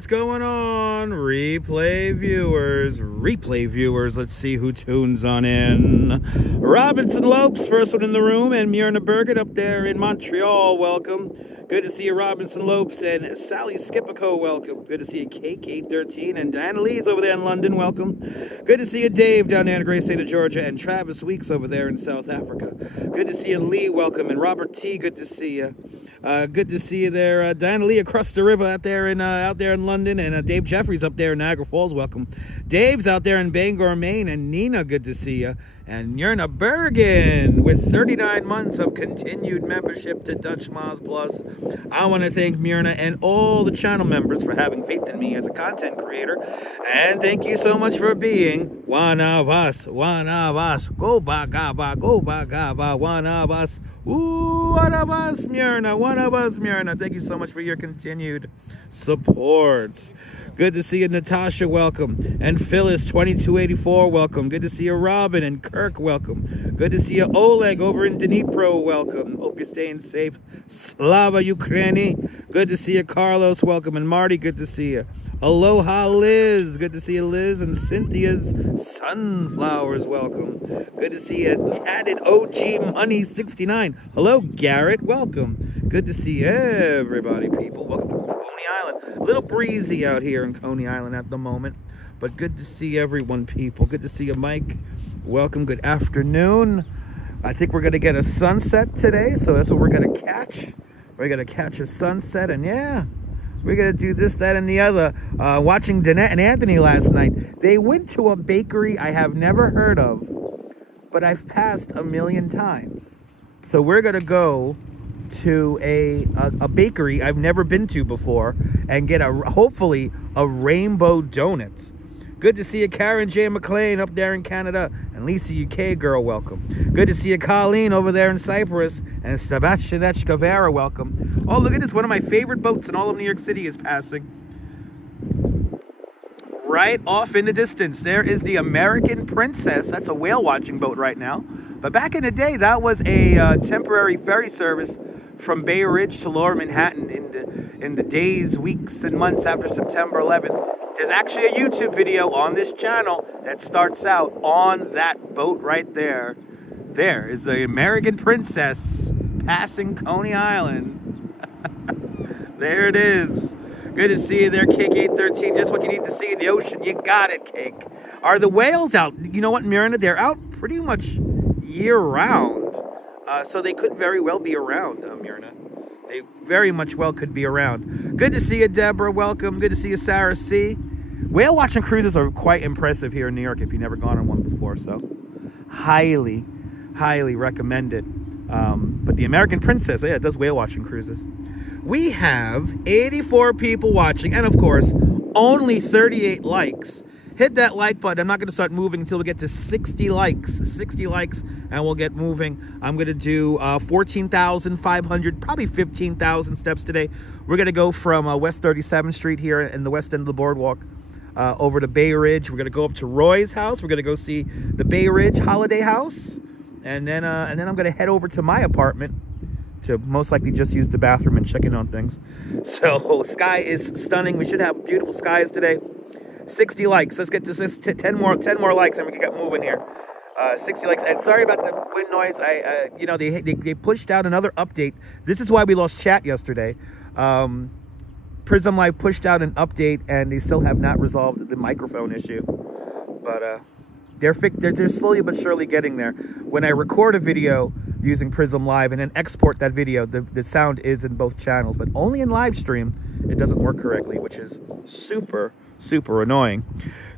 what's going on? Replay viewers. Let's see who tunes on in. Robinson Lopes, first one in the room, and Myrna Bergen up there in Montreal, welcome. Good to see you, Robinson Lopes, and Sally Skipico, welcome. Good to see you, Cake813, and Diana Lee's over there in London, welcome. Good to see you, Dave, down there in the great state of Georgia, and Travis Weeks over there in South Africa. Good to see you, Lee, welcome, and Robert T, good to see you. Good to see you there, Diana Lee across the river out there in London, and Dave Jeffries up there in Niagara Falls, welcome. Dave's out there in Bangor, Maine, and Nina, good to see you. And Myrna Bergen with 39 months of continued membership to Dutch Moz Plus. I want to thank Myrna and all the channel members for having faith in me as a content creator. And thank you so much for being one of us. Go bagaba, one of us. Ooh, one of us, Myrna. Thank you so much for your continued support. Good to see you, Natasha, welcome. And Phyllis, 2284, welcome. Good to see you, Robin and Kirk, welcome. Good to see you, Oleg, over in Dnipro, welcome. Hope you're staying safe. Slava Ukraini. Good to see you, Carlos, welcome. And Marty, good to see you. Aloha, Liz. Good to see you, Liz. And Cynthia's Sunflowers, welcome. Good to see you, Tatted OG Money 69. Hello, Garrett, welcome. Good to see everybody, people. Welcome to Coney Island. A little breezy out here in Coney Island at the moment, but good to see everyone, people. Good to see you, Mike. Welcome, good afternoon. I think we're going to get a sunset today, so that's what we're going to catch. We're going to catch a sunset, and yeah, we're going to do this, that, and the other. Watching Danette and Anthony last night. They went to a bakery I have never heard of, but I've passed a million times. So we're going to go to a bakery I've never been to before and get hopefully a rainbow donut. Good to see you, Karen J. McLean up there in Canada, and Lisa UK girl, welcome. Good to see you, Colleen over there in Cyprus, and Sebastian Echkavera, welcome. Oh, look at this, one of my favorite boats in all of New York City is passing. Right off in the distance, there is the American Princess. That's a whale watching boat right now. But back in the day, that was a temporary ferry service from Bay Ridge to Lower Manhattan in the days, weeks, and months after September 11th. There's actually a YouTube video on this channel that starts out on that boat right there. There is the American Princess passing Coney Island. There it is. Good to see you there, Cake813. Just what you need to see in the ocean. You got it, Cake. Are the whales out? You know what, Myrna? They're out pretty much year-round. So they could very well be around, Myrna. They very much well could be around. Good to see you, Deborah. Welcome. Good to see you, Sarah C. Whale watching cruises are quite impressive here in New York if you've never gone on one before. So highly, highly recommend it. But the American Princess, yeah, it does whale watching cruises. We have 84 people watching, and of course, only 38 likes. Hit that like button. I'm not going to start moving until we get to 60 likes. 60 likes, and we'll get moving. I'm going to do 14,500, probably 15,000 steps today. We're going to go from West 37th Street here in the west end of the Boardwalk over to Bay Ridge. We're going to go up to Roy's house. We're going to go see the Bay Ridge Holiday House. And then I'm going to head over to my apartment to most likely just use the bathroom and check in on things. So sky is stunning. We should have beautiful skies today. 60 likes. Let's get to 10 more likes and we can get moving here. 60 likes. And sorry about the wind noise. They pushed out another update. This is why we lost chat yesterday. Prism Live pushed out an update and they still have not resolved the microphone issue. But they're slowly but surely getting there. When I record a video using Prism Live and then export that video, the sound is in both channels, but only in live stream it doesn't work correctly, which is super annoying.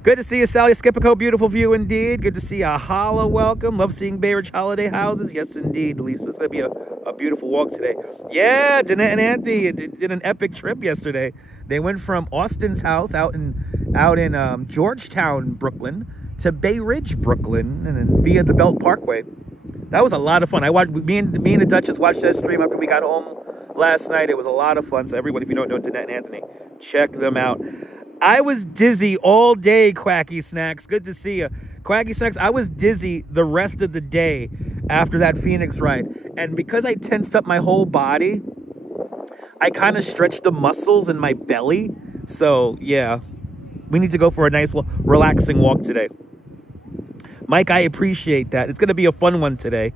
Good to see you, Sally Skipico. Beautiful view indeed. Good to see you, Hala. Welcome. Love seeing Bay Ridge holiday houses. Yes, indeed, Lisa. It's going to be a beautiful walk today. Yeah, Danette and Anthony did an epic trip yesterday. They went from Austin's house out in Georgetown, Brooklyn, to Bay Ridge, Brooklyn, and then via the Belt Parkway. That was a lot of fun. Me and the Duchess watched that stream after we got home last night. It was a lot of fun. So everyone, if you don't know Danette and Anthony, check them out. I was dizzy all day, Quacky Snacks. Good to see you. Quacky Snacks, I was dizzy the rest of the day after that Phoenix ride. And because I tensed up my whole body, I kind of stretched the muscles in my belly So yeah, we need to go for a nice relaxing walk today. Mike, I appreciate that. It's going to be a fun one today.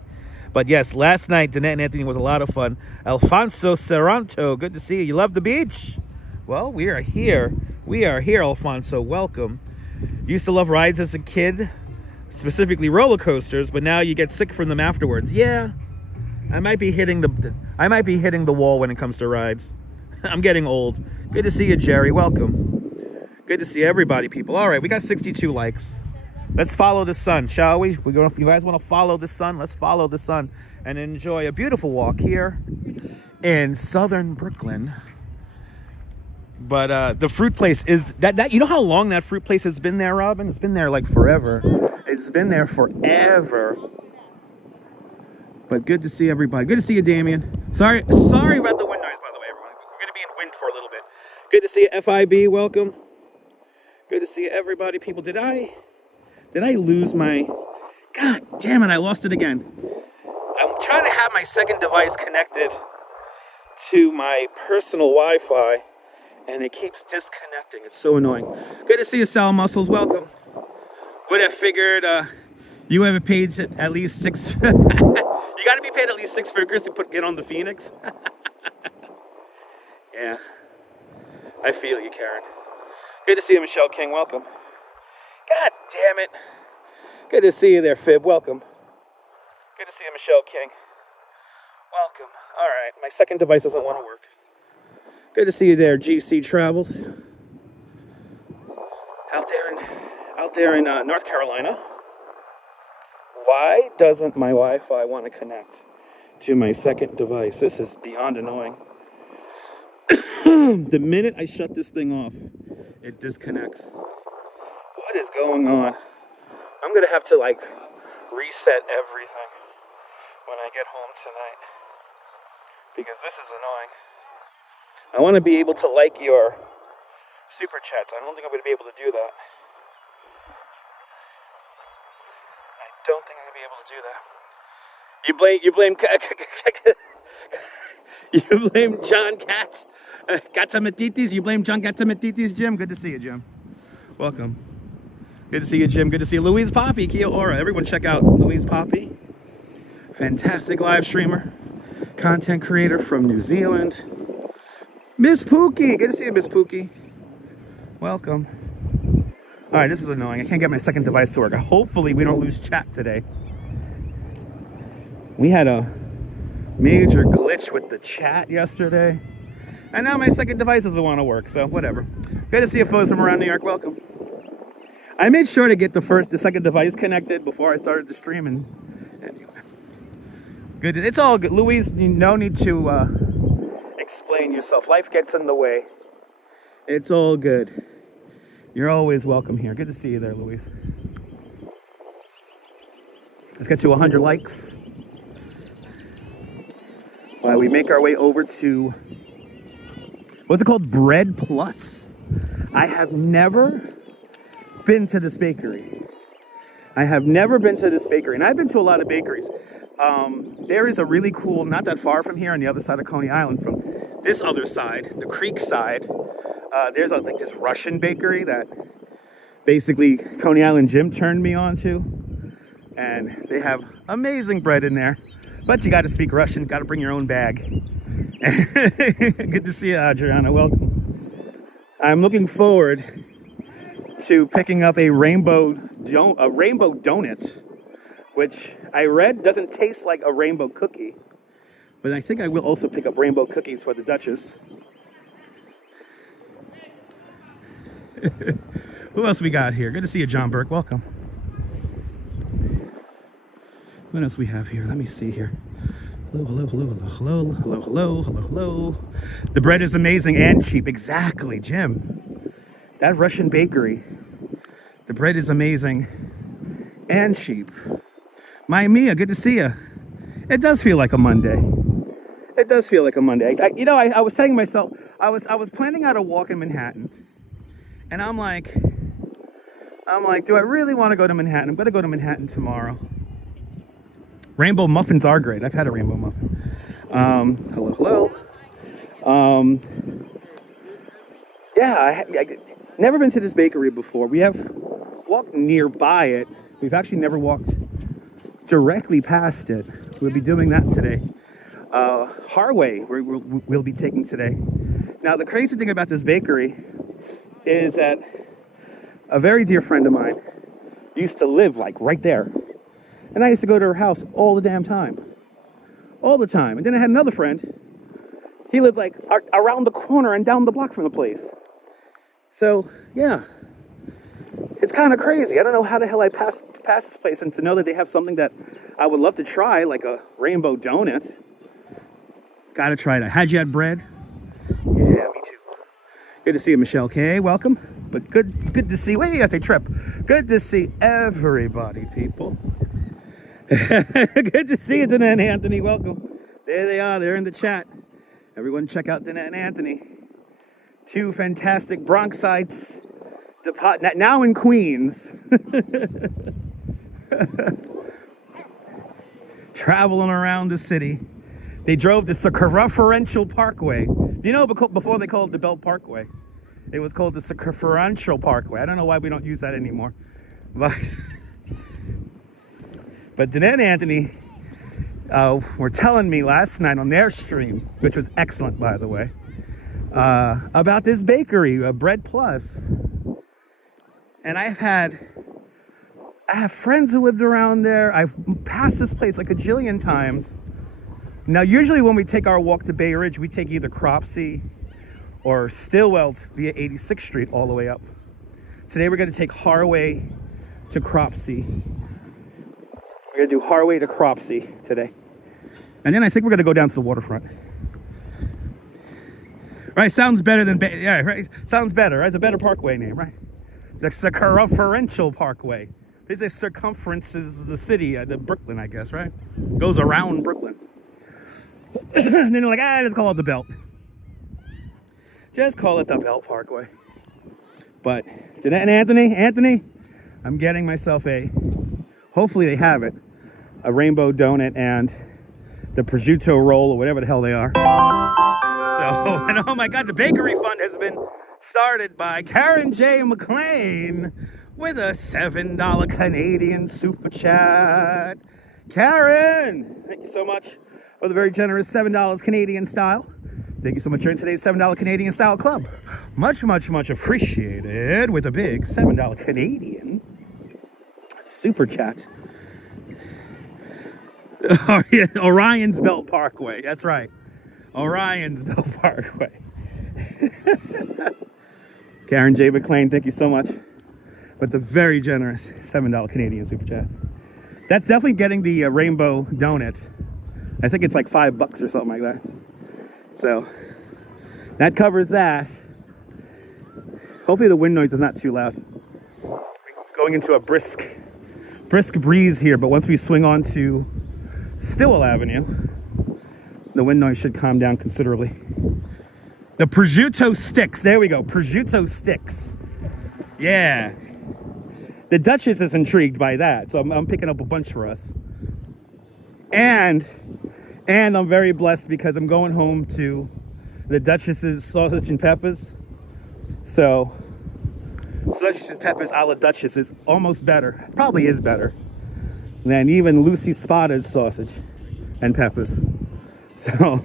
But yes, last night, Danette and Anthony was a lot of fun. Alfonso Serranto, good to see you. You love the beach? Well, we are here. We are here, Alfonso. Welcome. Used to love rides as a kid, specifically roller coasters, but now you get sick from them afterwards. Yeah, I might be hitting the wall when it comes to rides. I'm getting old. Good to see you, Jerry. Welcome. Good to see everybody, people. All right, we got 62 likes. Let's follow the sun, shall we? You guys want to follow the sun? Let's follow the sun and enjoy a beautiful walk here in southern Brooklyn. But the fruit place is that you know how long that fruit place has been there, Robin? It's been there like forever. It's been there forever. But good to see everybody. Good to see you, Damien. Sorry about the wind noise, by the way, everyone. We're going to be in wind for a little bit. Good to see you, FIB. Welcome. Good to see you, everybody. People, did I lose my... God damn it, I lost it again. I'm trying to have my second device connected to my personal Wi-Fi, and it keeps disconnecting. It's so annoying. Good to see you, Sal Muscles. Welcome. Would have figured you haven't paid at least six... You got to be paid at least 6 figures to get on the Phoenix. Yeah. I feel you, Karen. Good to see you, Michelle King. Welcome. God damn it. Good to see you there, Fib. Welcome. Good to see you, Michelle King. Welcome. All right. My second device doesn't want to work. Good to see you there, GC Travels. Out there in North Carolina. Why doesn't my Wi-Fi want to connect to my second device? This is beyond annoying. The minute I shut this thing off, it disconnects. What is going on? I'm going to have to, like, reset everything when I get home tonight. Because this is annoying. I want to be able to like your super chats. I don't think I'm going to be able to do that. I don't think I'm going to be able to do that. You blame John Gatamatitis. You blame John Gatamatitis, Jim. Good to see you, Jim. Welcome. Good to see you, Jim. Good to see you, Louise Poppy, Kia Ora. Everyone check out Louise Poppy. Fantastic live streamer. Content creator from New Zealand. Miss Pookie. Good to see you, Miss Pookie. Welcome. All right, this is annoying. I can't get my second device to work. Hopefully we don't lose chat today. We had a major glitch with the chat yesterday. And now my second device doesn't want to work, so whatever. Good to see you folks from around New York. Welcome. I made sure to get the second device connected before I started the stream, and anyway. Good. It's all good. Louise, no need to explain yourself. Life gets in the way. It's all good. You're always welcome here. Good to see you there, Louise. Let's get to 100 likes while we make our way over to, what's it called? Bread Plus. I have never been to this bakery. And I've been to a lot of bakeries. There is a really cool, not that far from here, on the other side of Coney Island, from this other side, the creek side. There's like this Russian bakery that basically Coney Island Jim turned me on to, and they have amazing bread in there. But you got to speak Russian, got to bring your own bag. Good to see you, Adriana. Welcome. I'm looking forward to picking up a rainbow donut, which I read doesn't taste like a rainbow cookie. But I think I will also pick up rainbow cookies for the Duchess. Who else we got here? Good to see you, John Burke. Welcome. What else we have here? Let me see here. Hello. The bread is amazing and cheap. Exactly, Jim. That Russian bakery. The bread is amazing and cheap. My Mia, good to see you. It does feel like a Monday. I was telling myself, I was planning out a walk in Manhattan. And I'm like, do I really want to go to Manhattan? I'm going to go to Manhattan tomorrow. Rainbow muffins are great. I've had a rainbow muffin. Hello. Yeah, I never been to this bakery before. We have walked nearby it. We've actually never walked directly past it. We'll be doing that today. Harway, we'll be taking today. Now, the crazy thing about this bakery is that a very dear friend of mine used to live like right there. And I used to go to her house all the damn time. All the time. And then I had another friend. He lived like around the corner and down the block from the place. So, yeah. It's kind of crazy. I don't know how the hell I passed this place, and to know that they have something that I would love to try, like a rainbow donut. Gotta try that. Had you had bread? Yeah, me too. Good to see you, Michelle K. Welcome. But good to see. Wait, you gotta say trip. Good to see everybody, people. Good to see you, Dana and Anthony. Welcome. There they are. They're in the chat. Everyone, check out Dana and Anthony. Two fantastic Bronxites. Now in Queens. Traveling around the city. They drove the Circumferential Parkway. Do you know before they called it the Belt Parkway? It was called the Circumferential Parkway. I don't know why we don't use that anymore. But Dan and Anthony were telling me last night on their stream, which was excellent, by the way, about this bakery, Bread Plus. And I have friends who lived around there. I've passed this place like a jillion times. Now, usually when we take our walk to Bay Ridge, we take either Cropsey or Stillwell via 86th Street all the way up. Today we're going to take Harway to Cropsey. We're going to do Harway to Cropsey today. And then I think we're going to go down to the waterfront. Right, sounds better than, yeah, right, sounds better, right? It's a better parkway name, right? The Circumferential Parkway. This is circumferences the city, the Brooklyn, I guess, right? Goes around Brooklyn. And then they're like, just call it the Belt. Just call it the Belt Parkway. But, and Anthony, I'm getting myself hopefully they have it, a rainbow donut and the prosciutto roll or whatever the hell they are. So, and oh my God, the bakery fund has been started by Karen J. McLean with a $7 Canadian super chat. Karen, thank you so much for the very generous $7 Canadian style. Thank you so much for today's $7 Canadian style club. Much, much, much appreciated with a big $7 Canadian super chat. Oh, yeah, Orion's Belt Parkway. That's right. Orion's Belt Parkway. Karen J. McLean, thank you so much with the very generous $7 Canadian super chat. That's definitely getting the rainbow donut. I think it's like $5 or something like that. So that covers that. Hopefully the wind noise is not too loud. Going into a brisk breeze here, but once we swing on to Stillwell Avenue, the wind noise should calm down considerably. The prosciutto sticks. There we go. Prosciutto sticks. Yeah. The Duchess is intrigued by that, so I'm picking up a bunch for us. And I'm very blessed because I'm going home to the Duchess's sausage and peppers. So, sausage and peppers a la Duchess is almost better. Probably is better than even Lucy Spada's sausage and peppers. So,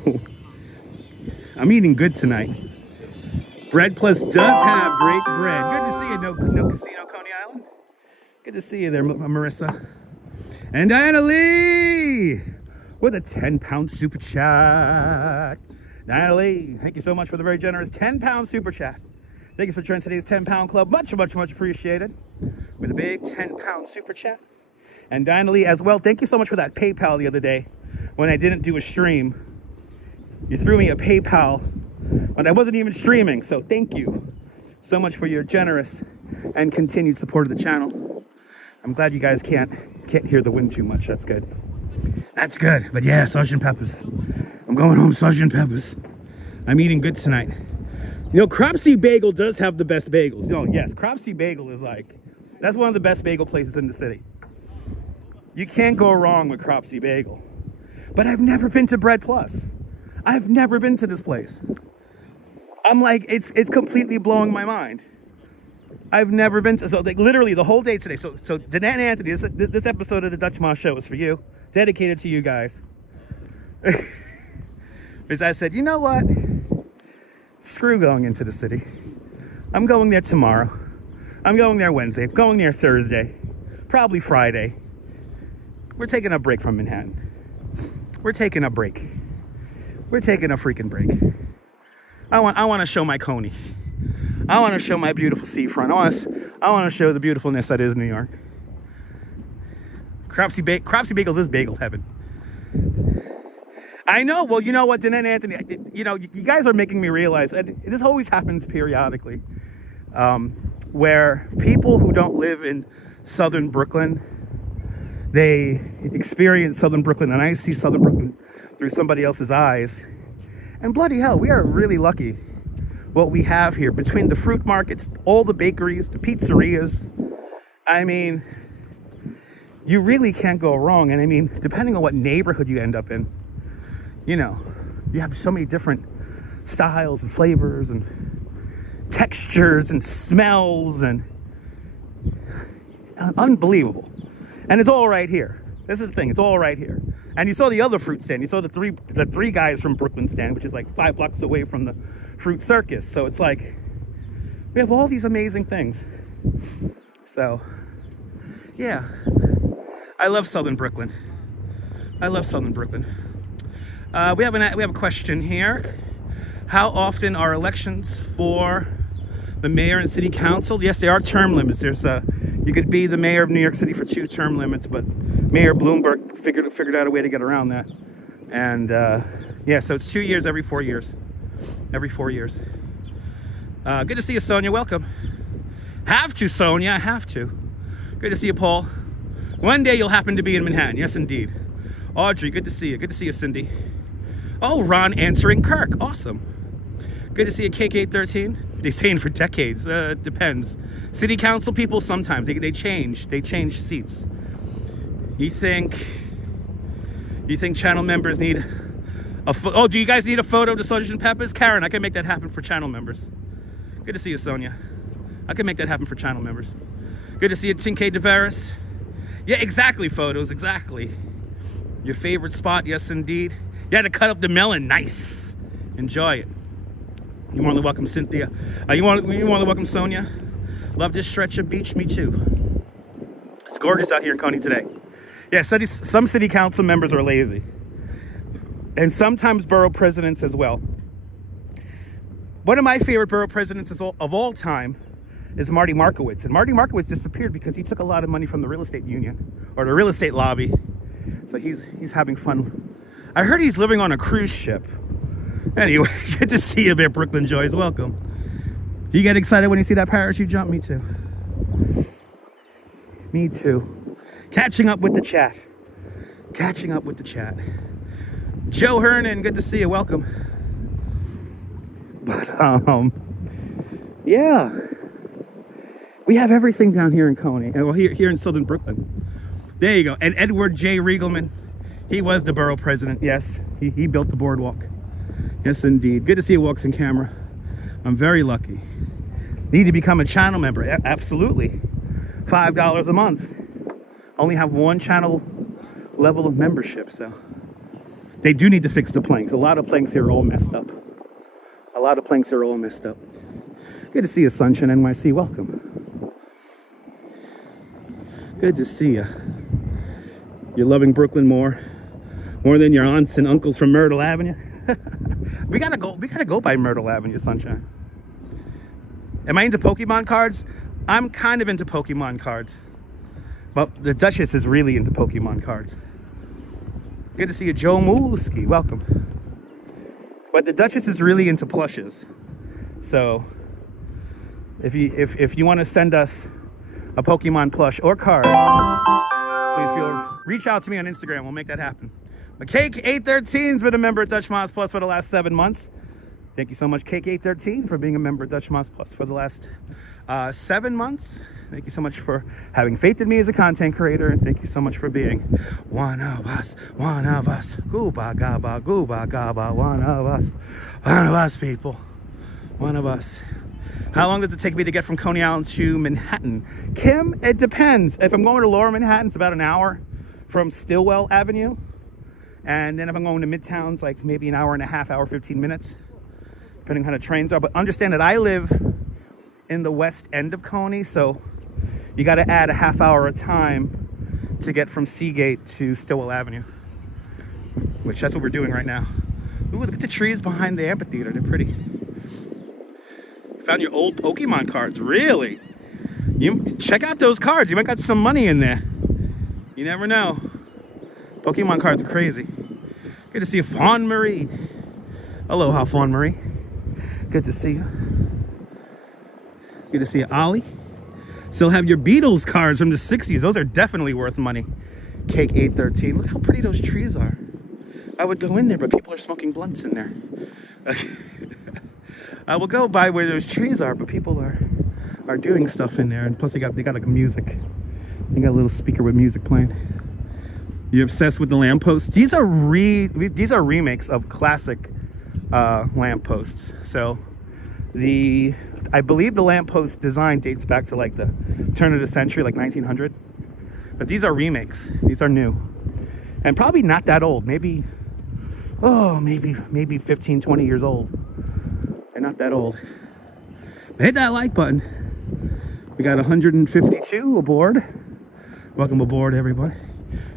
I'm eating good tonight. Bread Plus does have great bread. Good to see you, no Casino, Coney Island. Good to see you there, Marissa. And Diana Lee with a 10-pound super chat. Diana Lee, thank you so much for the very generous 10-pound super chat. Thank you for joining today's 10-pound club. Much, much, much appreciated. With a big 10-pound super chat. And Diana Lee as well, thank you so much for that PayPal the other day when I didn't do a stream. You threw me a PayPal when I wasn't even streaming. So thank you so much for your generous and continued support of the channel. I'm glad you guys can't hear the wind too much. That's good. That's good. But yeah, sausage and peppers. I'm going home, sausage and peppers. I'm eating good tonight. You know, Cropsey Bagel does have the best bagels. You know, yes, Cropsey Bagel is that's one of the best bagel places in the city. You can't go wrong with Cropsey Bagel. But I've never been to Bread Plus. I've never been to this place. I'm like, it's completely blowing my mind. I've never been to, so like literally the whole day today. So Danette and Anthony, this episode of the Dutch Moss Show is for you, dedicated to you guys. Because I said, you know what? Screw going into the city. I'm going there tomorrow. I'm going there Wednesday. I'm going there Thursday. Probably Friday. We're taking a break from Manhattan. We're taking a break. We're taking a freaking break. I want to show my Coney. I want to show my beautiful seafront. I want to show the beautifulness that is New York. Cropsy Bagels is bagel heaven. I know. Well, you know what, Dan and Anthony, you know, you guys are making me realize that this always happens periodically, where people who don't live in Southern Brooklyn, they experience Southern Brooklyn, and I see Southern Brooklyn through somebody else's eyes. And bloody hell, we are really lucky what we have here between the fruit markets, all the bakeries, the pizzerias. I mean, you really can't go wrong. And I mean, depending on what neighborhood you end up in, you know, you have so many different styles and flavors and textures and smells and unbelievable. And it's all right here. This is the thing, it's all right here. And you saw the other fruit stand. You saw the three guys from Brooklyn stand, which is like 5 blocks away from the Fruit Circus. So it's like, we have all these amazing things. So, yeah. I love Southern Brooklyn. I love Southern Brooklyn. We have a question here. How often are elections for the mayor and city council? Yes, there are term limits. There's you could be the mayor of New York City for 2 term limits, but Mayor Bloomberg figured out a way to get around that. And yeah, so it's 2 years every 4 years. Every 4 years. Good to see you, Sonia. Welcome. Have to, Sonia. I have to. Good to see you, Paul. One day you'll happen to be in Manhattan. Yes, indeed. Audrey, good to see you. Good to see you, Cindy. Oh, Ron answering Kirk. Awesome. Good to see you, Cake813. They saying for decades. Depends. City council people, sometimes they change. They change seats. You think channel members need oh, do you guys need a photo to Sgt. Pepper's? Karen, I can make that happen for channel members. Good to see you, Sonia. I can make that happen for channel members. Good to see you, Tinke DeVeris. Yeah, exactly, photos, exactly. Your favorite spot, yes, indeed. You had to cut up the melon, nice. Enjoy it. You're more than welcome, Cynthia. You more than welcome, Sonia. Love this stretch of beach, me too. It's gorgeous out here in Coney today. Yeah, some city council members are lazy. And sometimes borough presidents as well. One of my favorite borough presidents of all time is Marty Markowitz. And Marty Markowitz disappeared because he took a lot of money from the real estate union or the real estate lobby. So he's having fun. I heard he's living on a cruise ship. Anyway, good to see you there, Brooklyn Joys. Welcome. Do you get excited when you see that parachute jump? Me too. Me too. Catching up with the chat. Catching up with the chat. Joe Hernan, good to see you. Welcome. But yeah, we have everything down here in Coney. Well, here in Southern Brooklyn. There you go. And Edward J. Riegelman, he was the borough president. Yes, he built the boardwalk. Yes, indeed. Good to see you, Walks in Camera. I'm very lucky. Need to become a channel member. Absolutely. $5 a month. Only have 1 channel level of membership, so. They do need to fix the planks. A lot of planks here are all messed up. A lot of planks are all messed up. Good to see you, Sunshine NYC. Welcome. Good to see you. You're loving Brooklyn more than your aunts and uncles from Myrtle Avenue. We gotta go by Myrtle Avenue, Sunshine. Am I into Pokemon cards? I'm kind of into Pokemon cards. But the Duchess is really into Pokemon cards. Good to see you, Joe Mooski. Welcome. But the Duchess is really into plushes. So if you want to send us a Pokemon plush or cards, please reach out to me on Instagram. We'll make that happen. But Cake813's been a member at Dutch Moss Plus for the last 7 months. Thank you so much, Cake813, for being a member at Dutch Moss Plus for the last 7 months. Thank you so much for having faith in me as a content creator, and thank you so much for being one of us, gooba gaba, one of us people, One of us. How long does it take me to get from Coney Island to Manhattan? Kim, it depends. If I'm going to Lower Manhattan, it's about an hour from Stillwell Avenue. And then if I'm going to Midtown, it's like maybe an hour and a half, hour, 15 minutes, depending on how the trains are. But understand that I live in the west end of Coney, so you got to add a half hour of time to get from Seagate to Stillwell Avenue, which that's what we're doing right now. Ooh, look at the trees behind the amphitheater. They're pretty. Found your old Pokemon cards. Really? You check out those cards. You might got some money in there. You never know. Pokemon cards are crazy. Good to see you, Fawn Marie. Aloha, Fawn Marie. Good to see you. Good to see you, Ollie. Still have your Beatles cards from the 60s. Those are definitely worth money. Cake 813. Look how pretty those trees are. I would go in there, but people are smoking blunts in there. I will go by where those trees are, but people are doing stuff in there. And plus they got like music. They got a little speaker with music playing. You're obsessed with the lampposts. These are remakes of classic lampposts. So I believe the lamppost design dates back to like the turn of the century, like 1900. But these are remakes. These are new. And probably not that old. Maybe 15, 20 years old. They're not that old. But hit that like button. We got 152 aboard. Welcome aboard, everybody.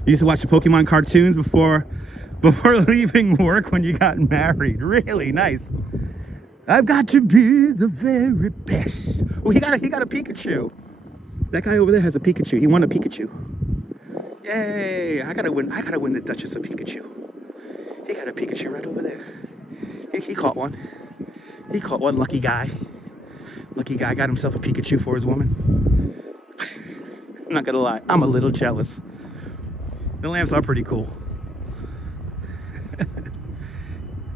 You used to watch the Pokemon cartoons before leaving work when you got married. Really nice. I've got to be the very best. Oh, he got a Pikachu. That guy over there has a Pikachu. He won a Pikachu. Yay! I gotta win the Duchess of Pikachu. He got a Pikachu right over there. He caught one. He caught one. Lucky guy. Lucky guy got himself a Pikachu for his woman. I'm not gonna lie. I'm a little jealous. The lamps are pretty cool.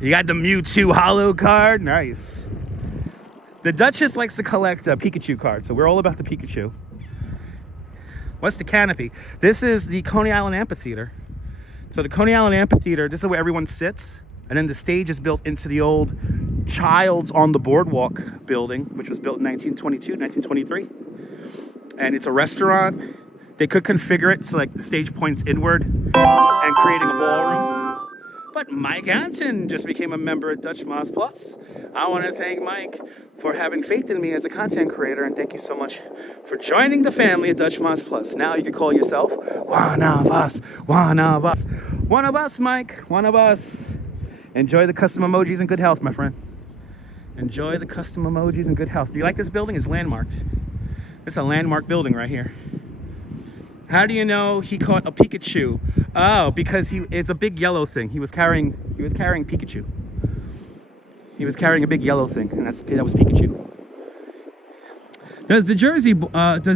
You got the Mewtwo holo card. Nice. The Duchess likes to collect Pikachu cards, so we're all about the Pikachu. What's the canopy? This is the Coney Island Amphitheater. So the Coney Island Amphitheater, this is where everyone sits. And then the stage is built into the old Child's on the Boardwalk building, which was built in 1922, 1923. And it's a restaurant. They could configure it so like the stage points inward and creating a ballroom. But Mike Anton just became a member at Dutch Moz Plus. I want to thank Mike for having faith in me as a content creator, and thank you so much for joining the family at Dutch Moz Plus. Now you can call yourself one of us, one of us. One of us, Mike, one of us. Enjoy the custom emojis and good health, my friend. Enjoy the custom emojis and good health. Do you like this building? It's landmarked. It's a landmark building right here. How do you know he caught a Pikachu? Oh, because it's a big yellow thing. He was carrying Pikachu. He was carrying a big yellow thing, and that was Pikachu. Does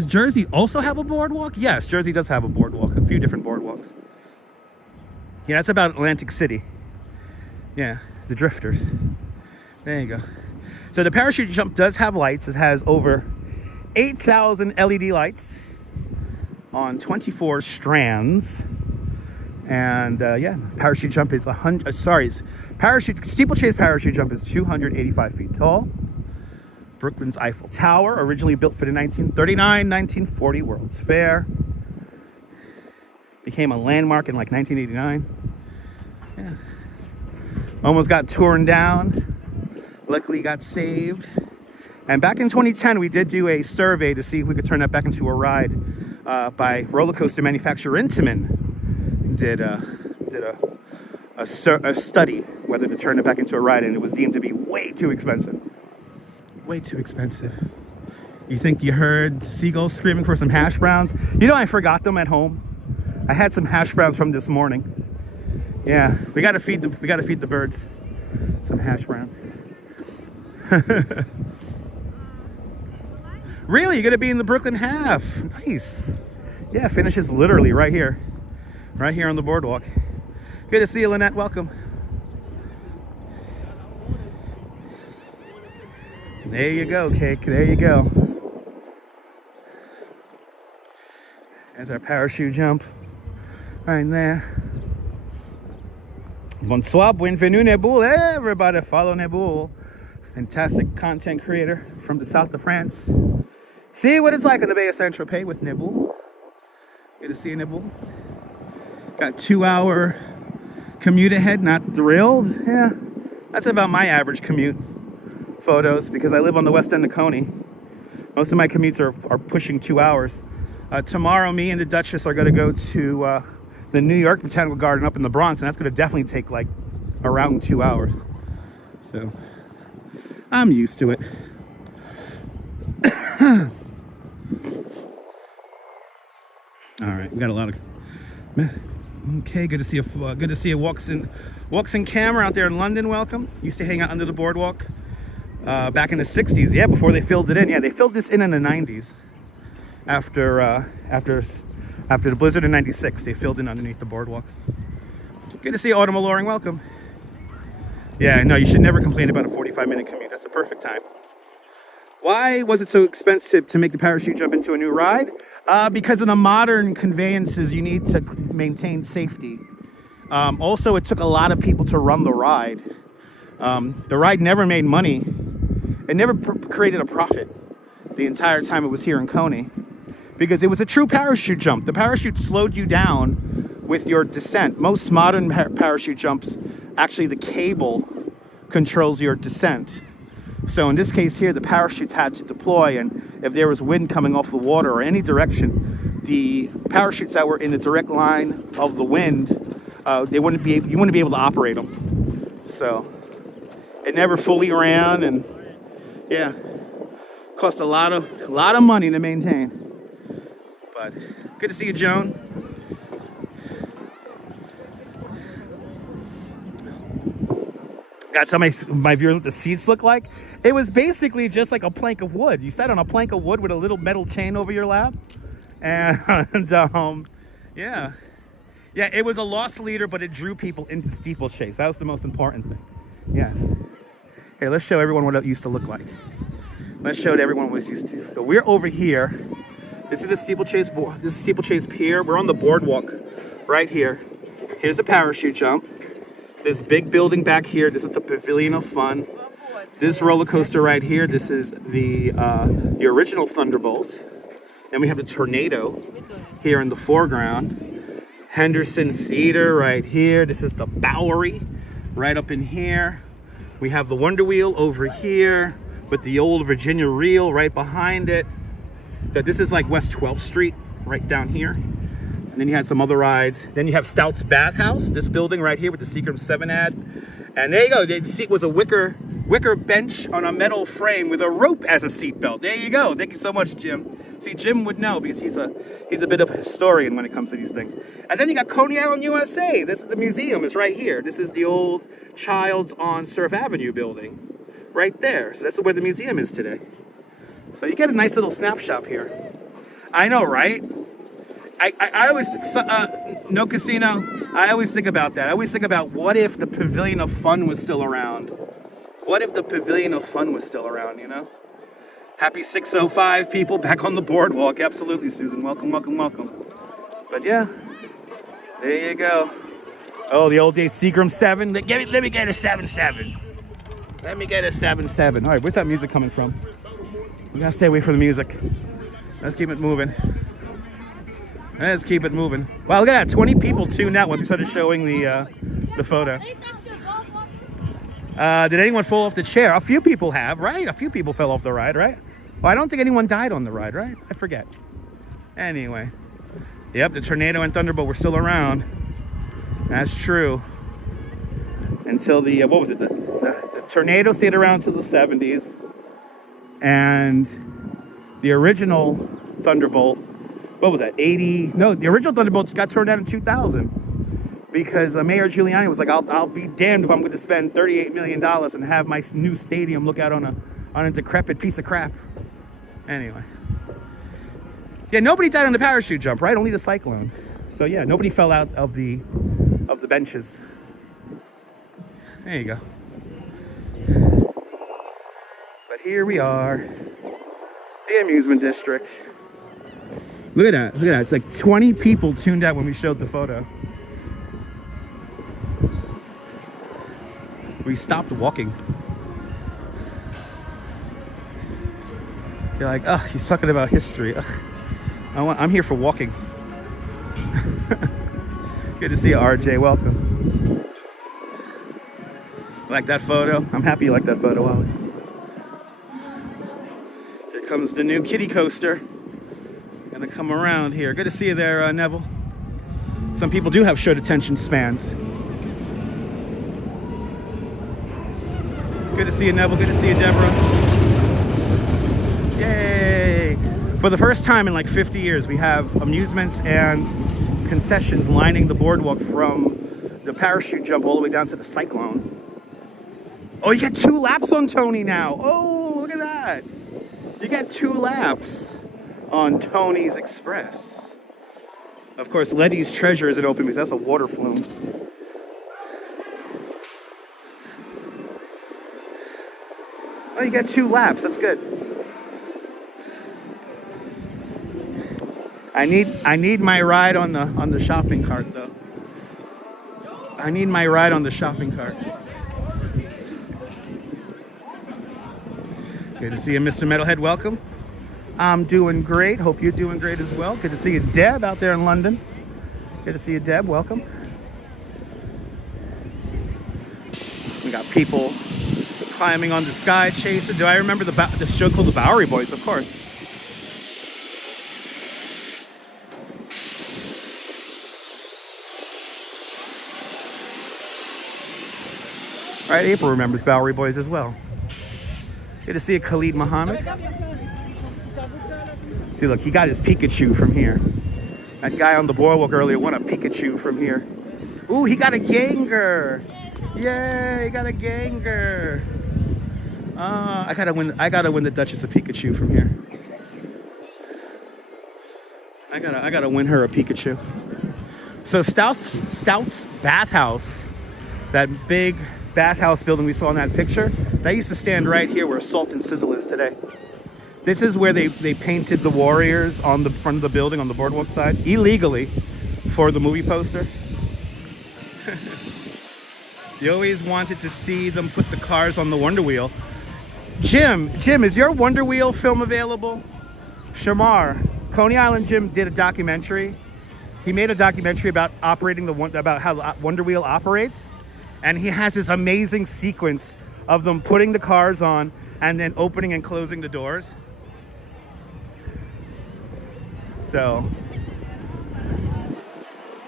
Jersey also have a boardwalk? Yes, Jersey does have a boardwalk, a few different boardwalks. Yeah, that's about Atlantic City. Yeah, the drifters. There you go. So the parachute jump does have lights. It has over 8,000 LED lights on 24 strands. And yeah, parachute jump is steeplechase parachute jump is 285 feet tall. Brooklyn's Eiffel Tower, originally built for the 1939-1940 World's Fair. Became a landmark in like 1989. Yeah. Almost got torn down. Luckily got saved. And back in 2010, we did do a survey to see if we could turn that back into a ride by roller coaster manufacturer Intamin. Did a study whether to turn it back into a ride, and it was deemed to be way too expensive. Way too expensive. You think you heard seagulls screaming for some hash browns? You know, I forgot them at home. I had some hash browns from this morning. Yeah, we gotta feed the birds some hash browns. Really, you're gonna be in the Brooklyn half? Nice. Yeah, finishes literally right here on the boardwalk. Good to see you, Lynette. Welcome. There you go, Cake. There you go. There's our parachute jump right there. Bonsoir, bienvenue, Nebul. Everybody follow Nebul. Fantastic content creator from the south of France. See what it's like in the Bay of Saint-Tropez with Nibble. Good to see you, Nibble. Got 2-hour commute ahead, not thrilled. Yeah, that's about my average commute photos because I live on the west end of Coney. Most of my commutes are pushing 2 hours. Tomorrow, me and the Duchess are going to go to the New York Botanical Garden up in the Bronx, and that's going to definitely take like around 2 hours. So I'm used to it. All right, we got a lot of. Okay, good to see a walks in camera out there in London. Welcome. Used to hang out under the boardwalk back in the 60s. Yeah, before they filled it in. Yeah, they filled this in the 90s. After the blizzard in 96, they filled in underneath the boardwalk. Good to see you, Autumn Alluring. Welcome. Yeah, no, you should never complain about a 45-minute commute. That's the perfect time. Why was it so expensive to make the parachute jump into a new ride? Because in the modern conveyances, you need to maintain safety. Also, it took a lot of people to run the ride. The ride never made money. It never created a profit the entire time it was here in Coney. Because it was a true parachute jump. The parachute slowed you down with your descent. Most modern parachute jumps, actually the cable controls your descent. So in this case here, the parachutes had to deploy, and if there was wind coming off the water or any direction, the parachutes that were in the direct line of the wind, you wouldn't be able to operate them. So it never fully ran, and yeah, cost a lot of money to maintain. But good to see you, Joan. Gotta tell my viewers what the seats look like. It was basically just like a plank of wood. You sat on a plank of wood with a little metal chain over your lap. And yeah, it was a loss leader, but it drew people into steeplechase. That was the most important thing. Yes. Here, let's show everyone what it used to look like. Let's show everyone what it used to. So we're over here. This is the steeplechase. This is Steeplechase Pier. We're on the boardwalk right here. Here's a parachute jump. This big building back here, this is the Pavilion of Fun. This roller coaster right here, this is the original Thunderbolt. Then we have the Tornado here in the foreground. Henderson Theater right here. This is the Bowery right up in here. We have the Wonder Wheel over here with the old Virginia Reel right behind it. So this is like West 12th Street right down here. And then you had some other rides. Then you have Stout's Bathhouse, this building right here with the Seagram 7 ad. And there you go. The seat was a wicker bench on a metal frame with a rope as a seatbelt. There you go. Thank you so much, Jim. See, Jim would know because he's a bit of a historian when it comes to these things. And then you got Coney Island, USA. The museum is right here. This is the old Childs on Surf Avenue building right there. So that's where the museum is today. So you get a nice little snapshot here. I know, right? I always, no casino, I always think about that. I always think about what if the Pavilion of Fun was still around? What if the Pavilion of Fun was still around, you know? Happy 6:05 people back on the boardwalk. Absolutely, Susan. Welcome, welcome, welcome. But yeah, there you go. Oh, the old days Seagram 7. Let me get a 7-7. Let me get a 7-7. All right, where's that music coming from? We gotta stay away from the music. Let's keep it moving. Let's keep it moving. Wow, look at that. 20 people tuned out once we started showing the photo. Did anyone fall off the chair? A few people have, right? A few people fell off the ride, right? Well, I don't think anyone died on the ride, right? I forget. Anyway. Yep, the Tornado and Thunderbolt were still around. That's true. Until the, what was it? The Tornado stayed around until the 70s. And the original Thunderbolt, what was that, 80? No, the original Thunderbolts got turned down in 2000 because Mayor Giuliani was like, I'll be damned if I'm going to spend $38 million and have my new stadium look out on a decrepit piece of crap. Anyway. Yeah, nobody died on the parachute jump, right? Only the cyclone. So yeah, nobody fell out of the benches. There you go. But here we are, the amusement district. Look at that, look at that. It's like 20 people tuned out when we showed the photo. We stopped walking. You're like, oh, he's talking about history. Ugh. I'm here for walking. Good to see you, RJ. Welcome. Like that photo? I'm happy you like that photo, Ollie. Here comes the new kiddie coaster. Gonna come around here. Good to see you there, Neville. Some people do have short attention spans. Good to see you, Neville. Good to see you, Deborah. Yay! For the first time in like 50 years, we have amusements and concessions lining the boardwalk from the parachute jump all the way down to the cyclone. Oh, you get 2 laps on Tony now. Oh, look at that. You get 2 laps on Tony's Express. Of course, Letty's Treasure isn't open because that's a water flume. Oh, you get 2 laps. That's good. I need my ride on the shopping cart though. I need my ride on the shopping cart. Good to see you, Mr. Metalhead. Welcome. I'm doing great. Hope you're doing great as well. Good to see you, Deb, out there in London. Good to see you, Deb. Welcome. We got people climbing on the Sky Chaser. Do I remember the show called The Bowery Boys? Of course. All right, April remembers Bowery Boys as well. Good to see you, Khalid Muhammad. See, look, he got his Pikachu from here. That guy on the boardwalk earlier won a Pikachu from here. Ooh, he got a Gengar. Yay, he got a Gengar. I gotta win the Duchess of Pikachu from here. I gotta win her a Pikachu. So Stout's bathhouse, that big bathhouse building we saw in that picture, that used to stand right here where Salt and Sizzle is today. This is where they painted the Warriors on the front of the building on the boardwalk side, illegally, for the movie poster. You always wanted to see them put the cars on the Wonder Wheel. Jim, is your Wonder Wheel film available? Shamar, Coney Island Jim did a documentary. He made a documentary about about how Wonder Wheel operates. And he has this amazing sequence of them putting the cars on and then opening and closing the doors. So,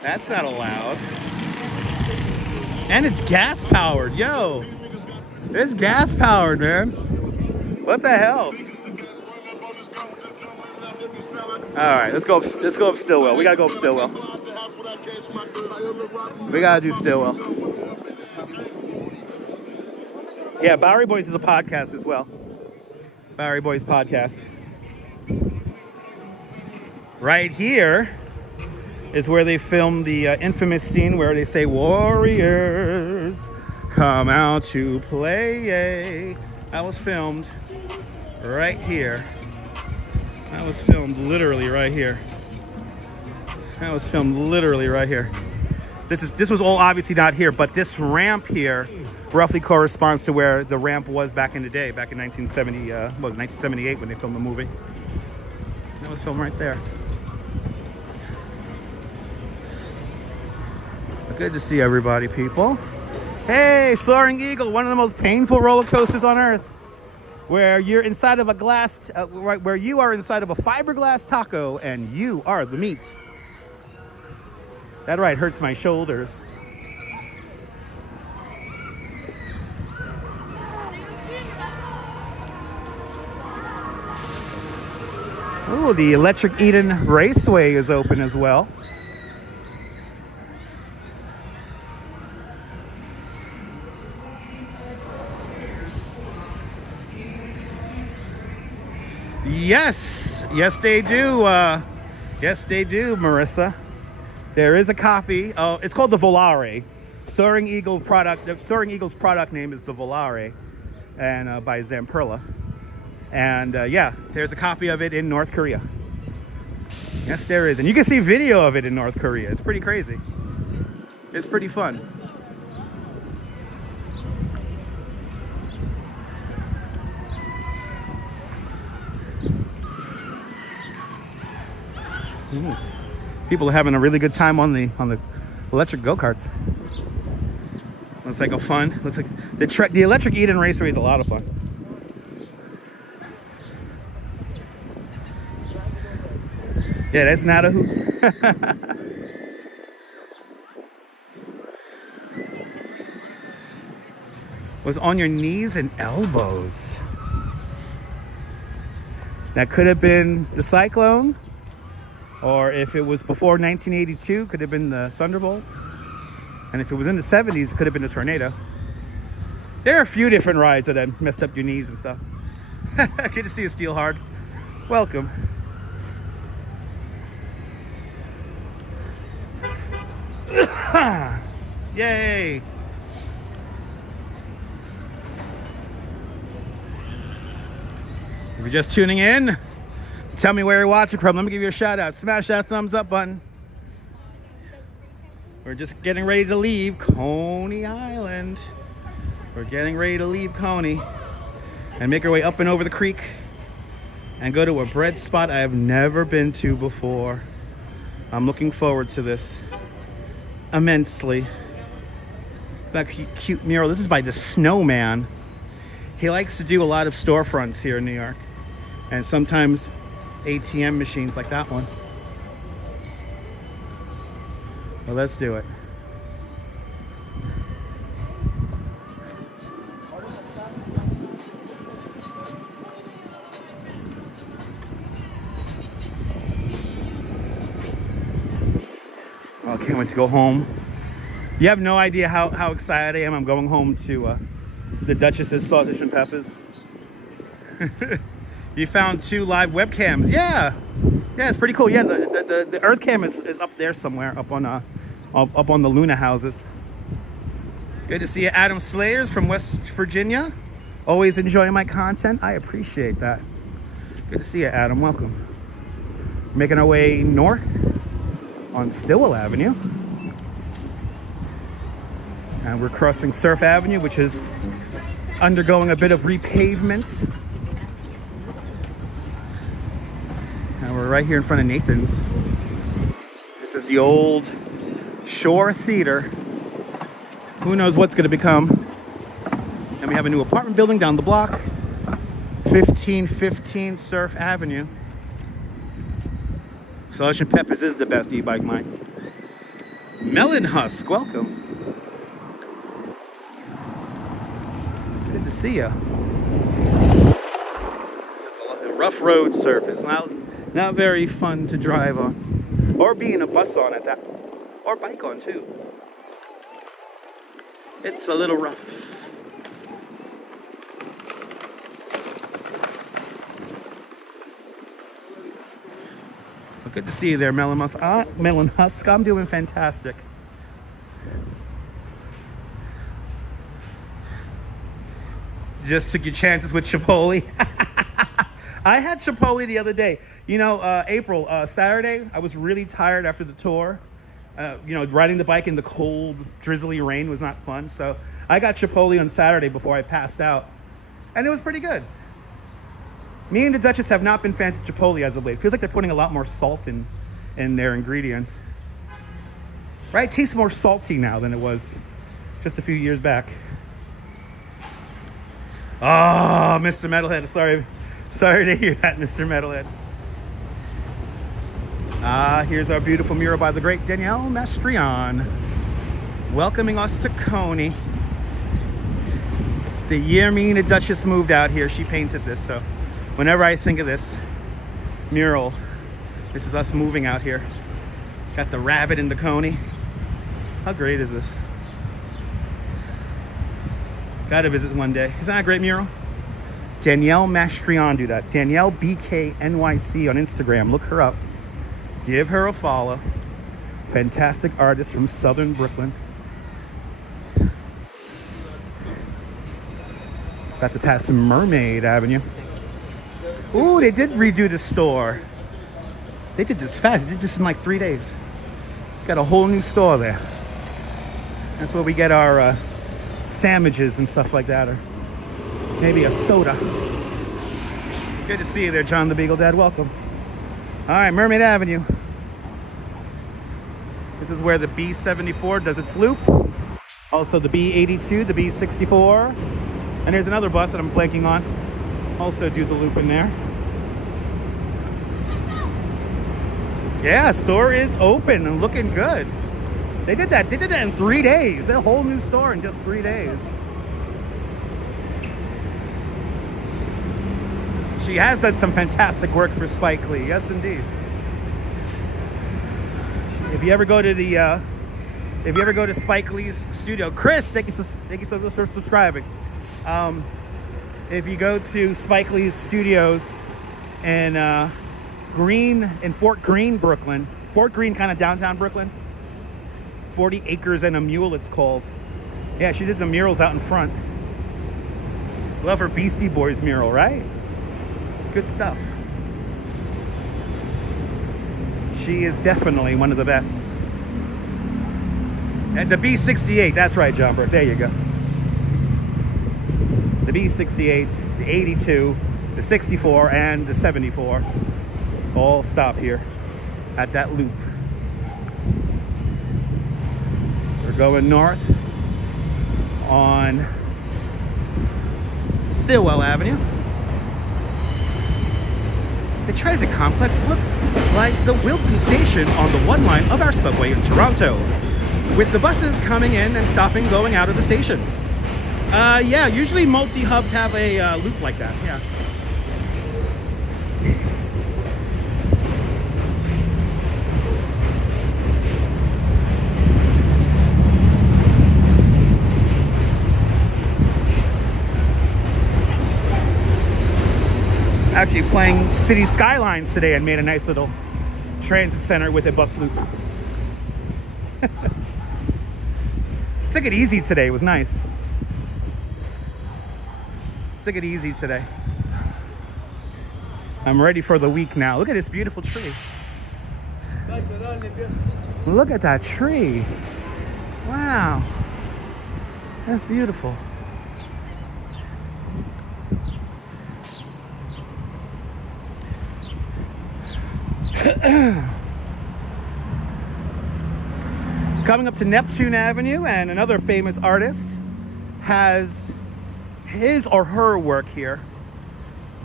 that's not allowed. And it's gas powered, yo. It's gas powered, man. What the hell? All right, let's go up Stillwell. We gotta go up Stillwell. We gotta do Stillwell. Yeah, Bowery Boys is a podcast as well. Bowery Boys podcast. Right here is where they filmed the infamous scene where they say, "Warriors, come out to play." That was filmed right here. That was filmed literally right here. That was filmed literally right here. This was all obviously not here, but this ramp here roughly corresponds to where the ramp was back in the day, back in 1978 when they filmed the movie. That was filmed right there. Good to see everybody, people. Hey, Soaring Eagle, one of the most painful roller coasters on earth, where you're inside of a glass, where you are inside of a fiberglass taco and you are the meat. That ride hurts my shoulders. Oh, the Electric Eden Raceway is open as well. Yes, they do. Yes, they do, Marissa. There is a copy. Oh, it's called the Volare. Soaring Eagle's product name is the Volare, and by Zamperla. And yeah, there's a copy of it in North Korea. Yes, there is, and you can see video of it in North Korea. It's pretty crazy. It's pretty fun. People are having a really good time on the electric go-karts. Looks like a fun. Looks like the electric Eden Raceway is a lot of fun. Yeah, that's not a hoop. Was on your knees and elbows. That could have been the cyclone, or if it was before 1982, could have been the Thunderbolt. And if it was in the 70s, it could have been a tornado. There are a few different rides that have messed up your knees and stuff. Good to see you, Steelhard. Welcome. Yay! If you're just tuning in, tell me where you're watching from. Let me give you a shout out. Smash that thumbs up button. We're just getting ready to leave Coney Island. We're getting ready to leave Coney and make our way up and over the creek and go to a bread spot I have never been to before. I'm looking forward to this immensely. That cute mural. This is by the Snowman. He likes to do a lot of storefronts here in New York, and sometimes ATM machines like that one. Well, let's do it. I can't wait to go home. You have no idea how excited I am. I'm going home to the Duchess's Sausage and Peppers. You found 2 live webcams. Yeah, it's pretty cool. Yeah, the Earth cam is up there somewhere, up on the Luna houses. Good to see you, Adam Slayers from West Virginia. Always enjoying my content. I appreciate that. Good to see you, Adam. Welcome. Making our way north on Stillwell Avenue. And we're crossing Surf Avenue, which is undergoing a bit of repavement. And we're right here in front of Nathan's. This is the old Shore Theater. Who knows what's going to become. And we have a new apartment building down the block. 1515 Surf Avenue. Sausage and Peppers is the best e-bike, Mike. Melon Husk, welcome. Good to see you. This is a rough road surface. Not very fun to drive on. Or be in a bus on at that. Or bike on too. It's a little rough. Well, good to see you there, Melon Husk. Melon Husk, I'm doing fantastic. Just took your chances with Chipotle. I had Chipotle the other day. You know, April, Saturday, I was really tired after the tour. Riding the bike in the cold, drizzly rain was not fun. So I got Chipotle on Saturday before I passed out. And it was pretty good. Me and the Duchess have not been fans of Chipotle as of late. Feels like they're putting a lot more salt in their ingredients. Right? It tastes more salty now than it was just a few years back. Oh, Mr. Metalhead. Sorry to hear that, Mr. Metalhead. Here's our beautiful mural by the great Danielle Mastrian, welcoming us to Coney. The year me and the Duchess moved out here, she painted this. So whenever I think of this mural, this is us moving out here. Got the rabbit in the Coney. How great is this? Gotta visit one day. Isn't that a great mural? Danielle Mastrian do that. Danielle BK NYC on Instagram. Look her up. Give her a follow. Fantastic artist from Southern Brooklyn. About to pass some Mermaid Avenue. Ooh, they did redo the store. They did this fast. They did this in like 3 days. Got a whole new store there. That's where we get our sandwiches and stuff like that, or maybe a soda. Good to see you there, John the Beagle Dad. Welcome. All right, Mermaid Avenue. This is where the B74 does its loop. Also the B82, the B64. And there's another bus that I'm blanking on. Also do the loop in there. Yeah, store is open and looking good. They did that in 3 days. A whole new store in just 3 days. She has done some fantastic work for Spike Lee. Yes, indeed. If you ever go to Spike Lee's studio, Chris, thank you so much for subscribing. If you go to Spike Lee's studios in Fort Greene, Brooklyn, Fort Greene, kind of downtown Brooklyn, 40 Acres and a Mule, it's called. Yeah, she did the murals out in front. Love her Beastie Boys mural, right? It's good stuff. She is definitely one of the best. And the B68, that's right, John Burke. There you go. The B68, the 82, the 64, and the 74 all stop here at that loop. We're going north on Stillwell Avenue. The transit complex looks like the Wilson station on the one line of our subway in Toronto, with the buses coming in and stopping going out of the station. Yeah, usually multi-hubs have a loop like that, yeah. Actually playing City Skylines today and made a nice little transit center with a bus loop. Took it easy today, it was nice. Took it easy today. I'm ready for the week now. Look at this beautiful tree. Look at that tree. Wow. That's beautiful. Coming up to Neptune Avenue, and another famous artist has his or her work here.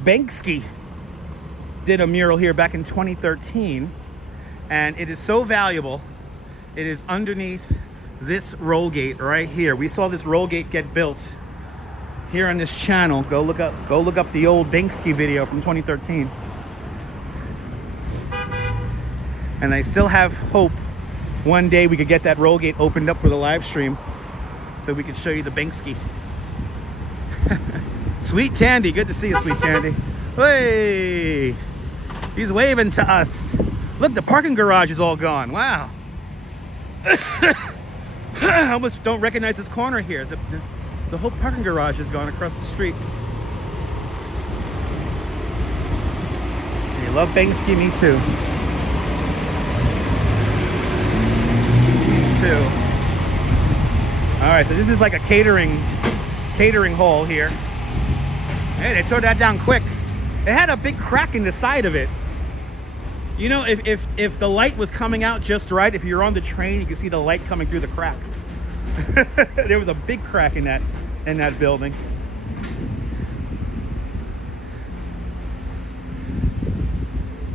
Banksy did a mural here back in 2013, and it is so valuable. It is underneath this roll gate right here. We saw this roll gate get built here on this channel. Go look up the old Banksy video from 2013. And I still have hope one day we could get that roll gate opened up for the live stream so we could show you the Banksy. Sweet Candy, good to see you, Sweet Candy. Hey, he's waving to us. Look, the parking garage is all gone. Wow. I almost don't recognize this corner here. The whole parking garage is gone across the street. You love Banksy, me too. Too. All right, so this is like a catering hall here. Hey, they tore that down quick. It had a big crack in the side of it. You know, if the light was coming out just right, if you're on the train, you can see the light coming through the crack. There was a big crack in that building.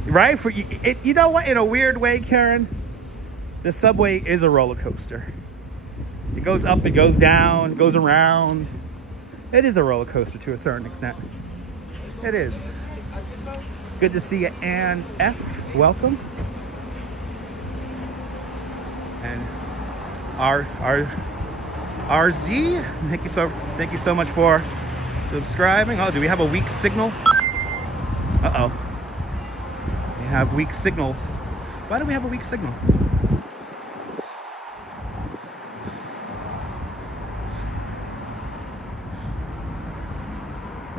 Right? You know what? In a weird way, Karen, the subway is a roller coaster. It goes up, it goes down, it goes around. It is a roller coaster to a certain extent. It is. Good to see you, Ann F. Welcome. And RZ, thank you so much for subscribing. Oh, do we have a weak signal? Uh-oh. We have weak signal. Why do we have a weak signal?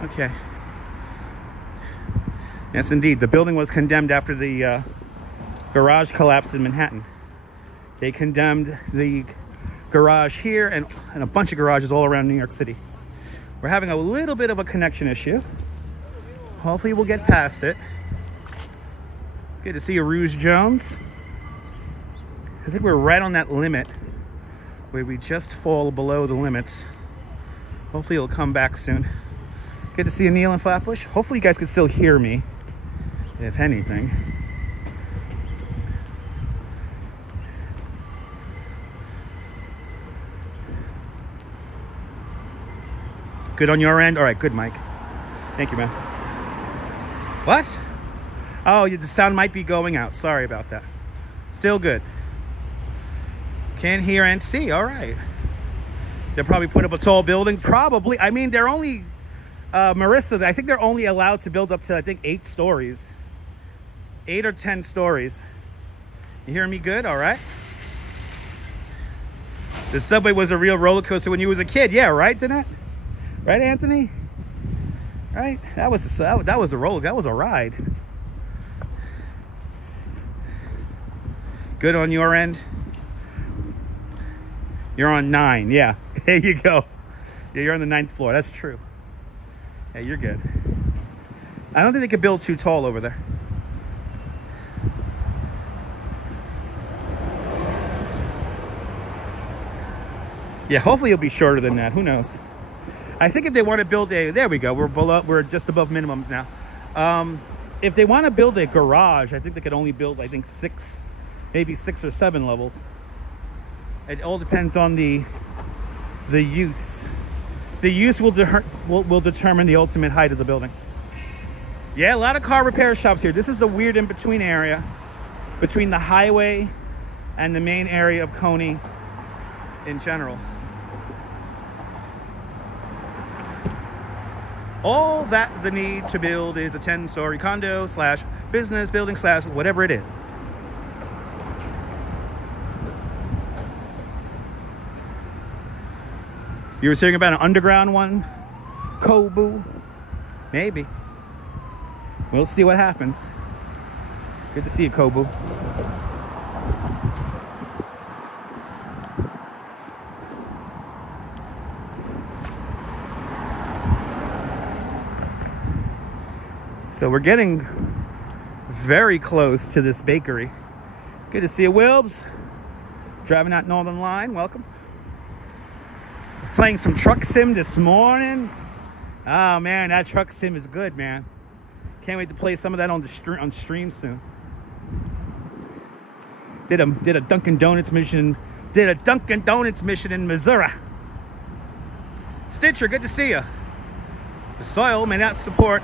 Okay. Yes, indeed. The building was condemned after the garage collapsed in Manhattan. They condemned the garage here and a bunch of garages all around New York City. We're having a little bit of a connection issue. Hopefully we'll get past it. Good to see you, Rouge Jones. I think we're right on that limit where we just fall below the limits. Hopefully it'll come back soon. Good to see you, Neil and Flatbush. Hopefully you guys can still hear me, if anything. Good on your end? All right, good, Mike. Thank you, man. What? Oh, the sound might be going out. Sorry about that. Still good. Can't hear and see. All right. They'll probably put up a tall building. Probably. I mean, they're only... Marissa, I think they're only allowed to build up to, I think, 8 stories. 8 or 10 stories. You hearing me good? All right. The subway was a real roller coaster when you was a kid. Yeah, right, didn't it? Right, Anthony? Right? That was a roller. That was a ride. Good on your end. You're on 9. Yeah. There you go. Yeah, you're on the 9th floor. That's true. Yeah, you're good. I don't think they could build too tall over there. Yeah, hopefully it'll be shorter than that. Who knows? I think if they want to build a... There we go. We're just above minimums now. If they want to build a garage, I think they could only build, I think, 6, maybe 6 or 7 levels. It all depends on the use. The use will determine the ultimate height of the building. Yeah, a lot of car repair shops here. This is the weird in-between area between the highway and the main area of Coney in general. All that the need to build is a 10-story condo / business building / whatever it is. You were saying about an underground one, Kobu? Maybe. We'll see what happens. Good to see you, Kobu. So we're getting very close to this bakery. Good to see you, Wilbs. Driving out Northern Line, welcome. Playing some truck sim this morning. Oh man, that truck sim is good, man. Can't wait to play some of that on stream soon. Did a Dunkin' Donuts mission. Did a Dunkin' Donuts mission in Missouri. Stitcher, good to see you. The soil may not support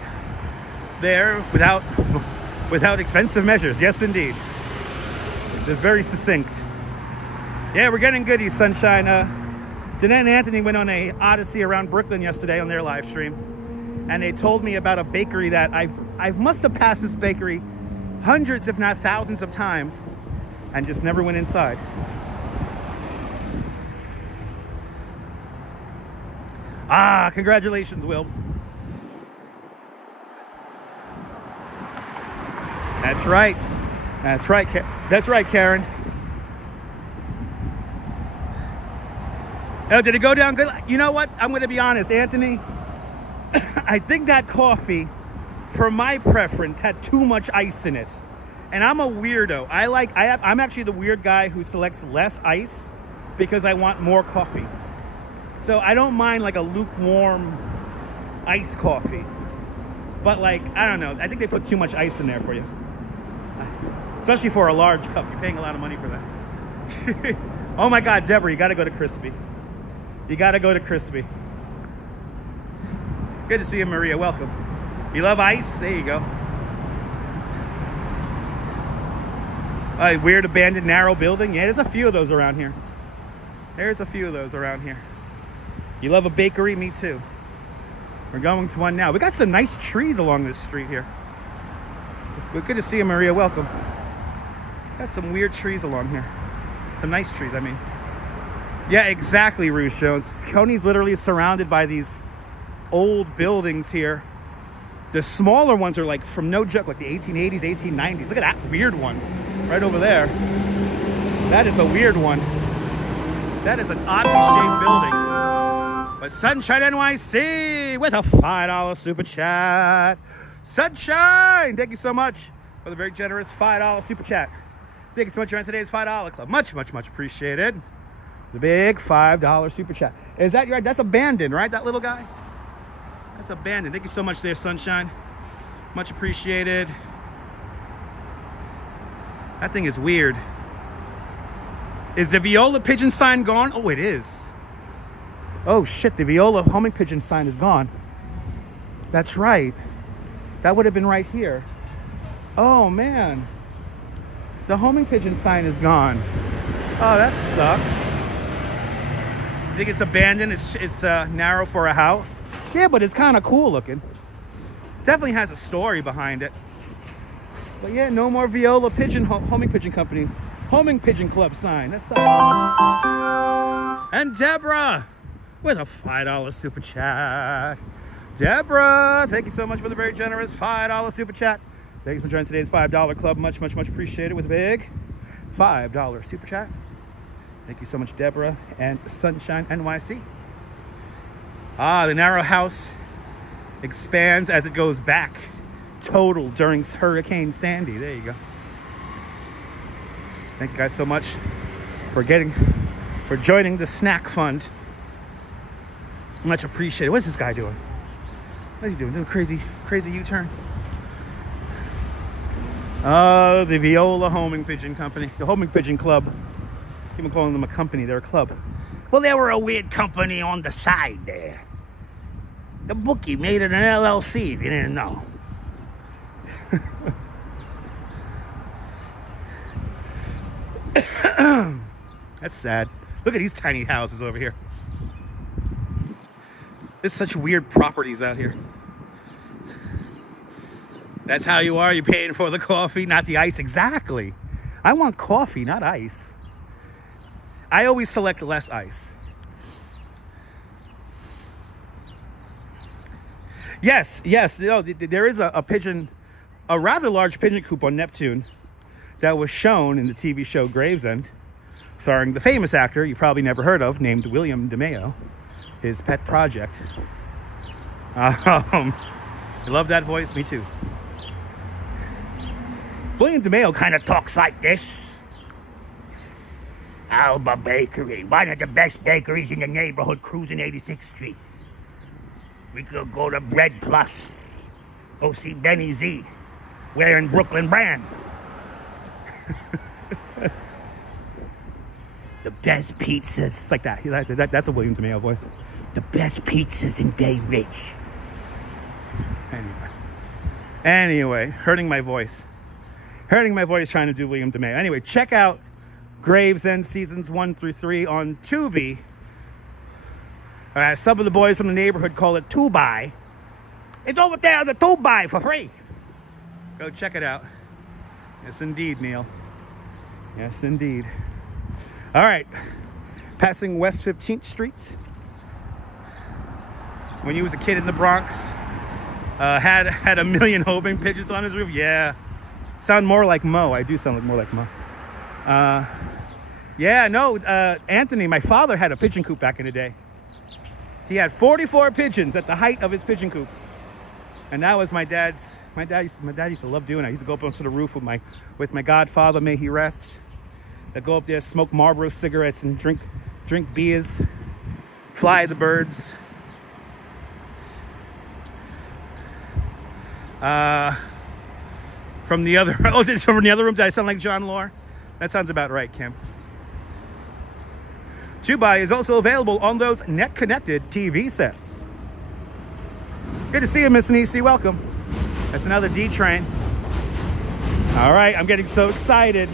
there without expensive measures. Yes, indeed. It's very succinct. Yeah, we're getting goodies, sunshine. Danette and Anthony went on a odyssey around Brooklyn yesterday on their live stream, and they told me about a bakery that I must have passed this bakery hundreds, if not thousands of times, and just never went inside. Ah, congratulations, Wilbs. That's right. That's right. That's right, Karen. Oh, did it go down good? You know what? I'm going to be honest, Anthony. I think that coffee, for my preference, had too much ice in it. And I'm a weirdo. I'm actually the weird guy who selects less ice because I want more coffee. So I don't mind like a lukewarm iced coffee. But like, I don't know. I think they put too much ice in there for you. Especially for a large cup. You're paying a lot of money for that. Oh my God, Deborah, you got to go to Crispy. You got to go to Crispy. Good to see you, Maria. Welcome. You love ice? There you go. A weird abandoned narrow building. Yeah, there's a few of those around here. There's a few of those around here. You love a bakery? Me too. We're going to one now. We got some nice trees along this street here. But good to see you, Maria. Welcome. Got some weird trees along here. Some nice trees, I mean. Yeah, exactly, Rouge Jones. Coney's literally surrounded by these old buildings here. The smaller ones are like, from no joke, like the 1880s, 1890s. Look at that weird one right over there. That is a weird one. That is an oddly shaped building. But Sunshine NYC with a $5 super chat. Sunshine, thank you so much for the very generous $5 super chat. Thank you so much for today's $5 club. Much, much, much appreciated. The big $5 super chat. Is that right? That's abandoned, right? That little guy? That's abandoned. Thank you so much there, Sunshine. Much appreciated. That thing is weird. Is the Viola pigeon sign gone? Oh, it is. Oh, shit. The Viola homing pigeon sign is gone. That's right. That would have been right here. Oh, man. The homing pigeon sign is gone. Oh, that sucks. I think it's abandoned. It's narrow for a house. Yeah, but it's kind of cool looking. Definitely has a story behind it. But yeah, no more Viola pigeon homing pigeon company. Homing pigeon club sign. That sucks. And Deborah with a $5 super chat. Deborah, thank you so much for the very generous $5 super chat. Thanks for joining today's $5 club. Much, much, much appreciated with a big $5 super chat. Thank you so much, Deborah and Sunshine NYC. The narrow house expands as it goes back. Total during Hurricane Sandy. There you go. Thank you guys so much for joining the snack fund. Much appreciated. What's this guy doing? What is he doing? Doing a crazy U-turn. Oh, the Viola Homing Pigeon Company. The Homing Pigeon Club. Even calling them a company, they're a club. Well, they were a weird company on the side there. The bookie made it an LLC, if you didn't know. That's sad. Look at these tiny houses over here. There's such weird properties out here. That's how you are. You're paying for the coffee, not the ice. Exactly. I want coffee, not ice. I always select less ice. Yes. You know, there is a rather large pigeon coop on Neptune that was shown in the TV show Gravesend, starring the famous actor you probably never heard of, named William DeMeo, his pet project. You love that voice? Me too. William DeMeo kind of talks like this. Alba Bakery, one of the best bakeries in the neighborhood, cruising 86th Street. We could go to Bread Plus, go see Benny Z, wearing Brooklyn brand. The best pizzas. It's like that. That's a William DeMeo voice. The best pizzas in Bay Ridge. Anyway, hurting my voice trying to do William DeMeo. Anyway, check out Gravesend seasons 1 through 3 on Tubi. Some of the boys from the neighborhood call it Tubi. It's over there on the Tubi for free. Go check it out. Yes, indeed, Neil. Yes, indeed. All right. Passing West 15th Street. When you was a kid in the Bronx, had a million homing pigeons on his roof. Yeah. Sound more like Mo. I do sound more like Mo. Anthony, my father had a pigeon coop back in the day. He had 44 pigeons at the height of his pigeon coop. And that was my dad used to love doing it. I used to go up onto the roof with my godfather, may he rest. I'd go up there, smoke Marlboro cigarettes and drink beers, fly the birds. From the other room, did I sound like John Lore? That sounds about right, Kim. Tubi is also available on those net-connected TV sets. Good to see you, Miss Nisi. Welcome. That's another D train. All right, I'm getting so excited.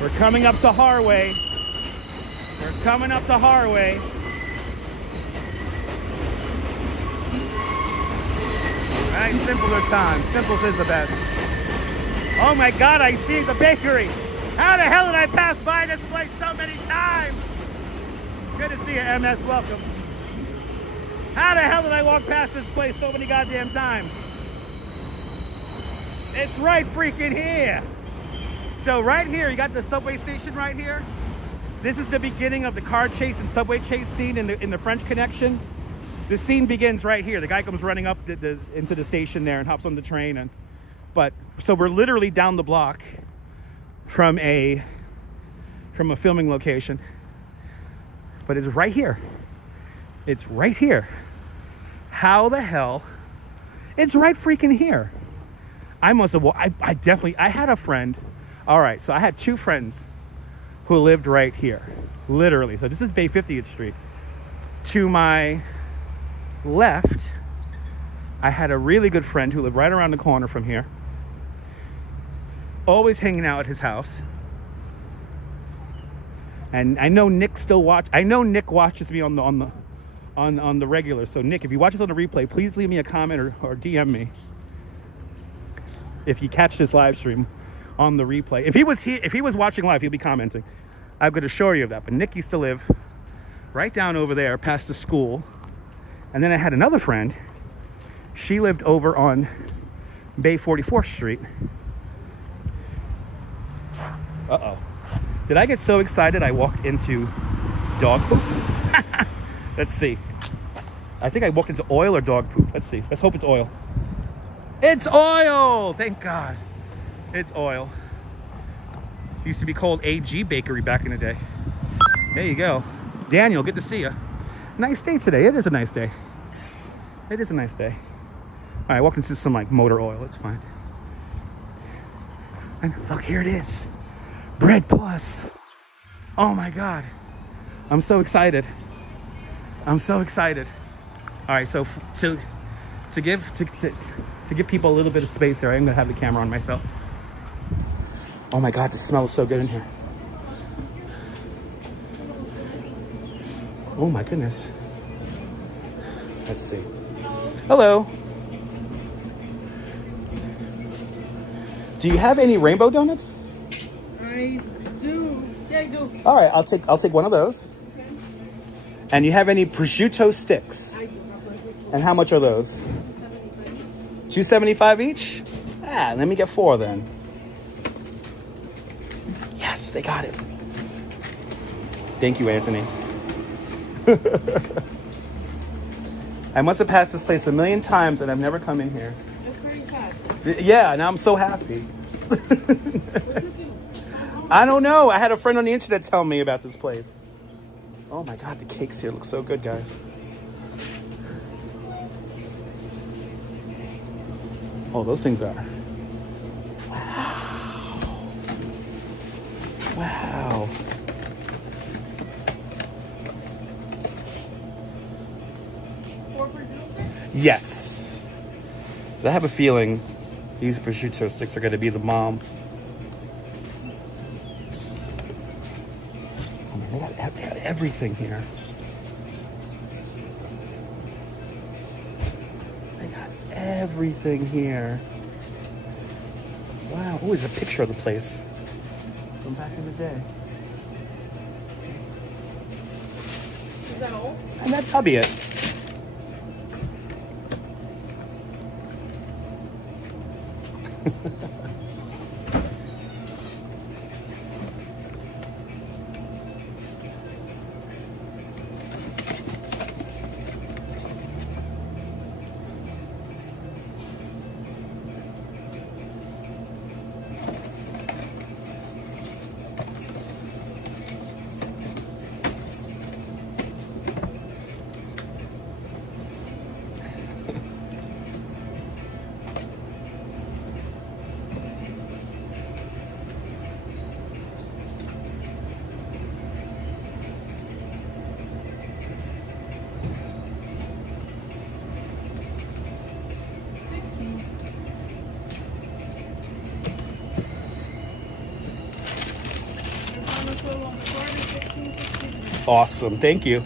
We're coming up to Harway. Nice, simpler time. Simples is the best. Oh my God, I see the bakery. How the hell did I pass by this place so many times? Good to see you, MS. Welcome. How the hell did I walk past this place so many goddamn times? It's right freaking here. So right here, you got the subway station right here. This is the beginning of the car chase and subway chase scene in the French Connection. The scene begins right here. The guy comes running up into the station there and hops on the train. So we're literally down the block from a filming location, but it's right here. It's right here. How the hell? It's right freaking here. I must have, I had a friend. All right, so I had two friends who lived right here, literally. So this is Bay 50th Street. To my left, I had a really good friend who lived right around the corner from here. Always hanging out at his house. And I know Nick Nick watches me on the regular. So Nick, if you watch this on the replay, please leave me a comment or DM me if you catch this live stream on the replay. If he was watching live, he'll be commenting. I'm going to assure you of that. But Nick used to live right down over there past the school. And then I had another friend. She lived over on Bay 44th Street. Uh-oh. Did I get so excited I walked into dog poop? Let's see. I think I walked into oil or dog poop. Let's see. Let's hope it's oil. It's oil! Thank God. It's oil. It used to be called AG Bakery back in the day. There you go. Daniel, good to see you. Nice day today. It is a nice day. It is a nice day. All right, I walked into some like motor oil. It's fine. And look, here it is. Bread Plus. Oh my God. I'm so excited. I'm so excited. All right, so to give people a little bit of space here, I'm gonna have the camera on myself. Oh my God, the smell is so good in here. Oh my goodness. Let's see. Hello. Do you have any rainbow donuts? I do. Yeah, I do. All right, I'll take one of those. Okay. And you have any prosciutto sticks? I do have one. And how much are those? $2.75 each? Ah, let me get 4 then. Yes, they got it. Thank you, Anthony. I must have passed this place a million times and I've never come in here. That's very sad. Yeah, now I'm so happy. I don't know. I had a friend on the internet tell me about this place. Oh my God, the cakes here look so good, guys. Oh, those things are. Wow. Wow. Yes. I have a feeling these prosciutto sticks are going to be the bomb. Oh man, they got everything here. They got everything here. Wow. Oh, there's a picture of the place from back in the day. Is that all? And that'll be it. Awesome. Thank you.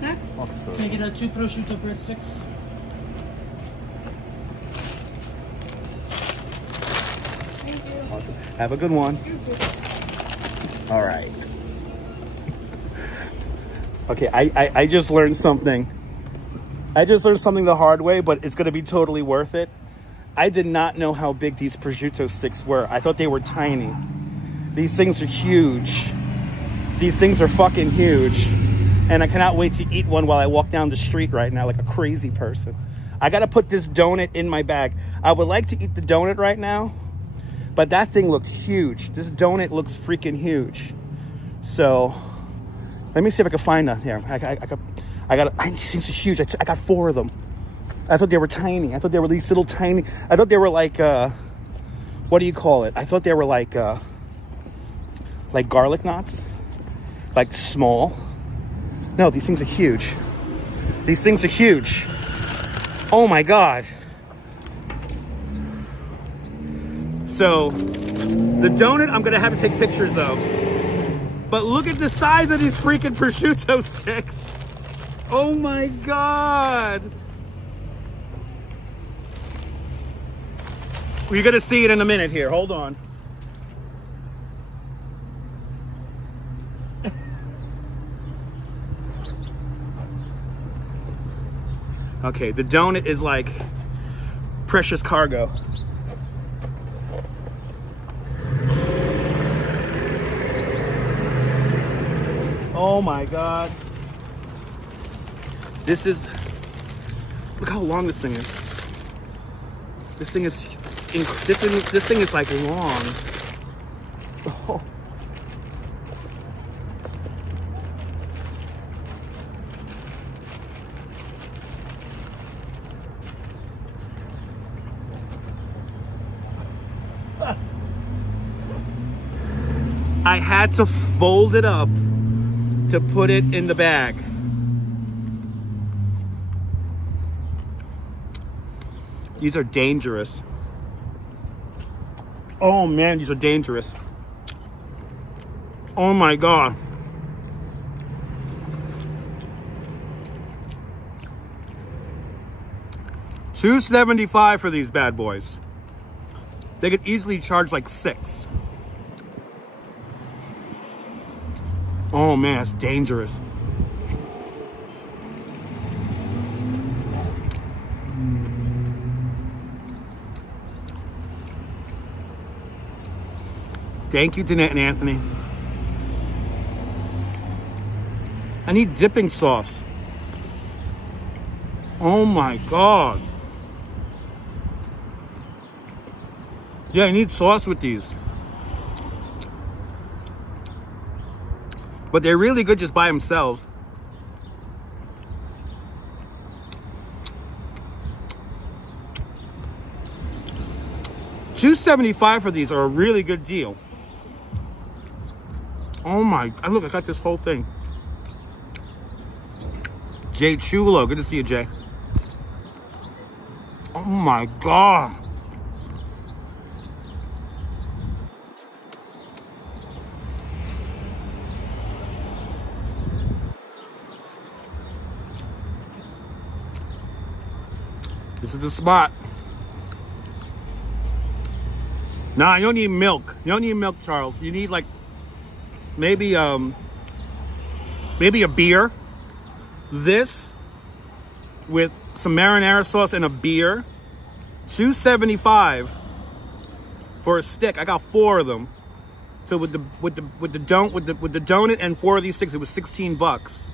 Next. Awesome. Can I get 2 prosciutto breadsticks? Thank you. Awesome. Have a good one. You too. All right. Okay, I just learned something. I just learned something the hard way, but it's going to be totally worth it. I did not know how big these prosciutto sticks were. I thought they were tiny. These things are huge. These things are fucking huge. And I cannot wait to eat one while I walk down the street right now like a crazy person. I gotta put this donut in my bag. I would like to eat the donut right now, but that thing looks huge. This donut looks freaking huge. So let me see if I can find that here. These things are huge. I got 4 of them. I thought they were tiny. I thought they were these little tiny. I thought they were like, what do you call it? I thought they were like garlic knots, like small. No, these things are huge. These things are huge. Oh my God. So the donut I'm gonna have to take pictures of. But look at the size of these freaking prosciutto sticks. Oh my God. You're gonna see it in a minute here. Hold on. Okay, the donut is like precious cargo. Oh my God. This is, look how long this thing is. This thing is, this thing is like long. Oh. I had to fold it up to put it in the bag. These are dangerous. Oh man, these are dangerous. Oh my God. $2.75 for these bad boys. They could easily charge like $6. Oh man, that's dangerous. Thank you, Danette and Anthony. I need dipping sauce. Oh my God. Yeah, I need sauce with these. But they're really good just by themselves. $2.75 for these are a really good deal. Oh my, look, I got this whole thing. Jay Chulo, good to see you, Jay. Oh my God. This is the spot. Nah, you don't need milk. You don't need milk, Charles. You need like maybe a beer. This with some marinara sauce and a beer. $2.75 for a stick. I got 4 of them. So with the donut and 4 of these sticks, it was $16.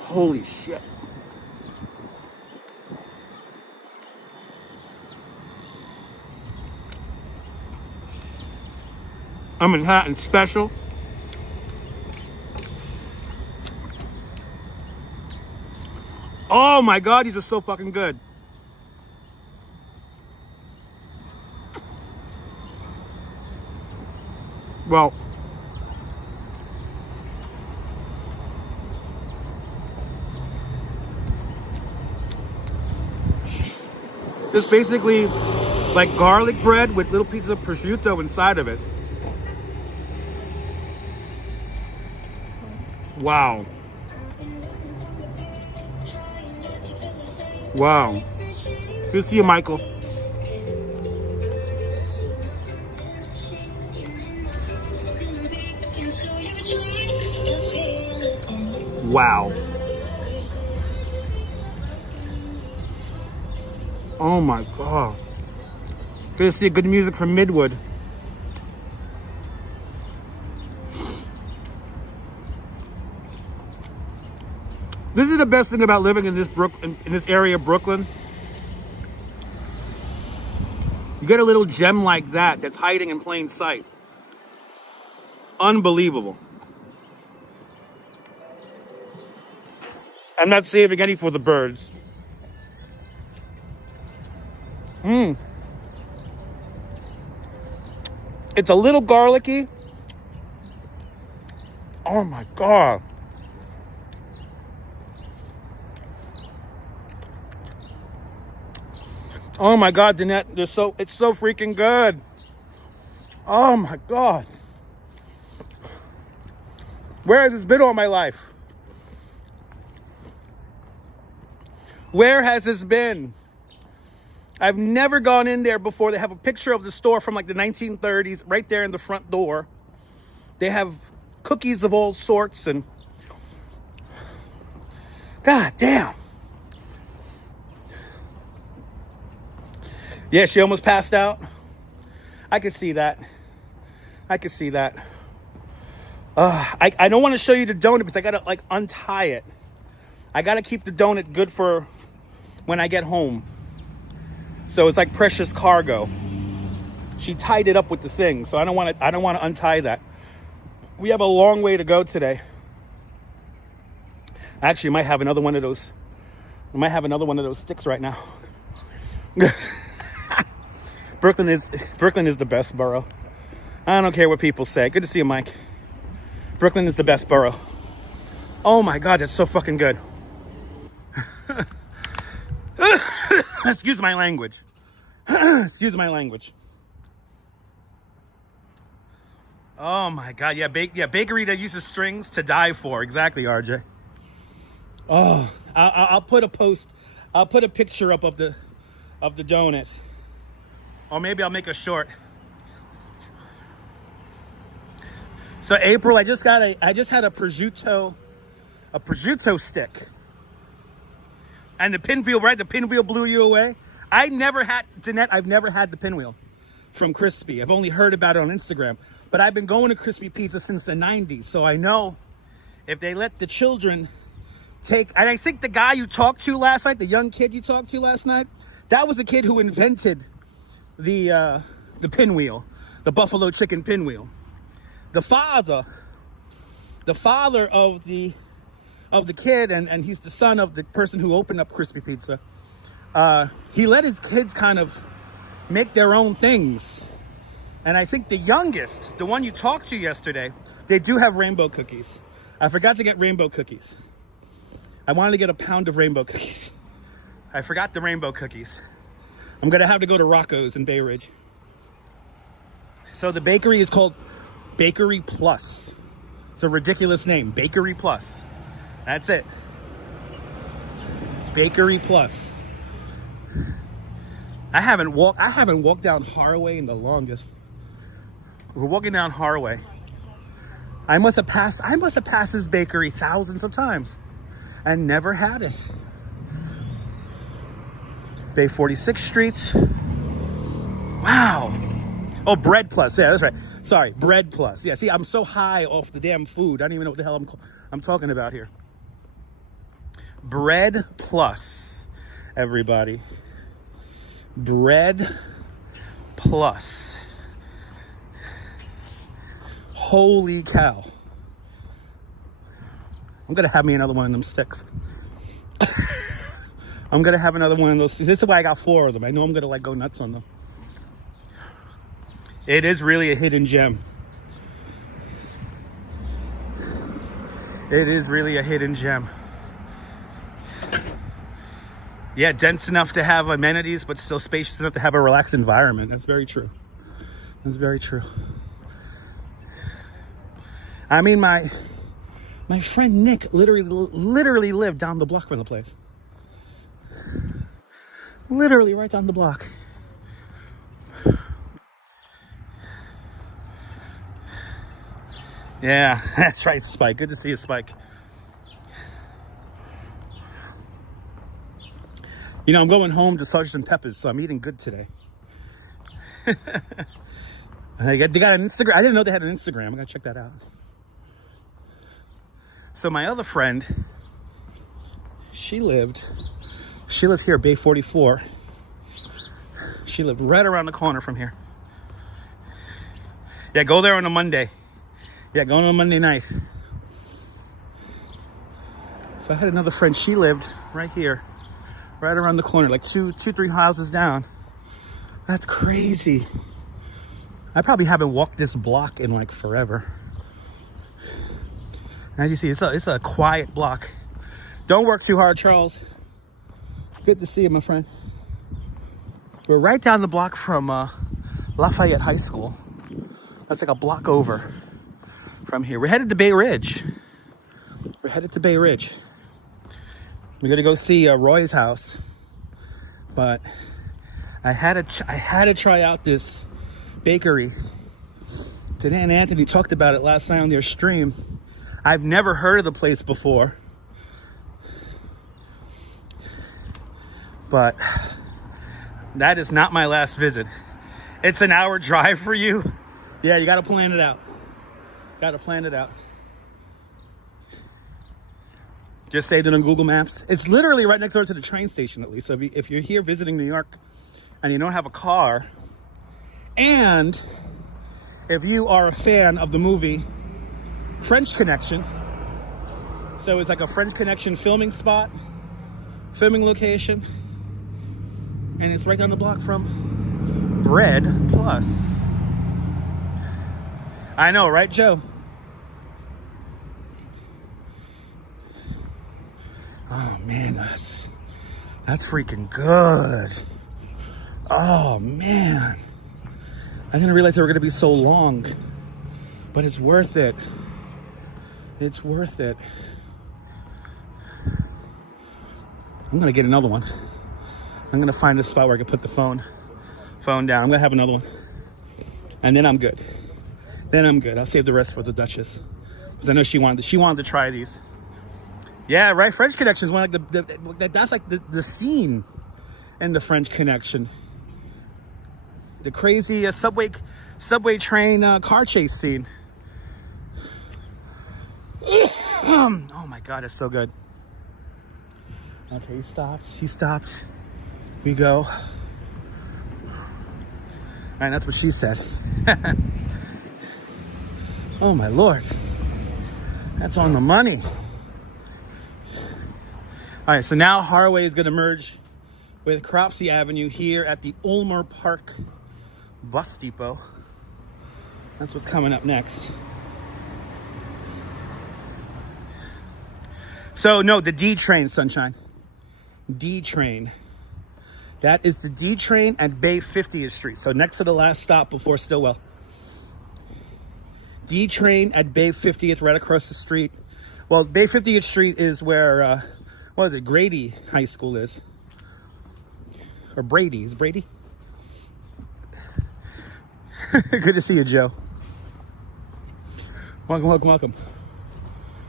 Holy shit. I'm in Manhattan special. Oh my God, these are so fucking good. Well, it's basically like garlic bread with little pieces of prosciutto inside of it. Wow. Wow. Good to see you, Michael. Wow. Oh my God. Good to see good music from Midwood. This is the best thing about living in this area of Brooklyn. You get a little gem like that that's hiding in plain sight. Unbelievable. I'm not saving any for the birds. It's a little garlicky. Oh my God. Oh my God, Danette, it's so freaking good. Oh my God. Where has this been all my life? Where has this been? I've never gone in there before. They have a picture of the store from like the 1930s right there in the front door. They have cookies of all sorts and God damn. Yeah, she almost passed out. I could see that. I could see that. I don't want to show you the donut because I gotta like untie it. I gotta keep the donut good for when I get home. So it's like precious cargo. She tied it up with the thing, so I don't want to untie that. We have a long way to go today. Actually, I might have another one of those. I might have another one of those sticks right now. Brooklyn is the best borough. I don't care what people say. Good to see you, Mike. Brooklyn is the best borough. Oh my God, that's so fucking good. Excuse my language. Excuse my language. Oh my God, yeah, bakery that uses strings to die for. Exactly, RJ. Oh, I'll put a post. I'll put a picture up of the donut. Or maybe I'll make a short. So April, I just had a prosciutto stick. And the pinwheel, right? The pinwheel blew you away. Danette, I've never had the pinwheel from Crispy. I've only heard about it on Instagram. But I've been going to Crispy Pizza since the 90s. So I know if they let the children take, and I think the guy you talked to last night, the young kid you talked to last night, that was the kid who invented the pinwheel, the buffalo chicken pinwheel. The father of the kid, and he's the son of the person who opened up Crispy Pizza. He let his kids kind of make their own things. And I think the youngest, the one you talked to yesterday, they do have rainbow cookies. I forgot to get rainbow cookies. I wanted to get a pound of rainbow cookies. I forgot the rainbow cookies. I'm gonna have to go to Rocco's in Bay Ridge. So the bakery is called Bakery Plus. It's a ridiculous name, Bakery Plus. That's it. Bakery Plus. I haven't walked down Haraway in the longest. We're walking down Haraway. I must have passed this bakery thousands of times and never had it. Bay 46th Street. Wow. Oh, Bread Plus. Yeah, that's right. Sorry, Bread Plus. Yeah, see, I'm so high off the damn food. I don't even know what the hell I'm talking about here. Bread Plus, everybody. Bread Plus. Holy cow. I'm gonna have me another one of them sticks. I'm gonna have another one of those. This is why I got 4 of them. I know I'm gonna like go nuts on them. It is really a hidden gem. It is really a hidden gem. Yeah, dense enough to have amenities, but still spacious enough to have a relaxed environment. That's very true. That's very true. I mean, my friend Nick literally lived down the block from the place. Literally right down the block. Yeah, that's right, Spike. Good to see you, Spike. You know, I'm going home to Sgt. Pepper's, so I'm eating good today. They got an Instagram. I didn't know they had an Instagram. I gotta check that out. So my other friend, she lived here, Bay 44. She lived right around the corner from here. Yeah, go there on a Monday. Yeah, go on a Monday night. So I had another friend, she lived right here, right around the corner, like two, 3 houses down. That's crazy. I probably haven't walked this block in like forever. As you see, it's a quiet block. Don't work too hard, Charles. Good to see you, my friend. We're right down the block from Lafayette High School. That's like a block over from here. We're headed to Bay Ridge. We're headed to Bay Ridge. We're gonna go see Roy's house, but I had to try out this bakery. Today, and Anthony talked about it last night on their stream. I've never heard of the place before, but that is not my last visit. It's an hour drive for you. Yeah, you gotta plan it out. Gotta plan it out. Just saved it on Google Maps. It's literally right next door to the train station, at least. So if you're here visiting New York and you don't have a car, and if you are a fan of the movie French Connection, so it's like a French Connection filming spot, filming location, and it's right down the block from Bread Plus. I know, right, Joe? Oh man, that's freaking good. Oh man, I didn't realize they were gonna be so long, but it's worth it. It's worth it. I'm gonna get another one. I'm gonna find a spot where I can put the phone down. I'm gonna have another one, and then I'm good. Then I'm good. I'll save the rest for the Duchess, because I know she wanted to try these. Yeah, right. French Connection is one like that's like the scene in the French Connection. The crazy subway train car chase scene. Oh my God, it's so good. Okay, he stopped. He stopped. We go. All right, that's what she said. Oh my Lord, that's on the money. All right, so now Harway is going to merge with Cropsey Avenue here at the Ulmer Park Bus Depot. That's what's coming up next. So no, the D train, Sunshine. D train. That is the D train at Bay 50th Street. So next to the last stop before Stillwell. D train at Bay 50th, right across the street. Well, Bay 50th Street is where, what is it, Grady High School is. Or Brady. Is it Brady? Good to see you, Joe. Welcome, welcome, welcome.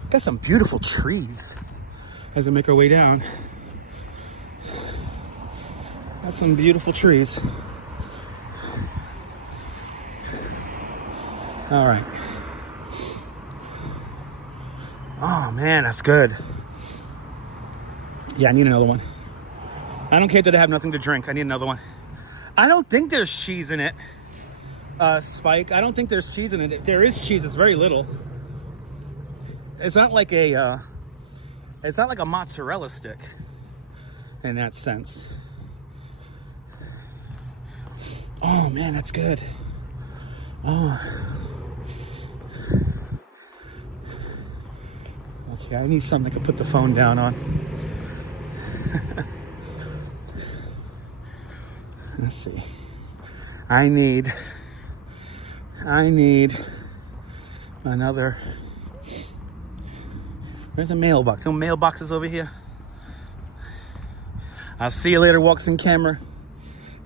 Got some beautiful trees as we make our way down. Got some beautiful trees. All right. Oh man, that's good. Yeah, I need another one. I don't care that I have nothing to drink. I need another one. I don't think there's cheese in it, Spike. I don't think there's cheese in it. If there is cheese, it's very little. It's not like a mozzarella stick in that sense. Oh man, that's good. Oh. Okay, I need something I can put the phone down on. Let's see. I need another. There's a mailbox. No mailboxes over here. I'll see you later, Walks in Camera.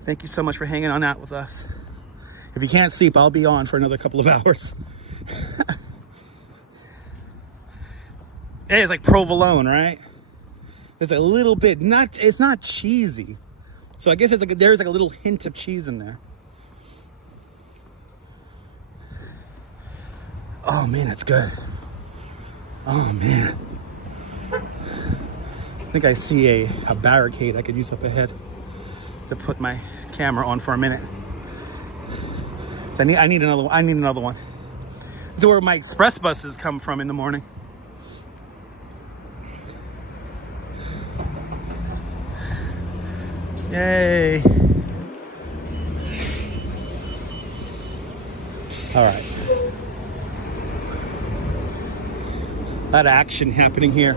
Thank you so much for hanging on out with us. If you can't sleep, I'll be on for another couple of hours. It's like provolone, right? There's a little bit, it's not cheesy. So I guess it's like there's like a little hint of cheese in there. Oh man, that's good. Oh man. I think I see a barricade I could use up ahead to put my camera on for a minute. So I need another one. I need another one. This is where my express buses come from in the morning. Yay. All right. A lot of action happening here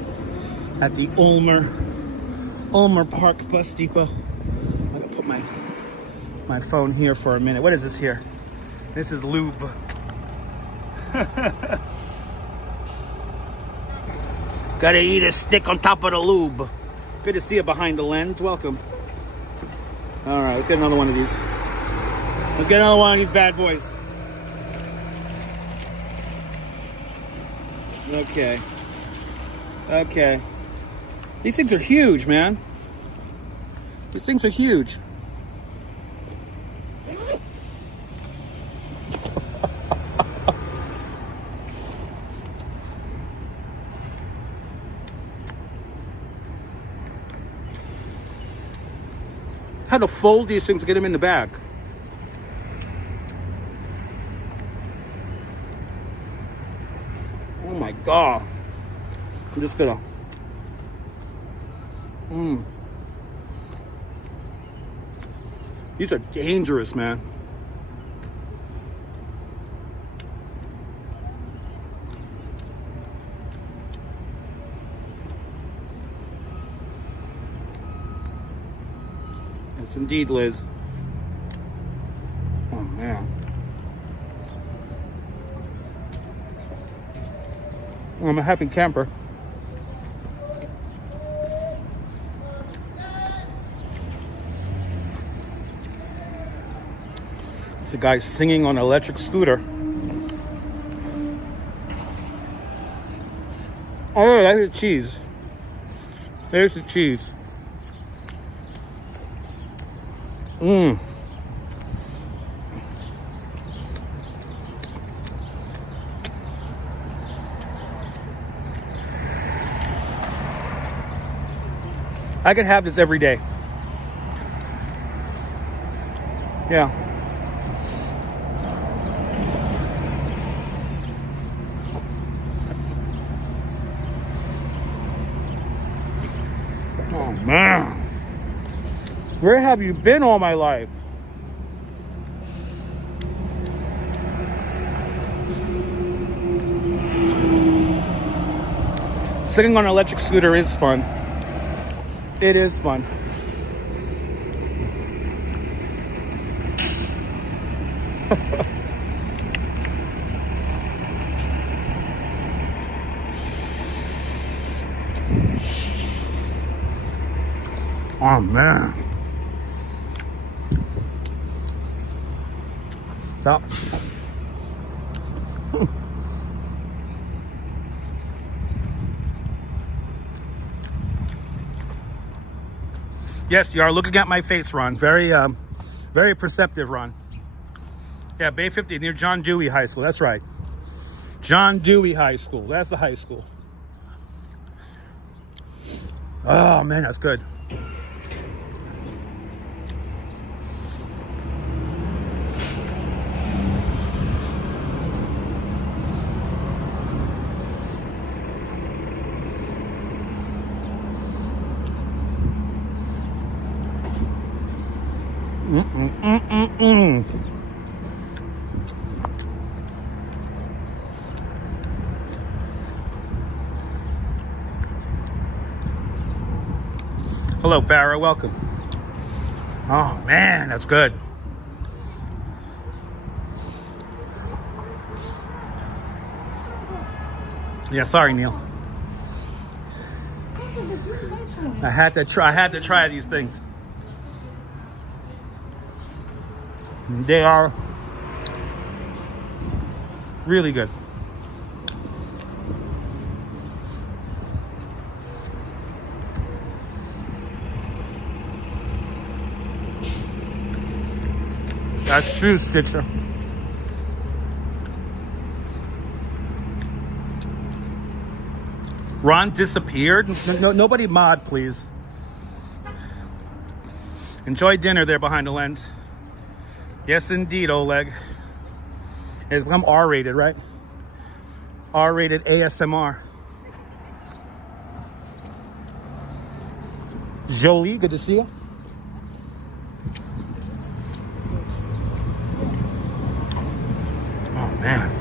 at the Ulmer Park Bus Depot. I'm gonna put my phone here for a minute. What is this here? This is lube. Gotta eat a stick on top of the lube. Good to see you behind the lens. Welcome. All right, let's get another one of these. Let's get another one of these bad boys. Okay. Okay. These things are huge, man. These things are huge. How to fold these things to get them in the bag. Oh my God. I'm just gonna. These are dangerous, man. Yes, indeed, Liz. Oh man. I'm a happy camper. It's a guy singing on an electric scooter. Oh, there's the cheese. There's the cheese. I could have this every day. Yeah. Oh man. Where have you been all my life? Sitting on an electric scooter is fun. It is fun. Oh man. Stop. Yes, you are looking at my face, Ron. Very perceptive, Ron. Yeah, Bay 50 near John Dewey High School. That's right. John Dewey High School. That's the high school. Oh man, that's good. Hello, Farrah. Welcome. Oh, man, that's good. Yeah, sorry, Neil. I had to try these things. They are really good. That's true, Stitcher. Ron disappeared. Nobody mod, please. Enjoy dinner there behind the lens. Yes, indeed, Oleg. It's become R-rated, right? R-rated ASMR. Jolie, good to see you. Oh, man.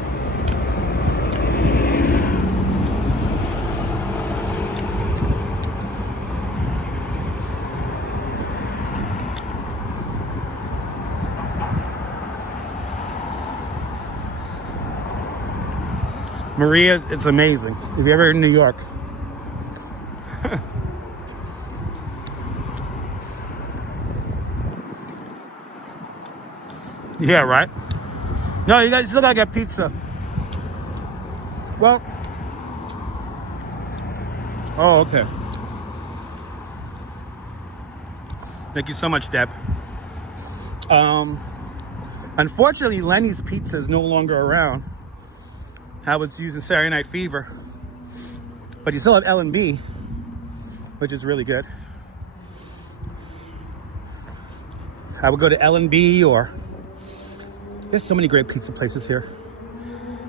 Maria, it's amazing. If you're ever in New York. Yeah, right? No, you guys still gotta get pizza. Well. Oh, okay. Thank you so much, Deb. Unfortunately, Lenny's Pizza is no longer around. I was using Saturday Night Fever. But you still have L&B, which is really good. I would go to L&B or... There's so many great pizza places here.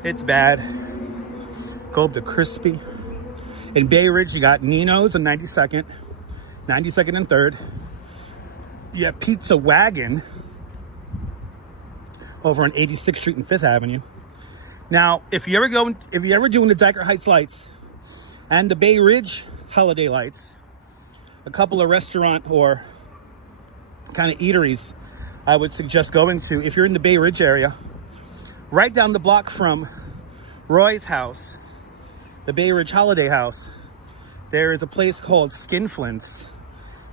It's bad. Go up to Crispy. In Bay Ridge, you got Nino's on 92nd. 92nd and 3rd. You have Pizza Wagon over on 86th Street and 5th Avenue. Now, if you ever doing the Dyker Heights lights and the Bay Ridge holiday lights, a couple of restaurant or kind of eateries I would suggest going to, if you're in the Bay Ridge area, right down the block from Roy's house, the Bay Ridge Holiday House, there is a place called Skinflints.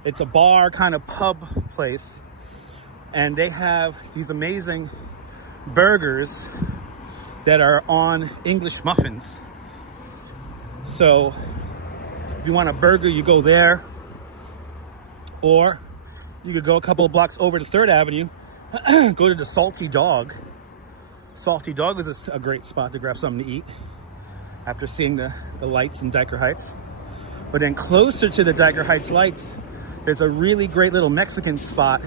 It's a bar kind of pub place, and they have these amazing burgers that are on English muffins. So if you want a burger, you go there, or you could go a couple of blocks over to 3rd Avenue, go to the Salty Dog. Salty Dog is a great spot to grab something to eat after seeing the lights in Dyker Heights. But then closer to the Dyker Heights lights, there's a really great little Mexican spot.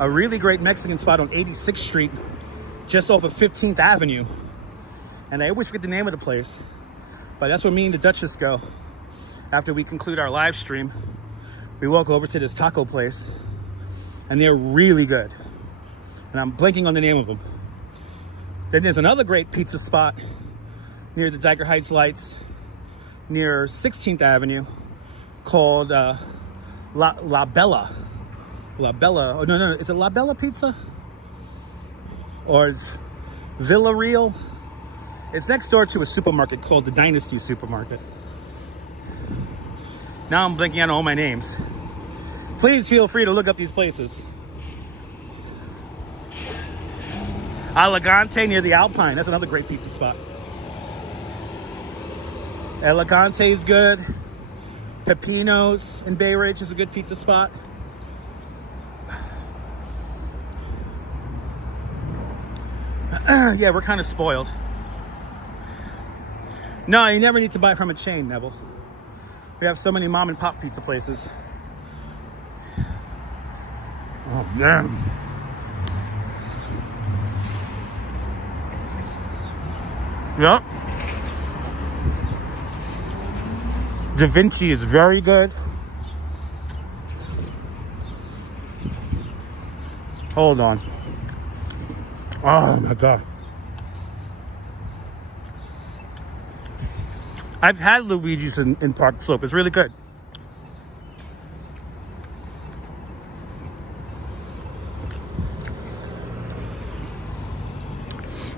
A really great Mexican spot on 86th Street, just off of 15th Avenue. And I always forget the name of the place, but that's where me and the Duchess go. After we conclude our live stream, we walk over to this taco place, and they're really good. And I'm blanking on the name of them. Then there's another great pizza spot near the Dyker Heights lights, near 16th Avenue, called La Bella. La Bella. Oh, no. Is it La Bella Pizza? Or it's Villa Real? It's next door to a supermarket called the Dynasty Supermarket. Now I'm blanking on all my names. Please feel free to look up these places. Elegante near the Alpine. That's another great pizza spot. Elegante is good. Pepino's in Bay Ridge is a good pizza spot. Yeah, we're kind of spoiled. No, you never need to buy from a chain, Neville. We have so many mom and pop pizza places. Oh, man. Yep. Da Vinci is very good. Hold on. Oh my God. I've had Luigi's in Park Slope. It's really good.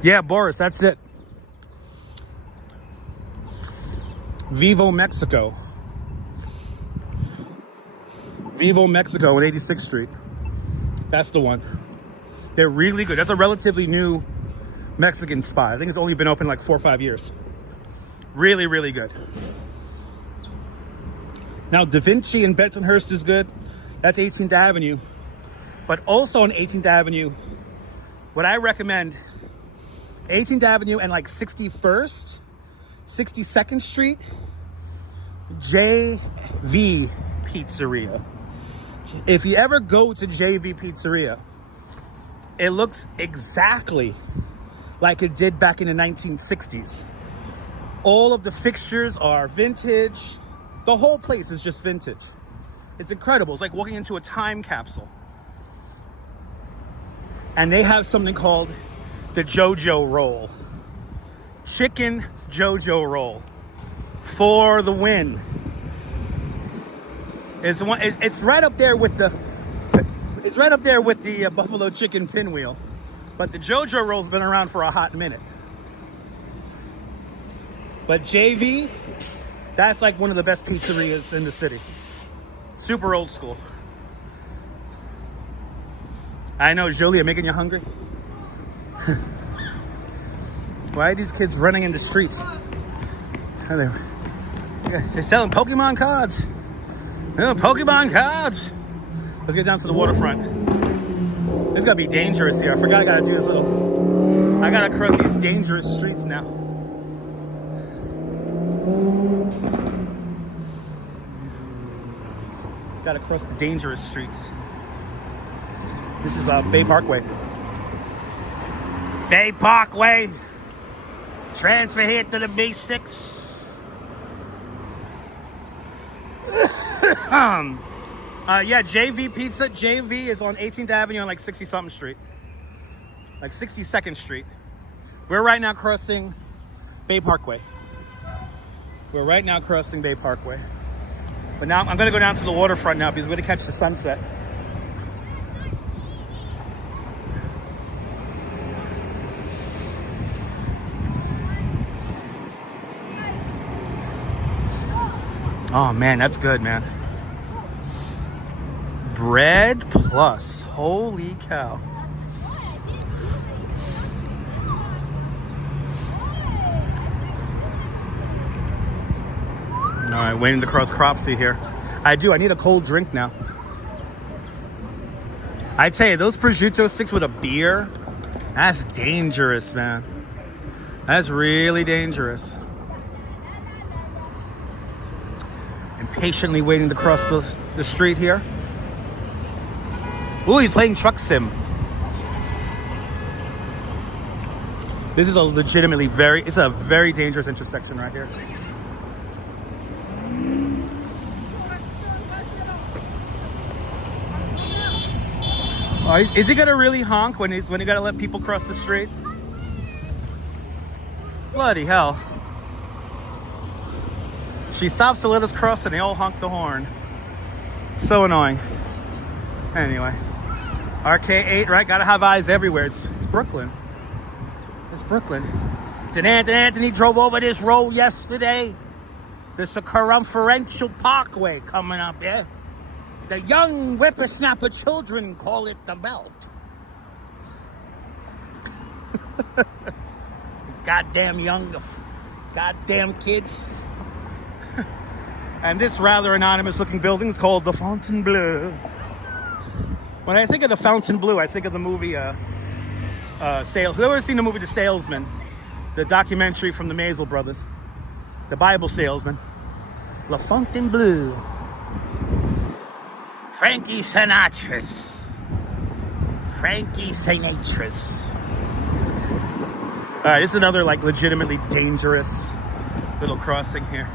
Yeah, Boris, that's it. Vivo Mexico. Vivo Mexico on 86th Street. That's the one. They're really good. That's a relatively new Mexican spot. I think it's only been open like 4 or 5 years. Really, really good. Now, Da Vinci in Bensonhurst is good. That's 18th Avenue. But also on 18th Avenue, what I recommend, 18th Avenue and like 61st, 62nd Street, JV Pizzeria. If you ever go to JV Pizzeria, it looks exactly like it did back in the 1960s. All of the fixtures are vintage. The whole place is just vintage. It's incredible. It's like walking into a time capsule. And they have something called the JoJo roll. Chicken JoJo roll. For the win. It's right up there with the buffalo chicken pinwheel. But the JoJo roll's been around for a hot minute. But JV, that's like one of the best pizzerias in the city. Super old school. I know, Jolie, I'm making you hungry. Why are these kids running in the streets? They're selling Pokemon cards. Pokemon cards. Let's get down to the waterfront. This is gonna be dangerous here. I forgot I gotta do this little. I gotta cross these dangerous streets now. Gotta cross the dangerous streets. This is Bay Parkway. Bay Parkway. Transfer here to the B6. Yeah, JV Pizza. JV is on 18th Avenue on like 60-something Street. Like 62nd Street. We're right now crossing Bay Parkway. We're right now crossing Bay Parkway. But now I'm going to go down to the waterfront now because we're going to catch the sunset. Oh man, that's good, man. Bread plus. Holy cow. All right, waiting to cross Cropsey here. I need a cold drink now. I tell you, those prosciutto sticks with a beer, that's dangerous, man. That's really dangerous. Patiently waiting to cross the street here. Ooh, he's playing truck sim. This is a legitimately it's a very dangerous intersection right here. Oh, is he gonna really honk when he gotta let people cross the street? Bloody hell. She stops to let us cross and they all honk the horn. So annoying. Anyway. RK8, right? Gotta have eyes everywhere. It's Brooklyn. It's Brooklyn. Did Anthony drove over this road yesterday? The circumferential parkway coming up, yeah? The young whippersnapper children call it the belt. Goddamn kids. And this rather anonymous looking building is called the Fontainebleau. When I think of the Fontainebleau, I think of the movie whoever seen the movie The Salesman? The documentary from the Maisel brothers. The Bible salesman. La Fontainebleau. Frankie Sinatra's. Alright, this is another like legitimately dangerous little crossing here.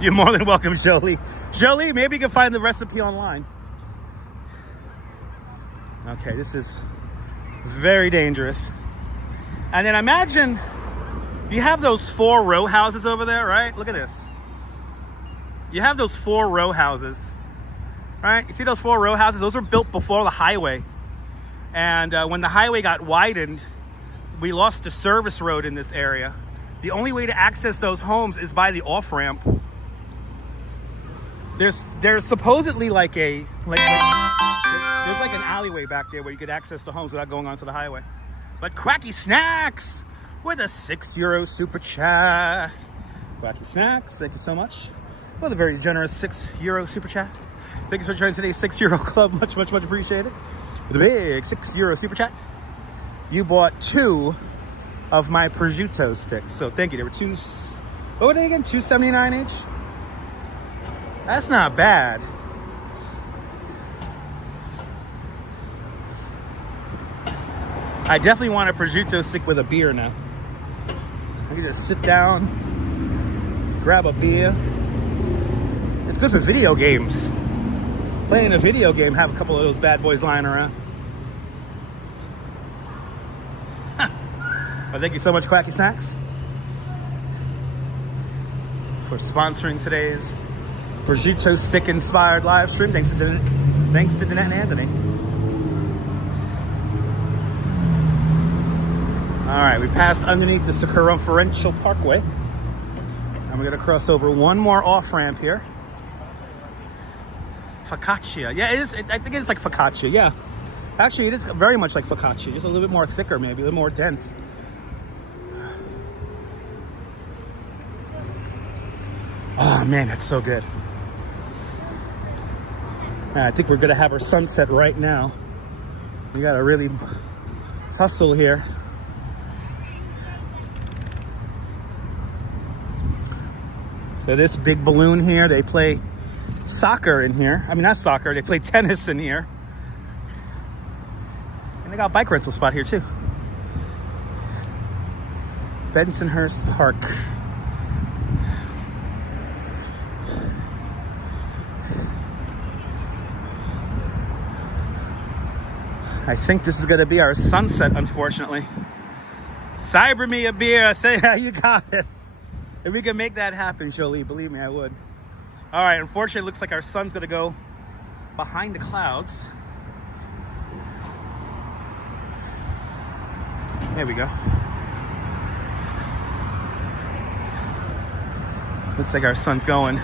You're more than welcome, Jolie. Jolie, maybe you can find the recipe online. Okay, this is very dangerous. And then imagine, you have those 4 row houses over there, right? Look at this. You have those 4 row houses, right? You see those 4 row houses? Those were built before the highway. And when the highway got widened, we lost the service road in this area. The only way to access those homes is by the off-ramp. There's supposedly like there's like an alleyway back there where you could access the homes without going onto the highway. But Quacky Snacks with a €6 super chat. Quacky Snacks, thank you so much for the very generous €6 super chat. Thank you for joining today's €6 club. Much appreciated. With a big €6 super chat. You bought 2 of my prosciutto sticks, so thank you. There were What were they again? $2.79 each? That's not bad. I definitely want a prosciutto stick with a beer now. I can just sit down, grab a beer. It's good for video games. Playing a video game, have a couple of those bad boys lying around. Well, thank you so much, Quacky Snacks, for sponsoring today's prosciutto stick inspired live stream. Thanks to Danette and Anthony. All right, we passed underneath the circumferential parkway, and we're gonna cross over one more off ramp here. Focaccia, yeah, it is. I think it's like focaccia. Yeah, actually, it is very much like focaccia, just a little bit more thicker, maybe a little more dense. Oh man, that's so good. I think we're gonna have our sunset right now. We gotta really hustle here. So this big balloon here, they play soccer in here. I mean, not soccer, they play tennis in here. And they got a bike rental spot here too. Bensonhurst Park. I think this is gonna be our sunset, unfortunately. Cyber me a beer, I say, yeah, you got it. If we can make that happen, Jolie, believe me, I would. All right, unfortunately, it looks like our sun's gonna go behind the clouds. There we go. Looks like our sun's going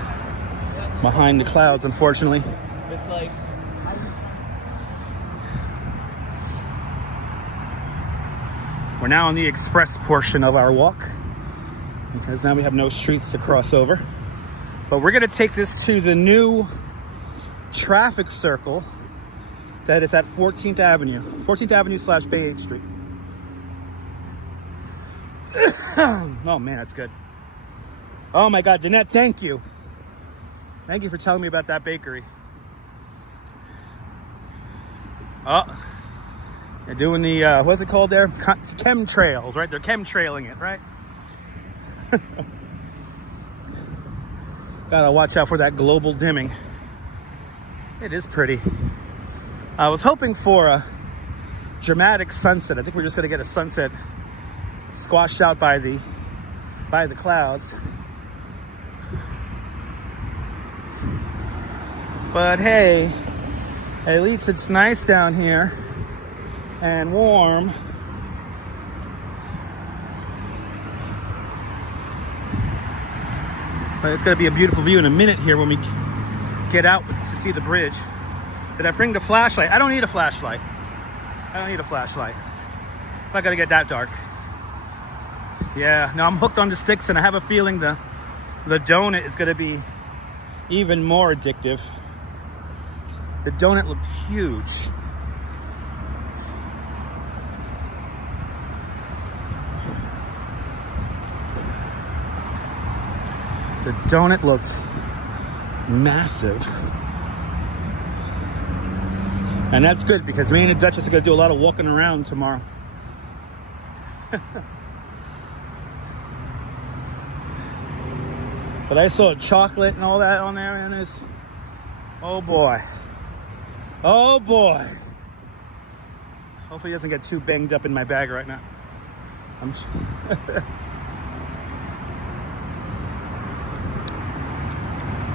behind the clouds, unfortunately. It's like... We're now on the express portion of our walk, because now we have no streets to cross over. But we're gonna take this to the new traffic circle that is at 14th Avenue. 14th Avenue / Bay 8th Street. Oh man, that's good. Oh my God, Danette, thank you. Thank you for telling me about that bakery. Oh, they're doing the, what's it called there? Chemtrails, right? They're chemtrailing it, right? Gotta watch out for that global dimming. It is pretty. I was hoping for a dramatic sunset. I think we're just gonna get a sunset squashed out by the clouds. But hey, at least it's nice down here and warm. But it's gonna be a beautiful view in a minute here when we get out to see the bridge. Did I bring the flashlight? I don't need a flashlight. I don't need a flashlight. It's not gonna get that dark. Yeah, no, I'm hooked on the sticks, and I have a feeling the donut is gonna be even more addictive. The donut looked huge. The donut looks massive. And that's good, because me and the Duchess are gonna do a lot of walking around tomorrow. But I saw chocolate and all that on there, and it's, oh boy. Oh boy. Hopefully it doesn't get too banged up in my bag right now.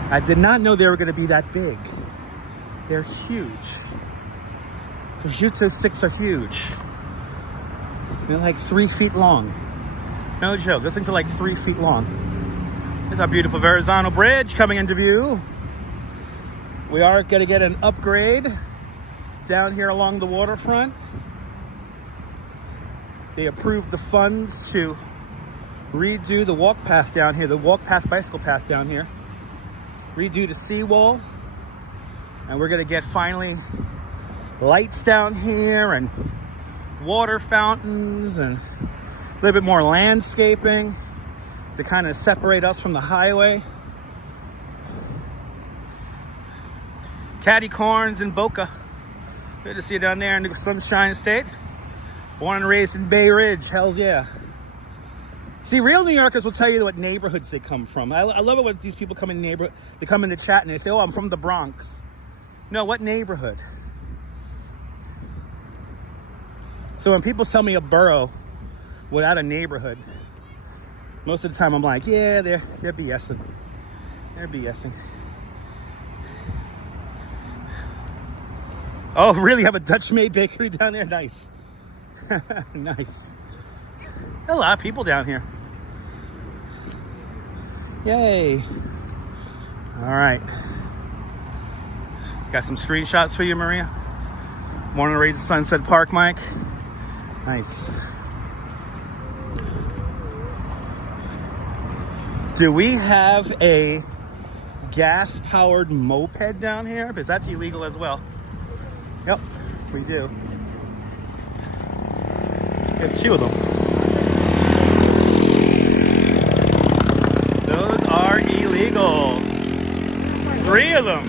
I did not know they were going to be that big. They're huge. Prosciutto sticks are huge. They're like 3 feet long. No joke, those things are like 3 feet long. There's our beautiful Verizon Bridge coming into view. We are going to get an upgrade down here along the waterfront. They approved the funds to redo the walk path down here, the walk path, bicycle path down here. Redo the seawall, and we're gonna get finally lights down here and water fountains and a little bit more landscaping. to kind of separate us from the highway. Caddy Corns in Boca. Good to see you down there in the Sunshine State. Born and raised in Bay Ridge. Hells yeah. See, real New Yorkers will tell you what neighborhoods they come from. I love it when these people come in neighborhood. They come in the chat and they say, "Oh, I'm from the Bronx." No, what neighborhood? So when people tell me a borough without a neighborhood, most of the time I'm like, yeah, they're BSing. They're BSing. Oh, really? Have a Dutch-made bakery down there? Nice. Nice. A lot of people down here. Yay. All right. Got some screenshots for you, Maria. Morning rays at Sunset Park, Mike. Nice. Do we have a gas-powered moped down here? Because that's illegal as well. Yep, we do. We have 2 of them. Those are illegal. 3 of them.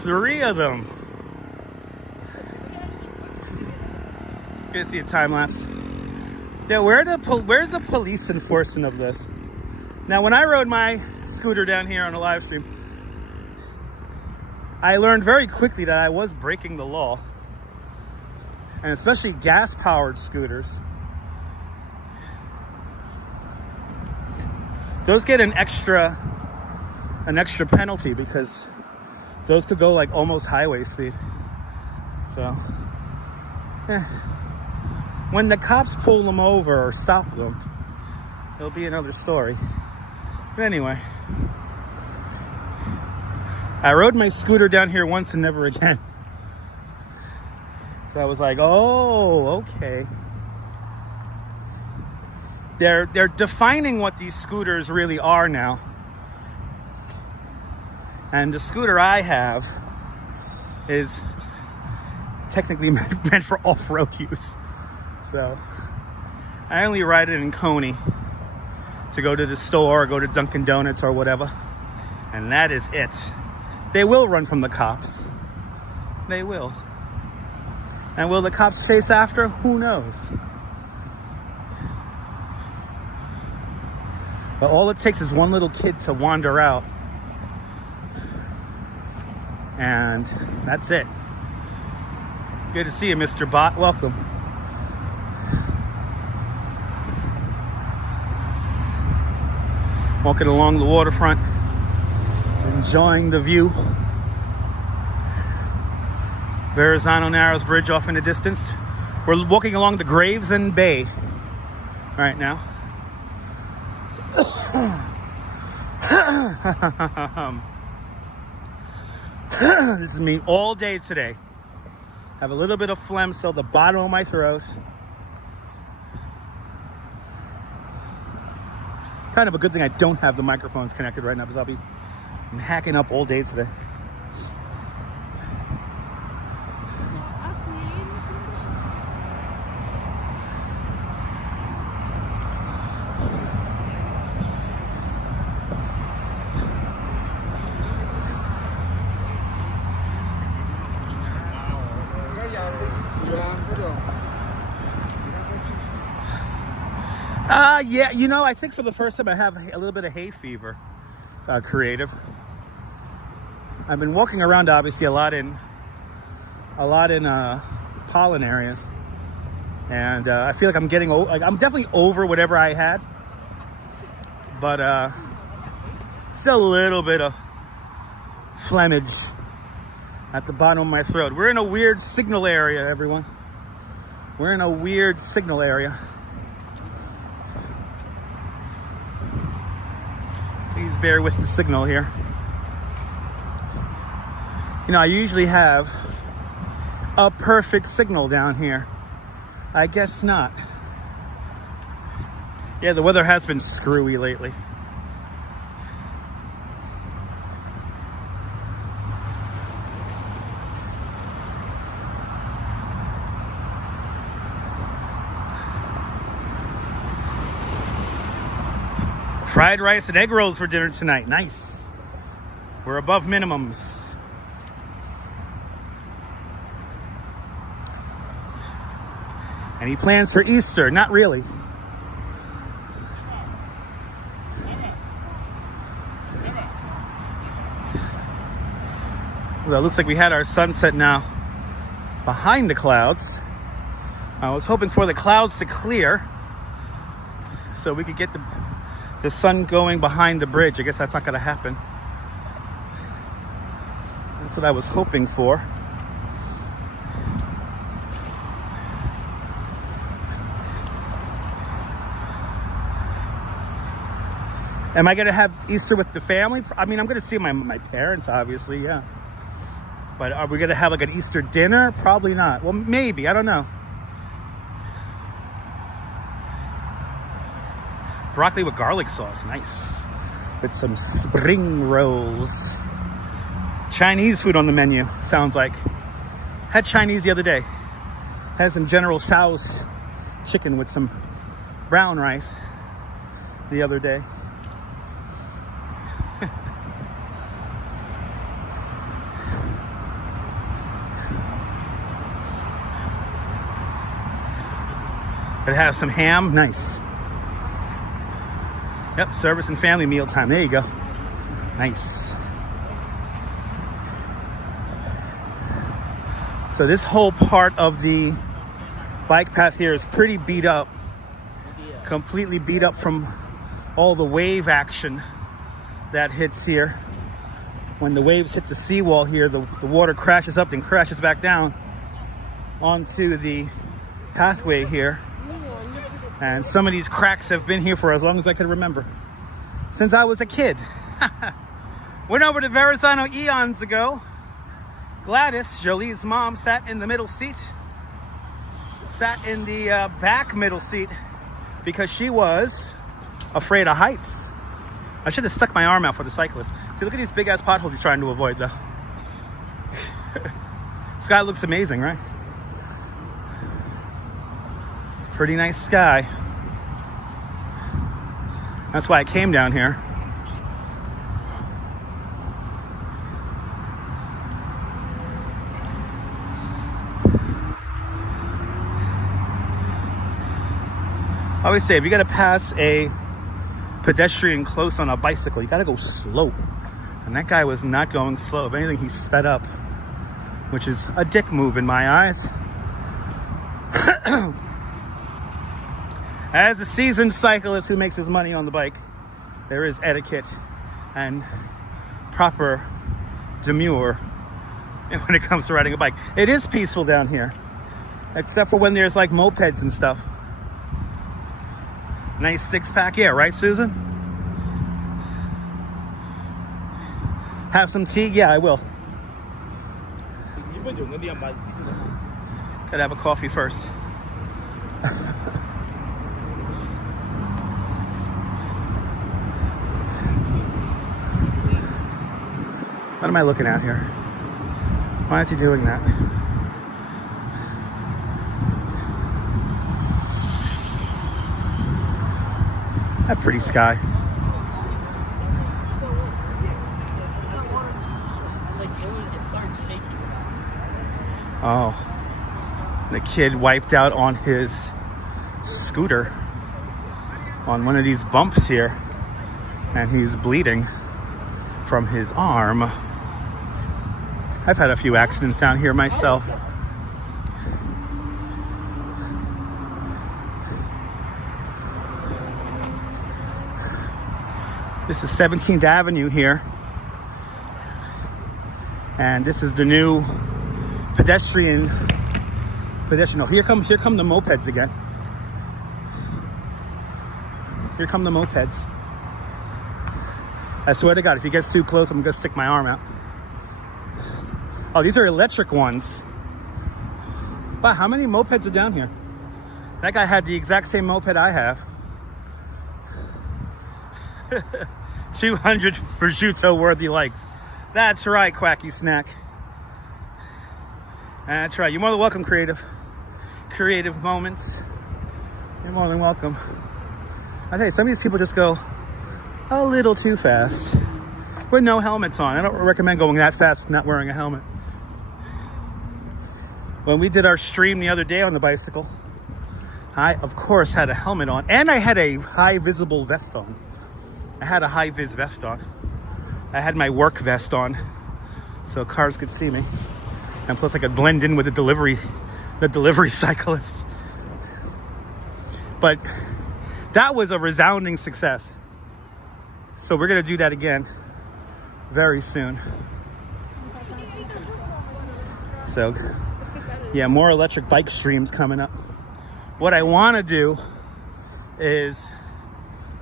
3 of them. Good to see a time lapse. Yeah, where's the police enforcement of this? Now, when I rode my scooter down here on a live stream, I learned very quickly that I was breaking the law. And especially gas-powered scooters. Those get an extra penalty because those could go like almost highway speed. So, when the cops pull them over or stop them, it'll be another story. But anyway, I rode my scooter down here once and never again. So I was like, oh, okay. They're defining what these scooters really are now. And the scooter I have is technically meant for off-road use. So I only ride it in Coney to go to the store or go to Dunkin' Donuts or whatever. And that is it. They will run from the cops. They will. And will the cops chase after? Who knows? But all it takes is one little kid to wander out. And that's it. Good to see you, Mr. Bot. Welcome. Walking along the waterfront, enjoying the view. Verizon Narrows Bridge off in the distance. We're walking along the Gravesend Bay right now. This is me all day today. Have a little bit of phlegm still at the bottom of my throat. Kind of a good thing I don't have the microphones connected right now because I'm hacking up all day today. Yeah, you know, I think for the first time I have a little bit of hay fever, creative. I've been walking around obviously a lot in pollen areas, and I feel like I'm getting I'm definitely over whatever I had, but still a little bit of phlegmage at the bottom of my throat. We're in a weird signal area, everyone. We're in a weird signal area. Please bear with the signal here. You know, I usually have a perfect signal down here. I guess not. Yeah, the weather has been screwy lately. Fried rice and egg rolls for dinner tonight. Nice. We're above minimums. Any plans for Easter? Not really. Well, it looks like we had our sunset now behind the clouds. I was hoping for the clouds to clear so we could get the sun going behind the bridge. I guess that's not going to happen. That's what I was hoping for. Am I going to have Easter with the family? I mean, I'm going to see my parents, obviously, yeah. But are we going to have like an Easter dinner? Probably not. Well, maybe. I don't know. Broccoli with garlic sauce. Nice. With some spring rolls. Chinese food on the menu, sounds like. Had Chinese the other day. Had some General Tso's chicken with some brown rice the other day. Could have some ham. Nice. Yep, service and family meal time. There you go. Nice. So this whole part of the bike path here is pretty beat up. Completely beat up from all the wave action that hits here. When the waves hit the seawall here, the water crashes up and crashes back down onto the pathway here. And some of these cracks have been here for as long as I could remember. Since I was a kid. Went over to Verizon eons ago. Gladys, Jolie's mom, sat in the middle seat. Sat in the back middle seat because she was afraid of heights. I should have stuck my arm out for the cyclist. See, look at these big ass potholes he's trying to avoid though. Sky looks amazing, right? Pretty nice sky. That's why I came down here. I always say, if you gotta pass a pedestrian close on a bicycle, you gotta go slow. And that guy was not going slow. If anything, he sped up, which is a dick move in my eyes. As a seasoned cyclist who makes his money on the bike, there is etiquette and proper demure when it comes to riding a bike. It is peaceful down here, except for when there's like mopeds and stuff. Nice six-pack, yeah, right, Susan? Have some tea? Yeah, I will. Gotta have a coffee first. What am I looking at here? Why is he doing that? That pretty sky. Oh, the kid wiped out on his scooter on one of these bumps here, and he's bleeding from his arm. I've had a few accidents down here myself. This is 17th Avenue here. And this is the new pedestrian. No, here come the mopeds again. Here come the mopeds. I swear to God, if he gets too close, I'm gonna stick my arm out. Oh, these are electric ones. Wow, how many mopeds are down here? That guy had the exact same moped I have. 200 prosciutto worthy likes. That's right, Quacky Snack. That's right. You're more than welcome, Creative Moments. You're more than welcome. I tell you, some of these people just go a little too fast with no helmets on. I don't recommend going that fast with not wearing a helmet. When we did our stream the other day on the bicycle, I, of course, had a helmet on, and I had a high visible vest on. I had a high vis vest on. I had my work vest on, so cars could see me. And plus I could blend in with the delivery cyclists. But that was a resounding success. So we're gonna do that again very soon. So yeah, more electric bike streams coming up. What I wanna do is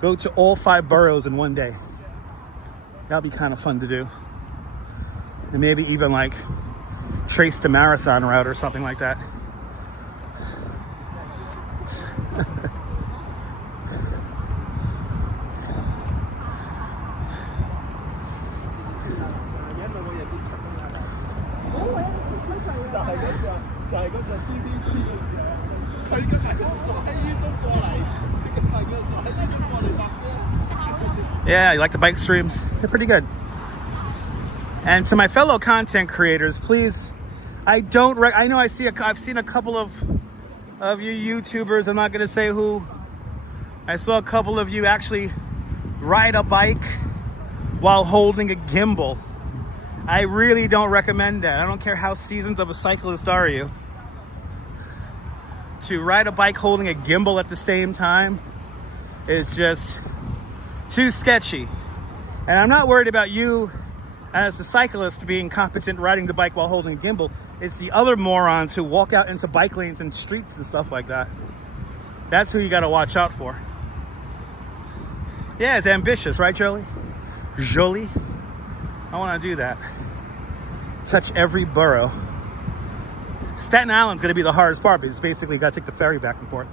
go to all 5 boroughs in one day. That'll be kind of fun to do. And maybe even like trace the marathon route or something like that. Yeah, you like the bike streams? They're pretty good. And to my fellow content creators, please, I know I've seen a couple of you YouTubers, I'm not gonna say who. I saw a couple of you actually ride a bike while holding a gimbal. I really don't recommend that. I don't care how seasoned of a cyclist are you. To ride a bike holding a gimbal at the same time is just too sketchy. And I'm not worried about you as a cyclist being competent riding the bike while holding a gimbal. It's the other morons who walk out into bike lanes and streets and stuff like that. That's who you gotta watch out for. Yeah, it's ambitious, right, Jolie? Jolie? I wanna do that. Touch every borough. Staten Island's gonna be the hardest part because basically you gotta take the ferry back and forth.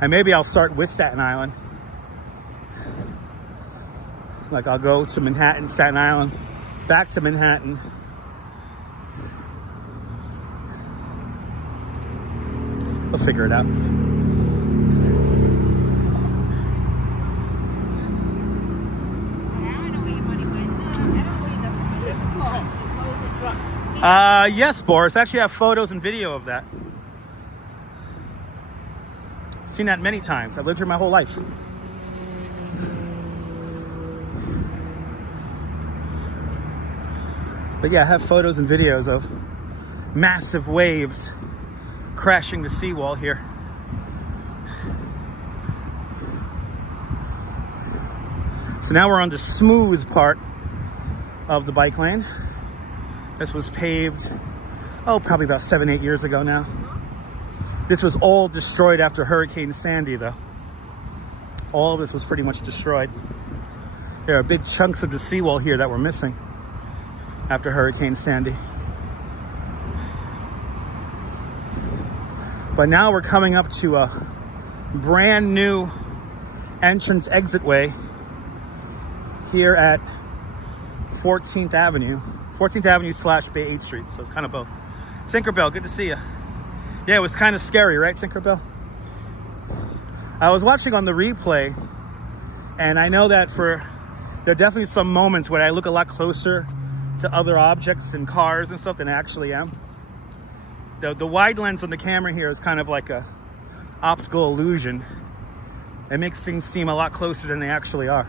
And maybe I'll start with Staten Island. Like I'll go to Manhattan, Staten Island, back to Manhattan. We'll figure it out. Yes, Boris. Actually, I have photos and video of that. I've seen that many times. I've lived here my whole life. But yeah, I have photos and videos of massive waves crashing the seawall here. So now we're on the smooth part of the bike lane. This was paved, probably about 7-8 years ago now. This was all destroyed after Hurricane Sandy, though. All of this was pretty much destroyed. There are big chunks of the seawall here that were missing after Hurricane Sandy. But now we're coming up to a brand new entrance exit way here at 14th Avenue. 14th Avenue / Bay 8th Street, so it's kind of both. Tinkerbell, good to see you. Yeah, it was kind of scary, right, Tinkerbell? I was watching on the replay, and I know that there are definitely some moments where I look a lot closer to other objects and cars and stuff than I actually am. The wide lens on the camera here is kind of like a optical illusion. It makes things seem a lot closer than they actually are.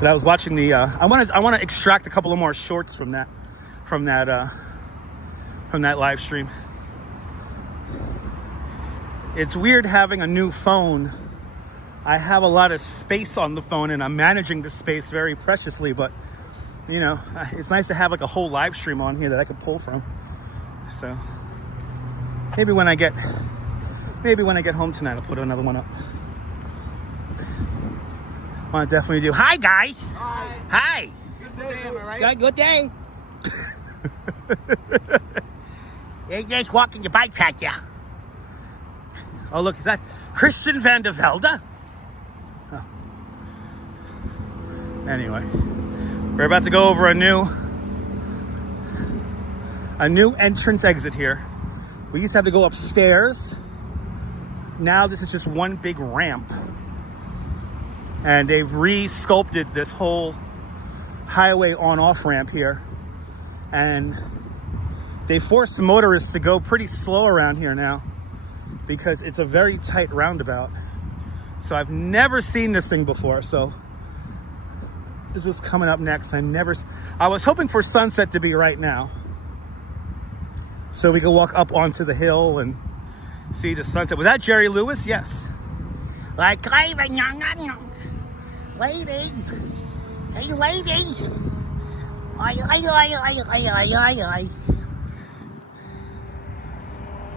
But I was watching the. I want to extract a couple of more shorts from that live stream. It's weird having a new phone. I have a lot of space on the phone, and I'm managing the space very preciously. But you know, it's nice to have like a whole live stream on here that I could pull from. So maybe when I get home tonight, I'll put another one up. I want to definitely do. Hi, guys. Hi. Hi. Good day, am I right? Good day. You just walking your bike path, yeah. Oh, look, is that Christian van der Velde? Oh. Anyway, we're about to go over a new entrance exit here. We used to have to go upstairs. Now this is just one big ramp. And they've re-sculpted this whole highway on-off ramp here. And they force motorists to go pretty slow around here now because it's a very tight roundabout. So I've never seen this thing before. So this is coming up next. I was hoping for sunset to be right now, so we could walk up onto the hill and see the sunset. Was that Jerry Lewis? Yes. Like, lady, hey lady.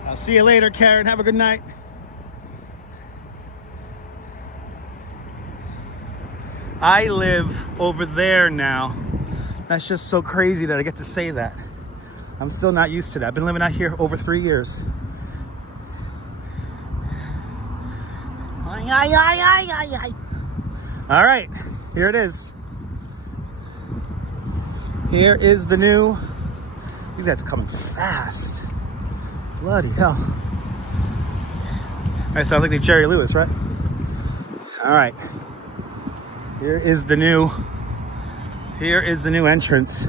I'll see you later, Karen. Have a good night. I live over there now. That's just so crazy that I get to say that. I'm still not used to that. I've been living out here over 3 years. All right, here it is. Here is the new. These guys are coming fast. Bloody hell. All right, sounds like the Jerry Lewis, right? All right. Here is the new entrance.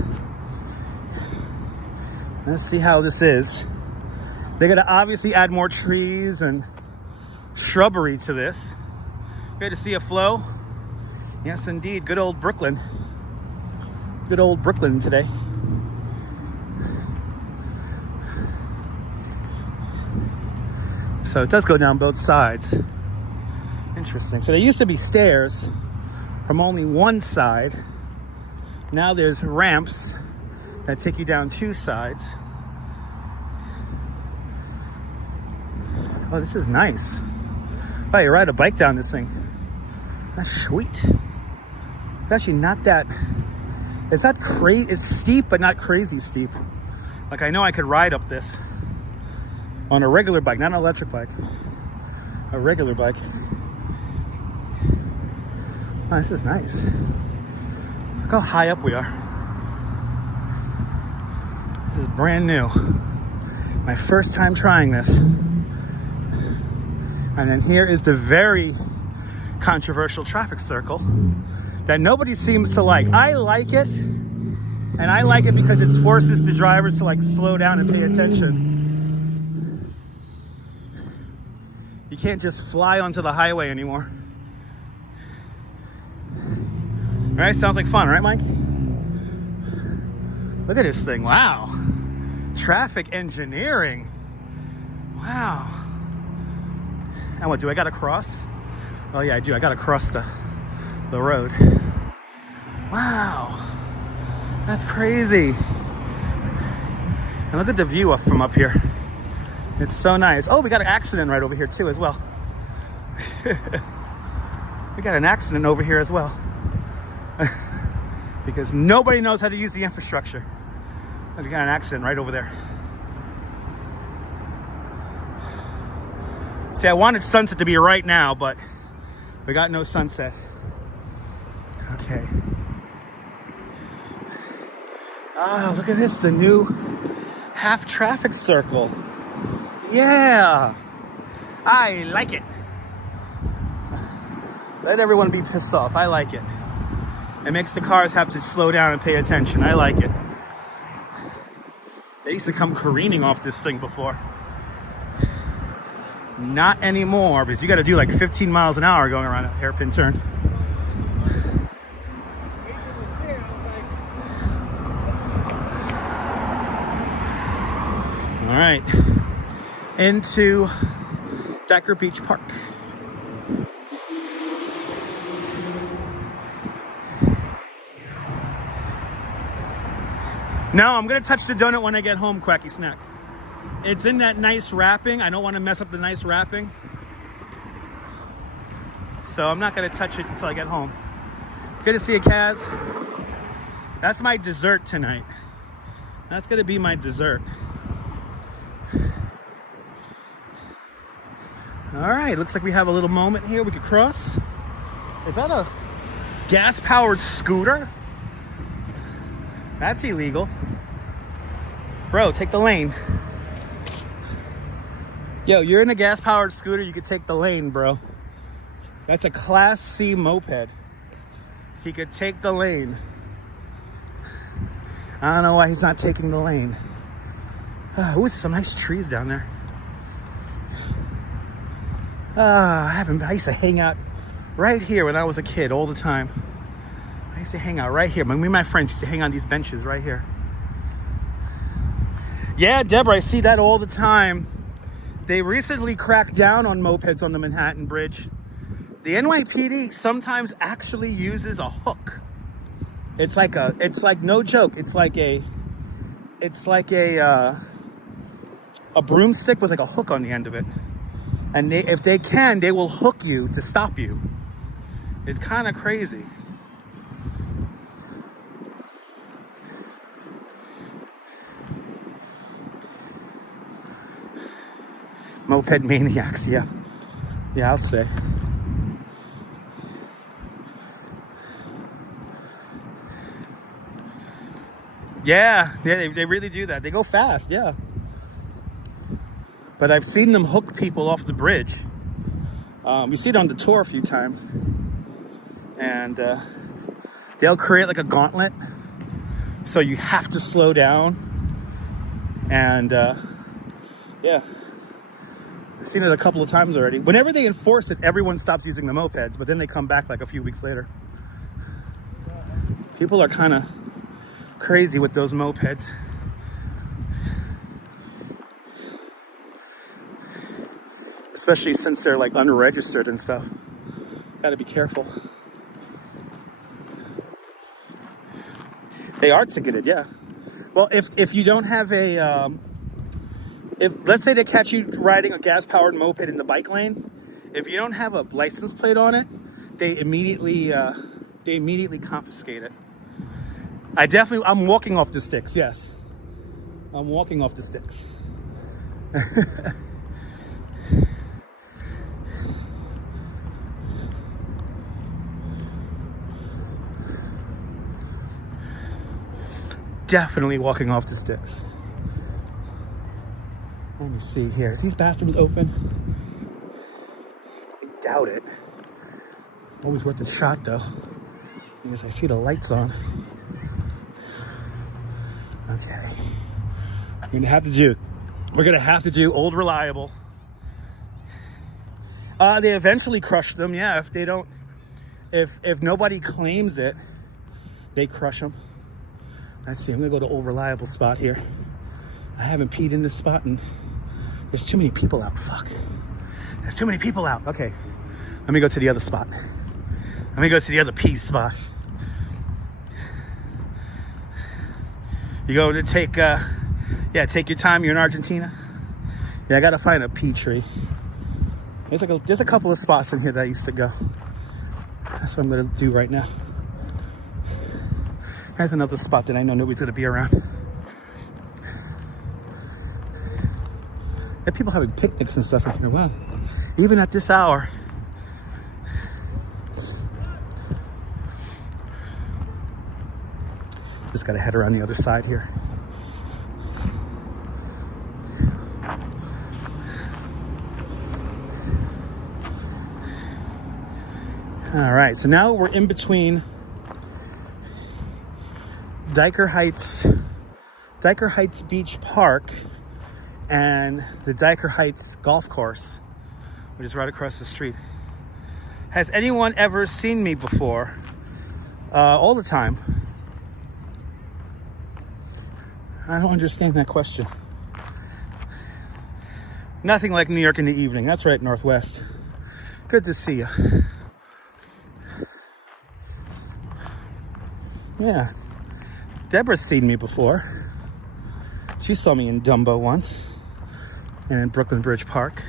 Let's see how this is. They're gonna obviously add more trees and shrubbery to this. Good to see a flow. Yes, indeed. Good old Brooklyn. Good old Brooklyn today. So it does go down both sides. Interesting. So there used to be stairs from only one side. Now there's ramps that take you down two sides. Oh, this is nice. Oh, you ride a bike down this thing. That's sweet. It's actually not that, it's not crazy, it's steep, but not crazy steep. Like, I know I could ride up this on a regular bike, not an electric bike, a regular bike. Oh, this is nice. Look how high up we are. This is brand new. My first time trying this. And then here is the very controversial traffic circle that nobody seems to like. I like it, and I like it because it forces the drivers to like slow down and pay attention. You can't just fly onto the highway anymore. All right, sounds like fun, right, Mike? Look at this thing, wow. Traffic engineering, wow. And what, do I gotta cross? Oh yeah, I do, I gotta cross the road. Wow, that's crazy. And look at the view from up here. It's so nice. Oh, we got an accident right over here too as well. We got an accident over here as well. Because nobody knows how to use the infrastructure. We got an accident right over there. See, I wanted sunset to be right now, but we got no sunset. Okay. Oh, look at this, the new half traffic circle. Yeah, I like it. Let everyone be pissed off. I like it. It makes the cars have to slow down and pay attention. I like it. They used to come careening off this thing before. Not anymore, because you got to do like 15 miles an hour going around a hairpin turn. All right, into Decker Beach Park. No, I'm gonna touch the donut when I get home, Quacky Snack. It's in that nice wrapping. I don't want to mess up the nice wrapping. So I'm not gonna touch it until I get home. Good to see you, Kaz. That's my dessert tonight. That's gonna be my dessert. All right, looks like we have a little moment here we could cross. Is that a gas-powered scooter? That's illegal. Bro, take the lane. Yo, you're in a gas-powered scooter, you could take the lane, bro. That's a Class C moped. He could take the lane. I don't know why he's not taking the lane. Ooh, some nice trees down there. I used to hang out right here when I was a kid all the time. I used to hang out right here. Me and my friends used to hang on these benches right here. Yeah, Deborah, I see that all the time. They recently cracked down on mopeds on the Manhattan Bridge. The NYPD sometimes actually uses a hook. It's like no joke. It's like a broomstick with like a hook on the end of it. And if they can, they will hook you to stop you. It's kind of crazy. Moped maniacs, yeah. Yeah, I'll say. Yeah, they really do that. They go fast, yeah. But I've seen them hook people off the bridge. We see it on the tour a few times. And they'll create like a gauntlet. So you have to slow down. And yeah. I've seen it a couple of times already. Whenever they enforce it, everyone stops using the mopeds. But then they come back like a few weeks later. People are kind of crazy with those mopeds. Especially since they're like unregistered and stuff. Gotta be careful. They are ticketed, yeah. Well, if you don't have a, if let's say they catch you riding a gas-powered moped in the bike lane, if you don't have a license plate on it, they immediately confiscate it. I'm walking off the sticks, yes. I'm walking off the sticks. Definitely walking off the sticks. Let me see here. Is these bathrooms open? I doubt it. Always worth a shot though. Because I see the lights on. Okay. We're gonna have to do Old Reliable. They eventually crush them, yeah. If they don't, if nobody claims it, they crush them. Let's see, I'm gonna go to Old Reliable spot here. I haven't peed in this spot and there's too many people out. Fuck. There's too many people out. Okay. Let me go to the other spot. Let me go to the other pee spot. You go to take your time. You're in Argentina. Yeah, I gotta find a pea tree. There's a couple of spots in here that I used to go. That's what I'm gonna do right now. There's another spot that I know nobody's gonna be around. There are people having picnics and stuff in here. Wow. Even at this hour. Just gotta head around the other side here. All right, so now we're in between Diker Heights Beach Park and the Diker Heights Golf Course, which is right across the street. Has anyone ever seen me before? All the time. I don't understand that question. Nothing like New York in the evening. That's right, Northwest. Good to see you. Yeah. Deborah's seen me before. She saw me in Dumbo once. And in Brooklyn Bridge Park.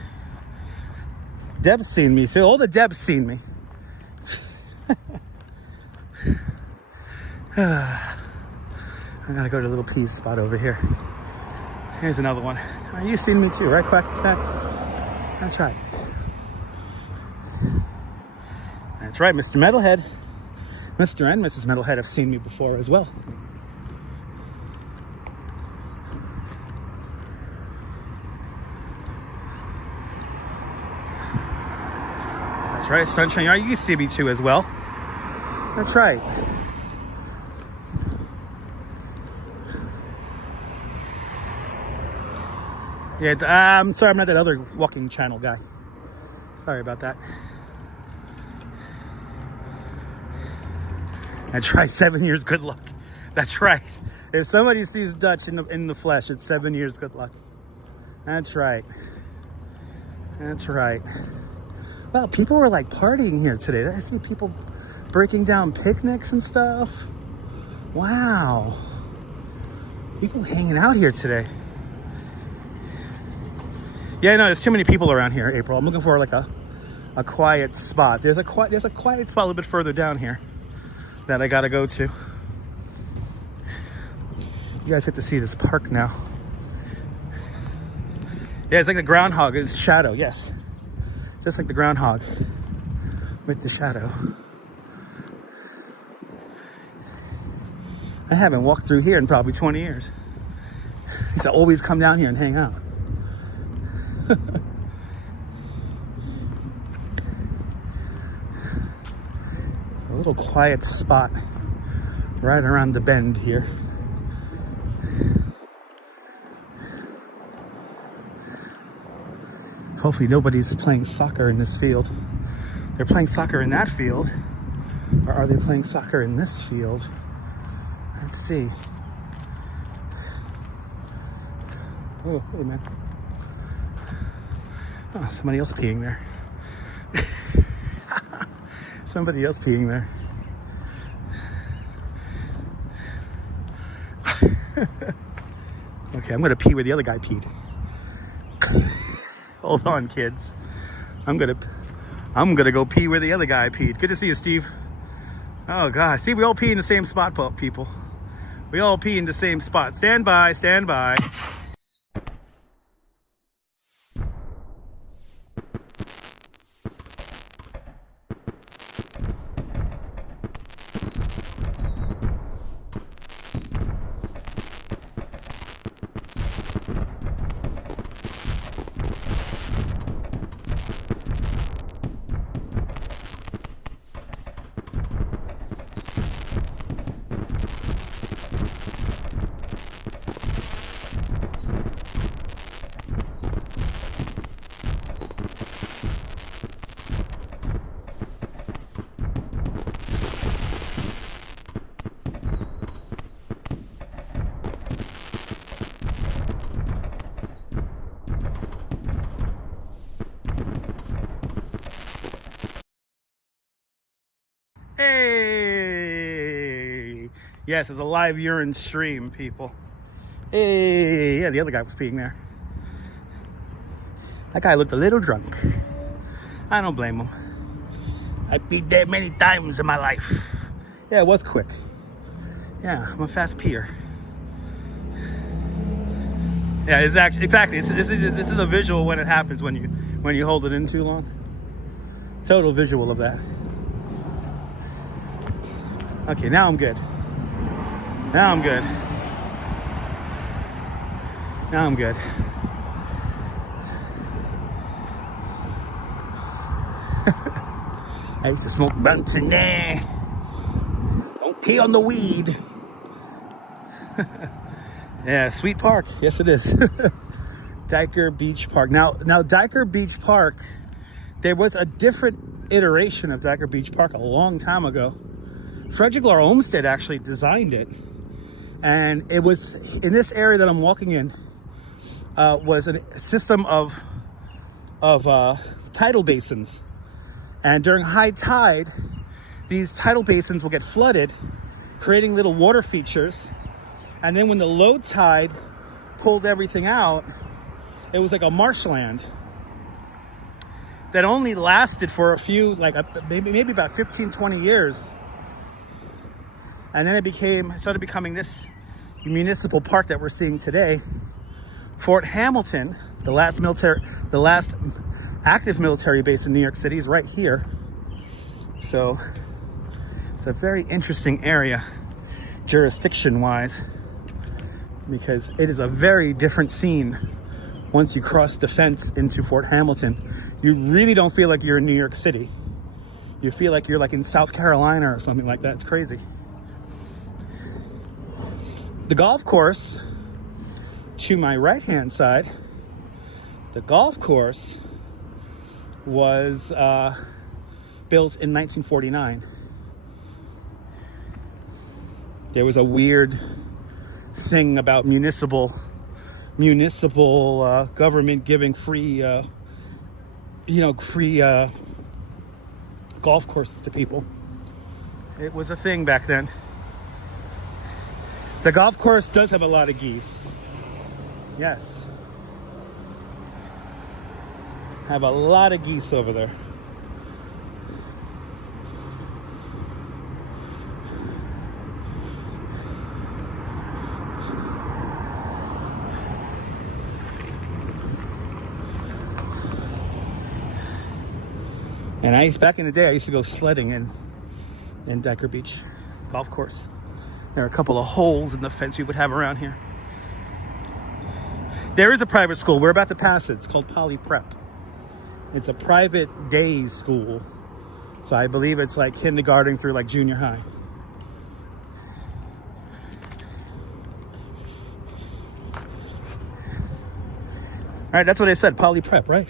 Deb's seen me. So all the Deb's seen me. I gotta go to a little pea spot over here. Here's another one. Oh, you've seen me too, right, Quack Snack? That's right. That's right, Mr. Metalhead. Mr. and Mrs. Metalhead have seen me before as well. That's right, Sunshine. Yeah, you see me too as well. That's right. Yeah, I'm sorry, I'm not that other walking channel guy. Sorry about that. That's right, 7 years good luck. That's right. If somebody sees Dutch in the flesh, it's 7 years good luck. That's right. That's right. Well, people were like partying here today. I see people breaking down picnics and stuff. Wow. People hanging out here today. Yeah, no, there's too many people around here, April. I'm looking for like a quiet spot. There's a quiet spot a little bit further down here that I gotta go to. You guys get to see this park now. Yeah, it's like the groundhog. It's shadow, yes. Just like the groundhog with the shadow. I haven't walked through here in probably 20 years. I used to always come down here and hang out. A little quiet spot right around the bend here. Hopefully nobody's playing soccer in this field. They're playing soccer in that field. Or are they playing soccer in this field? Let's see. Oh, hey man. Oh, somebody else peeing there. Somebody else peeing there. Okay, I'm gonna pee where the other guy peed. Hold on, kids. I'm gonna go pee where the other guy peed. Good to see you, Steve. Oh God, see, we all pee in the same spot, people. We all pee in the same spot. Stand by, stand by. Hey! Yes, it's a live urine stream, people. Hey! Yeah, the other guy was peeing there. That guy looked a little drunk. I don't blame him. I peed there many times in my life. Yeah, it was quick. Yeah, I'm a fast peer. Yeah, exactly. This is a visual when it happens when you hold it in too long. Total visual of that. Okay, now I'm good. Now I'm good. Now I'm good. I used to smoke blunts in there. Don't pee on the weed. Yeah, sweet park. Yes, it is. Dyker Beach Park. Now Dyker Beach Park, there was a different iteration of Dyker Beach Park a long time ago. Frederick Law Olmsted actually designed it, and it was in this area that I'm walking in was a system of tidal basins, and during high tide these tidal basins will get flooded, creating little water features, and then when the low tide pulled everything out, it was like a marshland that only lasted for a few, like maybe about 15-20 years. And then it started becoming this municipal park that we're seeing today. Fort Hamilton, the last active military base in New York City, is right here. So It's a very interesting area, jurisdiction-wise, because it is a very different scene once you cross the fence into Fort Hamilton. You really don't feel like you're in New York City. You feel like you're like in South Carolina or something like that. It's crazy. The golf course to my right-hand side, the golf course was built in 1949. There was a weird thing about municipal government giving free golf courses to people. It was a thing back then. The golf course does have a lot of geese. Yes. Have a lot of geese over there. And back in the day, I used to go sledding in Decker Beach golf course. There are a couple of holes in the fence we would have around here. There is a private school. We're about to pass it. It's called Poly Prep. It's a private day school. So I believe it's like kindergarten through like junior high. All right, that's what I said, Poly Prep, right?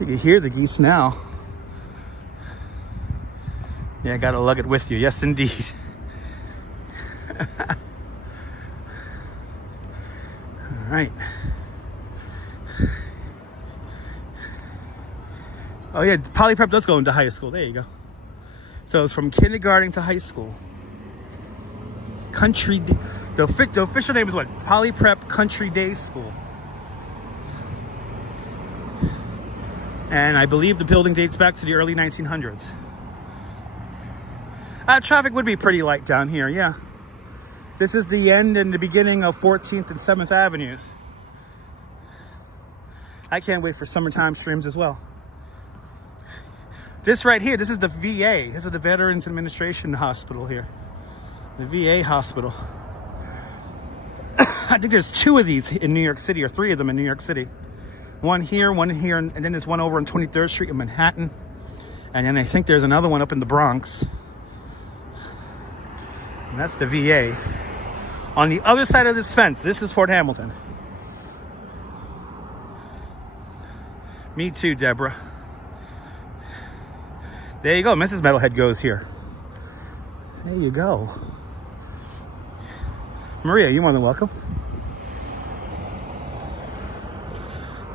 You can hear the geese now. Yeah, I gotta lug it with you. Yes, indeed. All right. Oh yeah, Poly Prep does go into high school. There you go. So it's from kindergarten to high school. The official name is what? Poly Prep Country Day School. And I believe the building dates back to the early 1900s. Traffic would be pretty light down here, yeah. This is the end and the beginning of 14th and 7th Avenues. I can't wait for summertime streams as well. This right here, this is the VA. This is the Veterans Administration Hospital here. The VA hospital. I think there's 2 of these in New York City, or 3 of them in New York City. One here, and then there's one over on 23rd Street in Manhattan. And then I think there's another one up in the Bronx. And that's the VA. On the other side of this fence, this is Fort Hamilton. Me too, Deborah. There you go, Mrs. Metalhead goes here. There you go. Maria, you're more than welcome.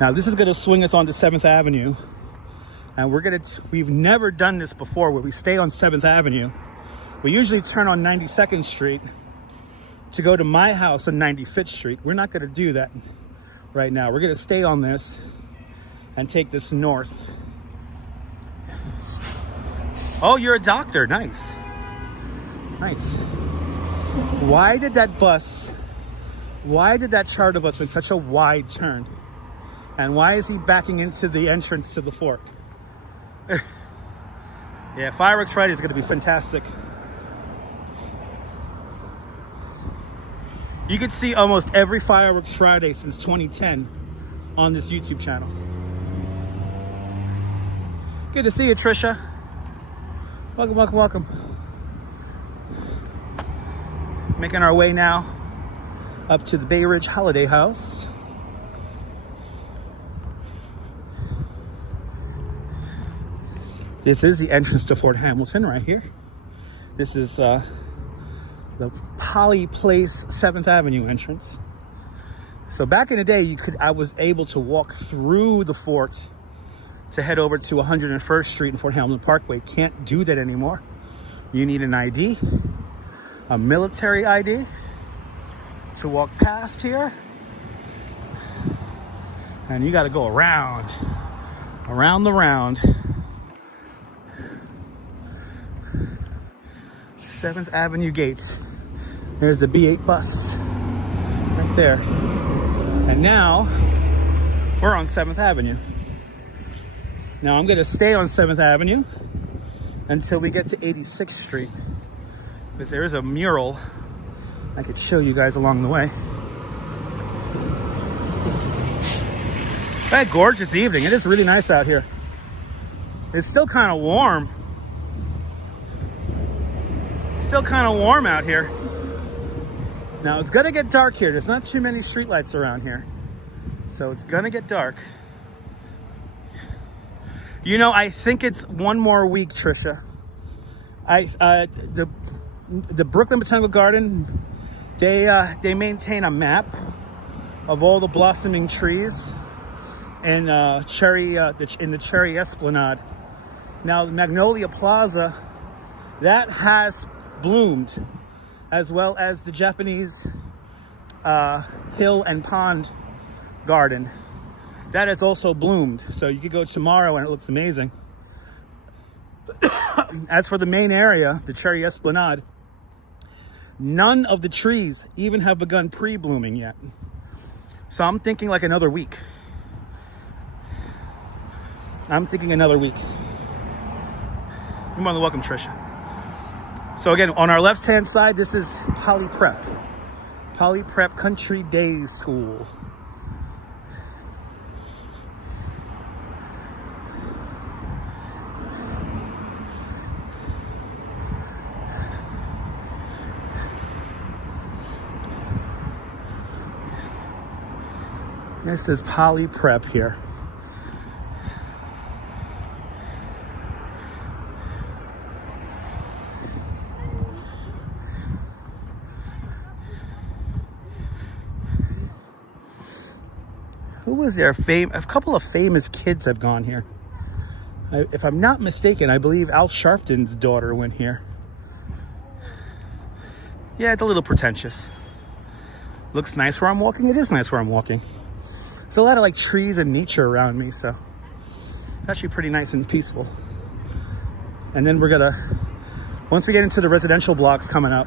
Now this is gonna swing us onto 7th Avenue. And we've never done this before where we stay on 7th Avenue. We usually turn on 92nd Street to go to my house on 95th Street. We're not gonna do that right now. We're gonna stay on this and take this north. Oh, you're a doctor, nice. Nice. Why did that charter bus make such a wide turn? And why is he backing into the entrance to the fort? Yeah, Fireworks Friday is going to be fantastic. You can see almost every Fireworks Friday since 2010 on this YouTube channel. Good to see you, Trisha. Welcome, welcome, welcome. Making our way now up to the Bay Ridge Holiday House. This is the entrance to Fort Hamilton right here. This is the Poly Place 7th Avenue entrance. So back in the day, I was able to walk through the fort to head over to 101st Street and Fort Hamilton Parkway. Can't do that anymore. You need an ID, a military ID, to walk past here. And you got to go around the round. 7th Avenue gates. There's the B8 bus right there. And now we're on 7th Avenue. Now I'm gonna stay on 7th Avenue until we get to 86th Street. Because there is a mural I could show you guys along the way. What a gorgeous evening. It is really nice out here. It's still kind of warm. Still kind of warm out here. Now it's gonna get dark here. There's not too many streetlights around here. So it's gonna get dark. You know, I think it's one more week, Trisha. The Brooklyn Botanical Garden, they maintain a map of all the blossoming trees and in the Cherry Esplanade. Now, the Magnolia Plaza, that has bloomed, as well as the Japanese Hill and Pond Garden. That has also bloomed, so you could go tomorrow and it looks amazing. As for the main area, the Cherry Esplanade, none of the trees even have begun pre-blooming yet. So I'm thinking like another week. I'm thinking another week. You're more than welcome, Trisha. So again, on our left-hand side, this is Poly Prep. Poly Prep Country Day School. This is Poly Prep here. Who was there? A couple of famous kids have gone here. If I'm not mistaken, I believe Al Sharpton's daughter went here. Yeah, it's a little pretentious. Looks nice where I'm walking. It is nice where I'm walking. There's a lot of like trees and nature around me, so it's actually pretty nice and peaceful. And then once we get into the residential blocks coming up,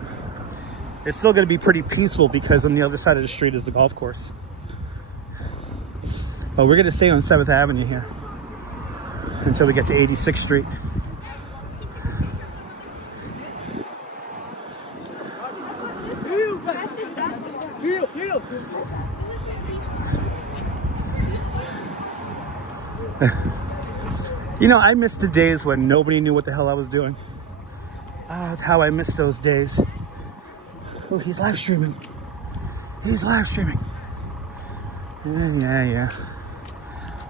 it's still gonna be pretty peaceful because on the other side of the street is the golf course. But we're gonna stay on 7th Avenue here until we get to 86th Street. You know, I miss the days when nobody knew what the hell I was doing. That's how I miss those days. Oh, he's live streaming. He's live streaming. Yeah.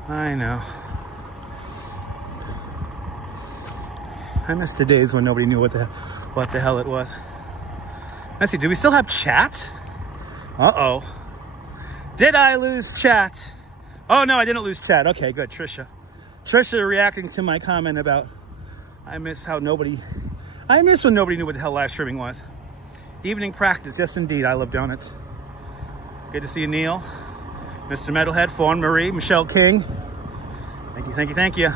I know. I miss the days when nobody knew what the hell it was. Let's see, do we still have chat? Uh-oh. Did I lose chat? Oh, no, I didn't lose chat. Okay, good, Trisha. Trisha reacting to my comment about I miss when nobody knew what the hell live streaming was. Evening practice, yes indeed, I love donuts. Good to see you, Neil. Mr. Metalhead, Fawn Marie, Michelle King. Thank you.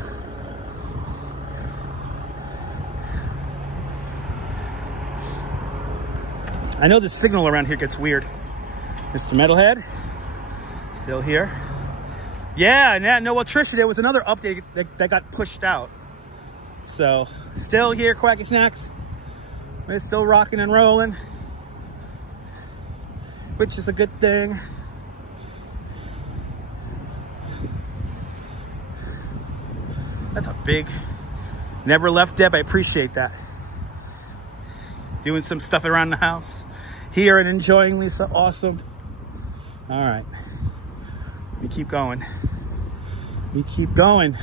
I know the signal around here gets weird. Mr. Metalhead, still here. Yeah, no, well, Trisha, there was another update that got pushed out. So, still here, Quacky Snacks. We're still rocking and rolling, which is a good thing. That's a big, never left Deb, I appreciate that. Doing some stuff around the house. Here and enjoying Lisa, awesome. All right, we keep going. We keep going.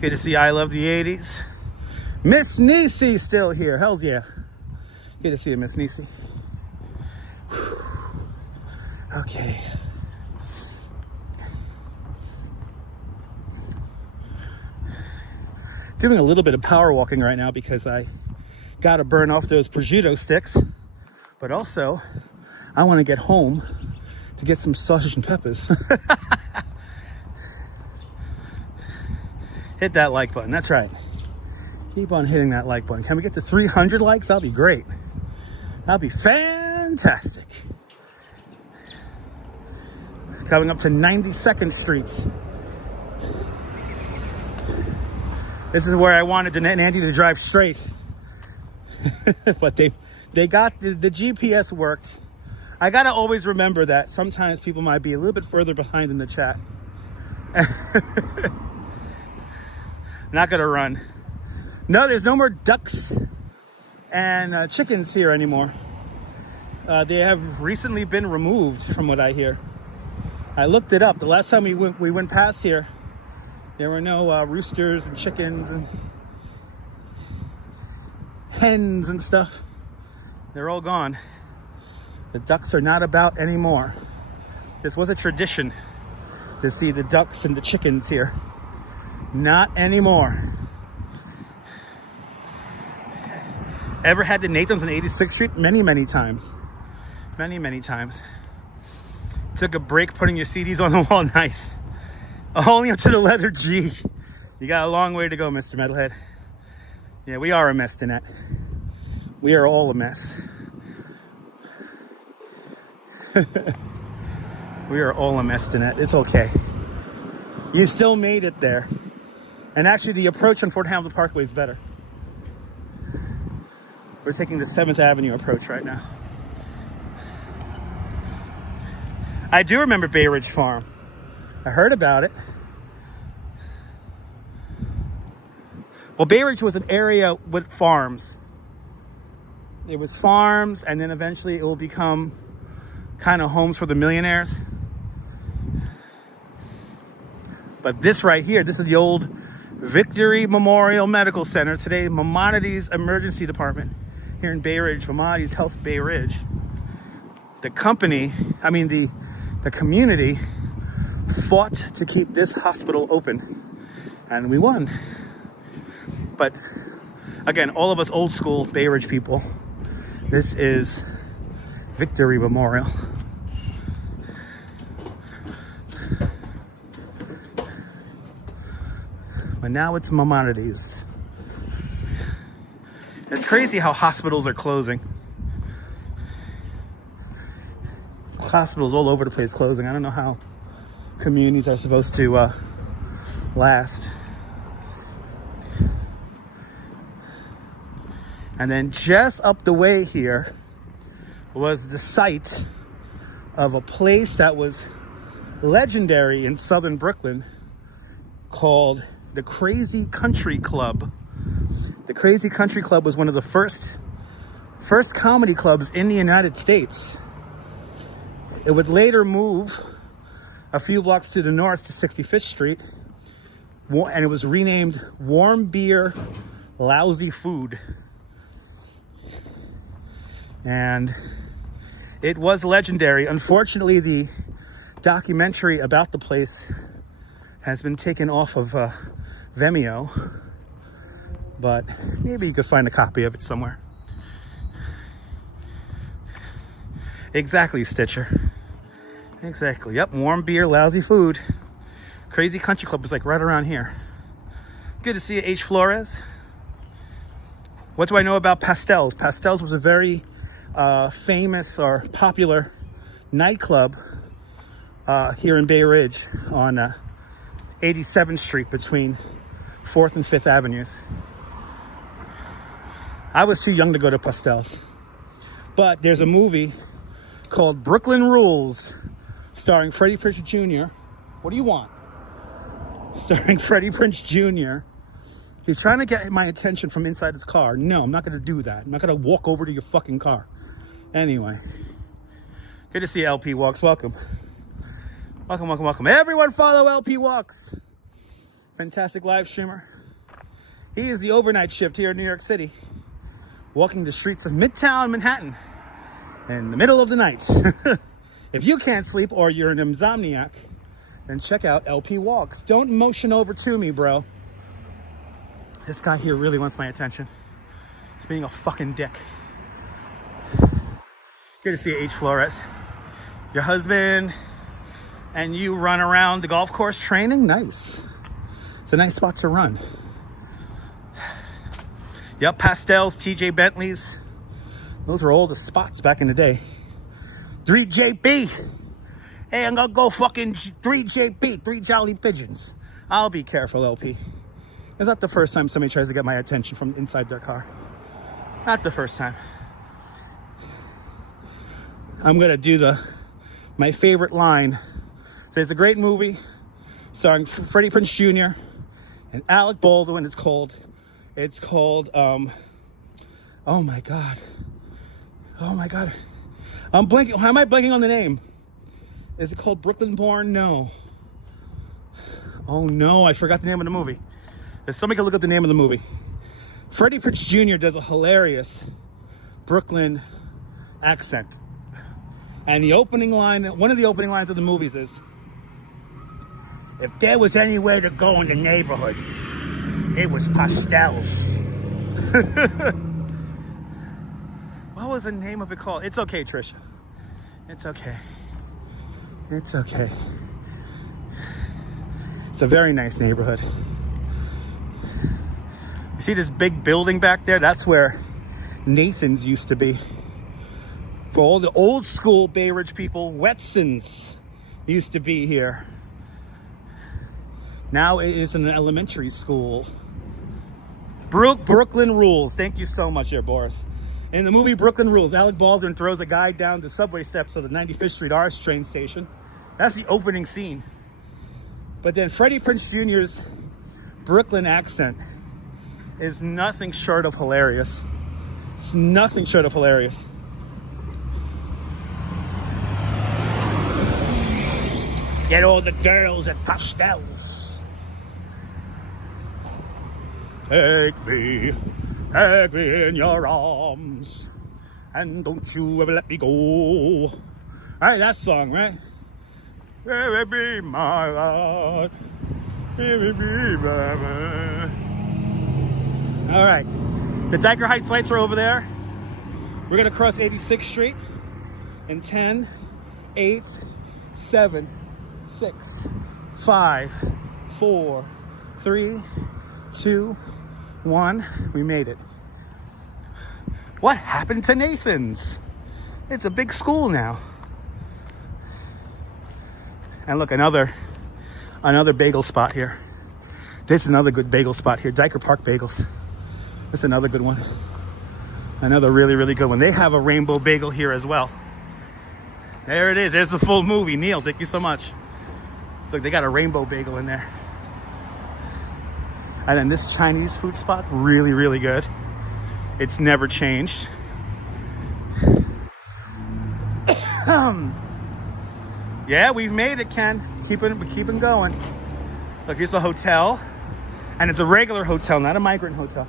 Good to see I Love the 80s. Miss Nisi still here, hells yeah. Good to see you, Miss Nisi. Okay. Doing a little bit of power walking right now because I got to burn off those prosciutto sticks, but also I want to get home to get some sausage and peppers. Hit that like button. That's right. Keep on hitting that like button. Can we get to 300 likes? That'll be great. That'll be fantastic. Coming up to 92nd Street. This is where I wanted Nancy to drive straight. But they got the GPS worked. I gotta always remember that sometimes people might be a little bit further behind in the chat. Not gonna run. No, there's no more ducks and chickens here anymore. They have recently been removed, from what I hear. I looked it up. The last time we went past here, there were no roosters and chickens and hens and stuff. They're all gone. The ducks are not about anymore. This was a tradition to see the ducks and the chickens here. Not anymore. Ever had the Nathans on 86th Street? Many, many times. Many, many times. Took a break putting your CDs on the wall. Nice. Only up to the letter G. You got a long way to go, Mr. Metalhead. Yeah, we are a mess, Danette. We are all a mess. We are all a mess, Danette. It's okay. You still made it there. And actually, the approach on Fort Hamilton Parkway is better. We're taking the 7th Avenue approach right now. I do remember Bay Ridge Farm. I heard about it. Well, Bay Ridge was an area with farms. It was farms, and then eventually it will become kind of homes for the millionaires. But this right here, this is the old Victory Memorial Medical Center. Today, Maimonides Emergency Department here in Bay Ridge, Maimonides Health Bay Ridge. The community fought to keep this hospital open, and we won. But again, all of us old school Bay Ridge people, this is Victory Memorial. But now it's Maimonides. It's crazy how hospitals are closing. Hospitals all over the place closing. I don't know how communities are supposed to last. And then just up the way here was the site of a place that was legendary in southern Brooklyn called the Crazy Country Club. The Crazy Country Club was one of the first comedy clubs in the United States. It would later move a few blocks to the north to 65th Street, and it was renamed Warm Beer, Lousy Food. And it was legendary. Unfortunately, the documentary about the place has been taken off of Vimeo, but maybe you could find a copy of it somewhere. Exactly, Stitcher. Exactly. Yep, warm beer, lousy food. Crazy Country Club is like right around here. Good to see you, H. Flores. What do I know about Pastels? Pastels was a very famous or popular nightclub here in Bay Ridge on 87th Street between 4th and 5th Avenues. I was too young to go to Pastels. But there's a movie called Brooklyn Rules, starring Freddie Prinze Jr. What do you want? Starring Freddie Prinze Jr. He's trying to get my attention from inside his car. No, I'm not going to do that. I'm not going to walk over to your fucking car. Anyway, good to see LP Walks. Welcome. Welcome, welcome, welcome. Everyone follow LP Walks. Fantastic live streamer. He is the overnight shift here in New York City, walking the streets of Midtown Manhattan in the middle of the night. If you can't sleep or you're an insomniac, then check out LP Walks. Don't motion over to me, bro. This guy here really wants my attention. He's being a fucking dick. Good to see you, H. Flores. Your husband and you run around the golf course training? Nice. It's a nice spot to run. Yep, Pastels, TJ Bentleys. Those were all the spots back in the day. 3JP. Hey, I'm gonna go fucking 3JP, 3 Jolly Pigeons. I'll be careful, LP. It's not the first time somebody tries to get my attention from inside their car. Not the first time. I'm gonna do my favorite line. So it's a great movie starring Freddie Prinze Jr. and Alec Baldwin. It's called, oh my God. I'm blanking. How am I blanking on the name? Is it called Brooklyn Born? No. Oh no, I forgot the name of the movie. If somebody can look up the name of the movie. Freddie Prinze Jr. does a hilarious Brooklyn accent. And the opening line, one of the opening lines of the movies is, if there was anywhere to go in the neighborhood, it was Pastels. What was the name of it called? It's okay, Trisha. It's okay. It's okay. It's a very nice neighborhood. You see this big building back there? That's where Nathan's used to be. For all the old school Bay Ridge people, Wetson's used to be here. Now it is an elementary school. Brooklyn rules. Thank you so much there, Boris. In the movie Brooklyn Rules, Alec Baldwin throws a guy down the subway steps of the 95th Street RS train station. That's the opening scene. But then Freddie Prinze Jr.'s Brooklyn accent is nothing short of hilarious. It's nothing short of hilarious. Get all the girls at Pastels. Take me in your arms, and don't you ever let me go. All right, that song, right? Baby, my God. Baby, my God. All right, the Diker Heights lights are over there. We're gonna cross 86th Street in 10, 8, 7, 6, 5, 4, 3, 2, 1. We made it. What happened to Nathan's? It's a big school now. And look, another bagel spot here. This is another good bagel spot here. Diker Park Bagels. This is another good one. Another really, really good one. They have a rainbow bagel here as well. There it is. There's the full movie. Neil, thank you so much. Look, they got a rainbow bagel in there. And then this Chinese food spot, really, really good. It's never changed. Yeah, we've made it, Ken. Keeping going. Look, here's a hotel. And it's a regular hotel, not a migrant hotel.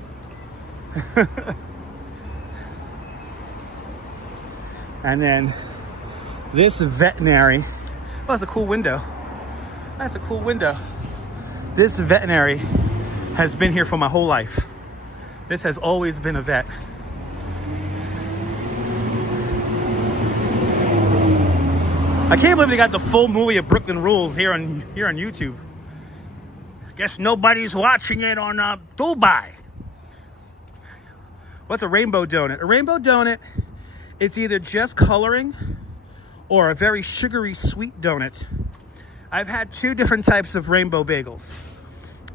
And then this veterinary. Oh, that's a cool window. That's a cool window. This veterinary has been here for my whole life. This has always been a vet. I can't believe they got the full movie of Brooklyn Rules here on YouTube. Guess nobody's watching it on Dubai. What's a rainbow donut? A rainbow donut, it's either just coloring or a very sugary sweet donut. I've had two different types of rainbow bagels.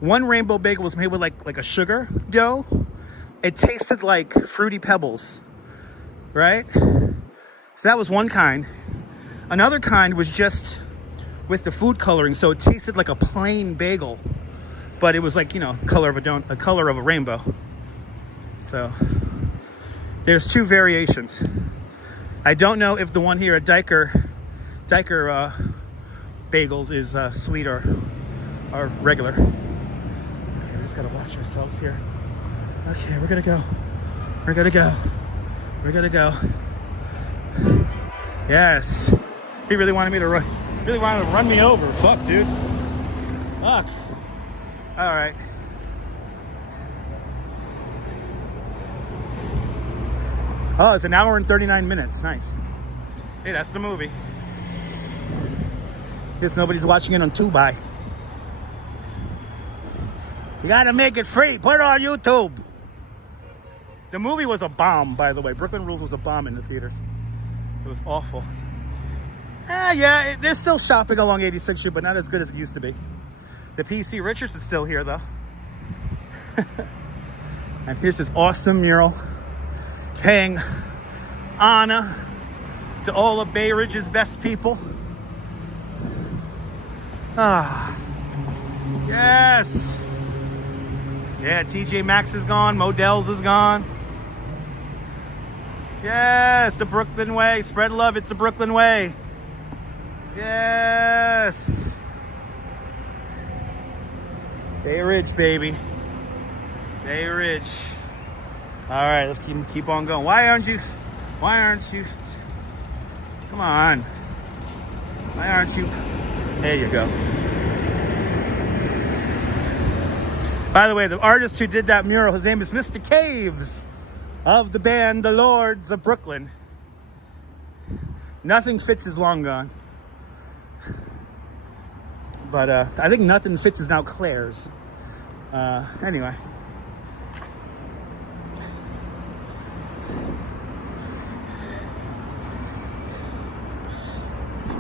One rainbow bagel was made with like a sugar dough. It tasted like Fruity Pebbles, right? So that was one kind. Another kind was just with the food coloring, so it tasted like a plain bagel, but it was like, you know, color of a rainbow. So there's two variations. I don't know if the one here at Diker Bagels is sweet or regular. Okay, we just gotta watch ourselves here. Okay, we're gonna go. We're gonna go. We're gonna go. Yes. He really wanted me to run. Really wanted to run me over. Fuck, dude. Fuck. All right. Oh, it's an hour and 39 minutes. Nice. Hey, that's the movie. Guess nobody's watching it on Tubi. You gotta make it free. Put it on YouTube. The movie was a bomb, by the way. Brooklyn Rules was a bomb in the theaters. It was awful. Yeah, they're still shopping along 86th Street, but not as good as it used to be. The PC Richards is still here, though. And here's this awesome mural paying honor to all of Bay Ridge's best people. Ah, yes. Yeah, TJ Maxx is gone. Modell's is gone. Yes, the Brooklyn way. Spread love. It's the Brooklyn way. Yes. Bay Ridge, baby. Bay Ridge. All right, let's keep on going. Why aren't you? Come on. Why aren't you? There you go. By the way, the artist who did that mural, his name is Mr. Caves of the band The Lords of Brooklyn. Nothing Fits is long gone. But I think Nothing Fits is now Claire's. Anyway.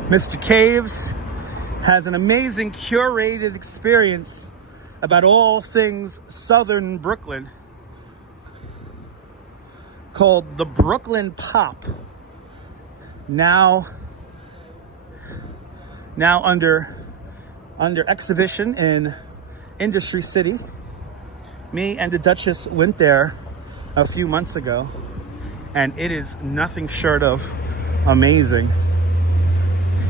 Mr. Caves has an amazing curated experience about all things Southern Brooklyn called the Brooklyn Pop. Now under exhibition in Industry City. Me and the Duchess went there a few months ago, and it is nothing short of amazing.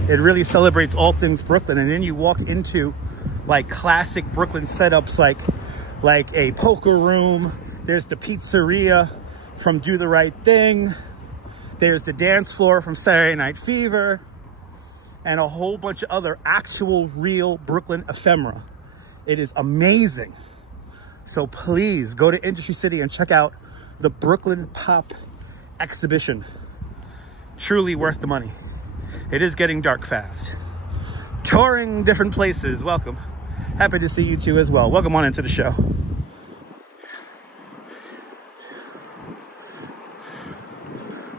It really celebrates all things Brooklyn, and then you walk into like classic Brooklyn setups, like a poker room. There's the pizzeria from Do the Right Thing. There's the dance floor from Saturday Night Fever, and a whole bunch of other actual real Brooklyn ephemera. It is amazing. So please go to Industry City and check out the Brooklyn Pop exhibition. Truly worth the money. It is getting dark fast. Touring different places. Welcome. Happy to see you too as well. Welcome on into the show.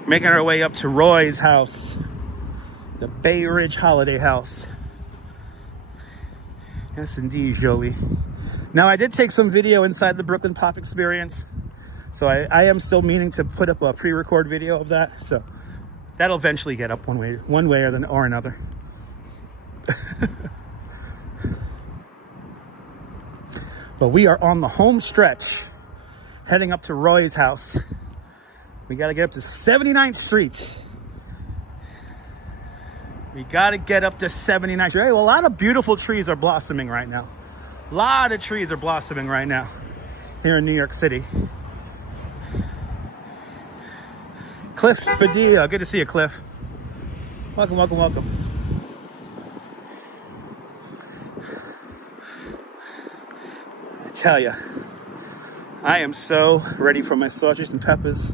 Making our way up to Roy's house, the Bay Ridge Holiday House. Yes, indeed, Jolie. Now, I did take some video inside the Brooklyn Pop experience, so I am still meaning to put up a pre-record video of that. So that'll eventually get up one way or another. But we are on the home stretch, heading up to Roy's house. We got to get up to 79th Street. We got to get up to 79th Street. Hey, well, a lot of beautiful trees are blossoming right now. A lot of trees are blossoming right now here in New York City. Cliff Padilla. Good to see you, Cliff. Welcome, welcome, welcome. I tell you, I am so ready for my sausage and peppers.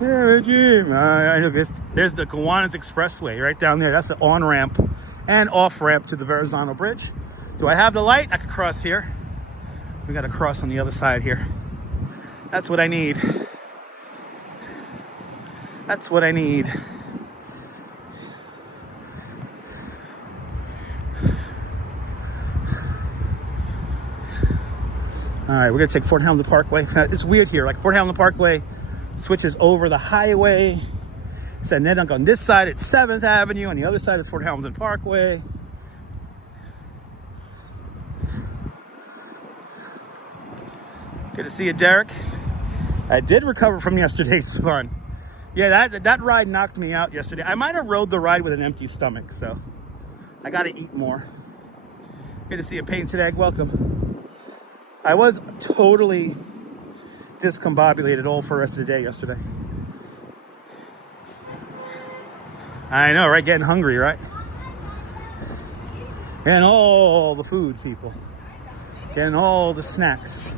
There's the Kiwanis Expressway right down there. That's the on-ramp and off-ramp to the Verizon Bridge. Do I have the light? I could cross here. We got to cross on the other side here. That's what I need. That's what I need. All right, we're going to take Fort Hamilton Parkway. It's weird here. Like Fort Hamilton Parkway switches over the highway. So, and then on this side, it's 7th Avenue. On the other side, it's Fort Hamilton Parkway. Good to see you, Derek. I did recover from yesterday's fun. Yeah, that ride knocked me out yesterday. I might have rode the ride with an empty stomach, so I got to eat more. Good to see you, Painted Egg. Welcome. I was totally discombobulated all for the rest of the day yesterday. I know, right? Getting hungry, right? Getting all the food, people. Getting all the snacks.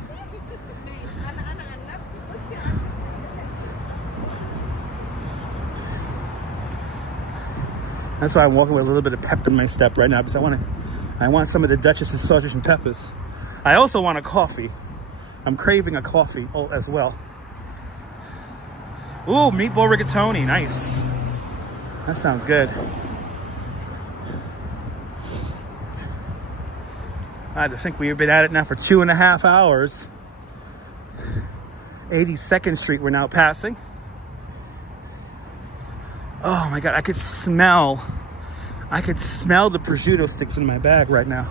That's why I'm walking with a little bit of pep in my step right now, because I want some of the Duchess's sausage and peppers. I also want a coffee. I'm craving a coffee as well. Ooh, meatball rigatoni, nice. That sounds good. I think we've been at it now for 2.5 hours. 82nd Street we're now passing. Oh my God, I could smell the prosciutto sticks in my bag right now.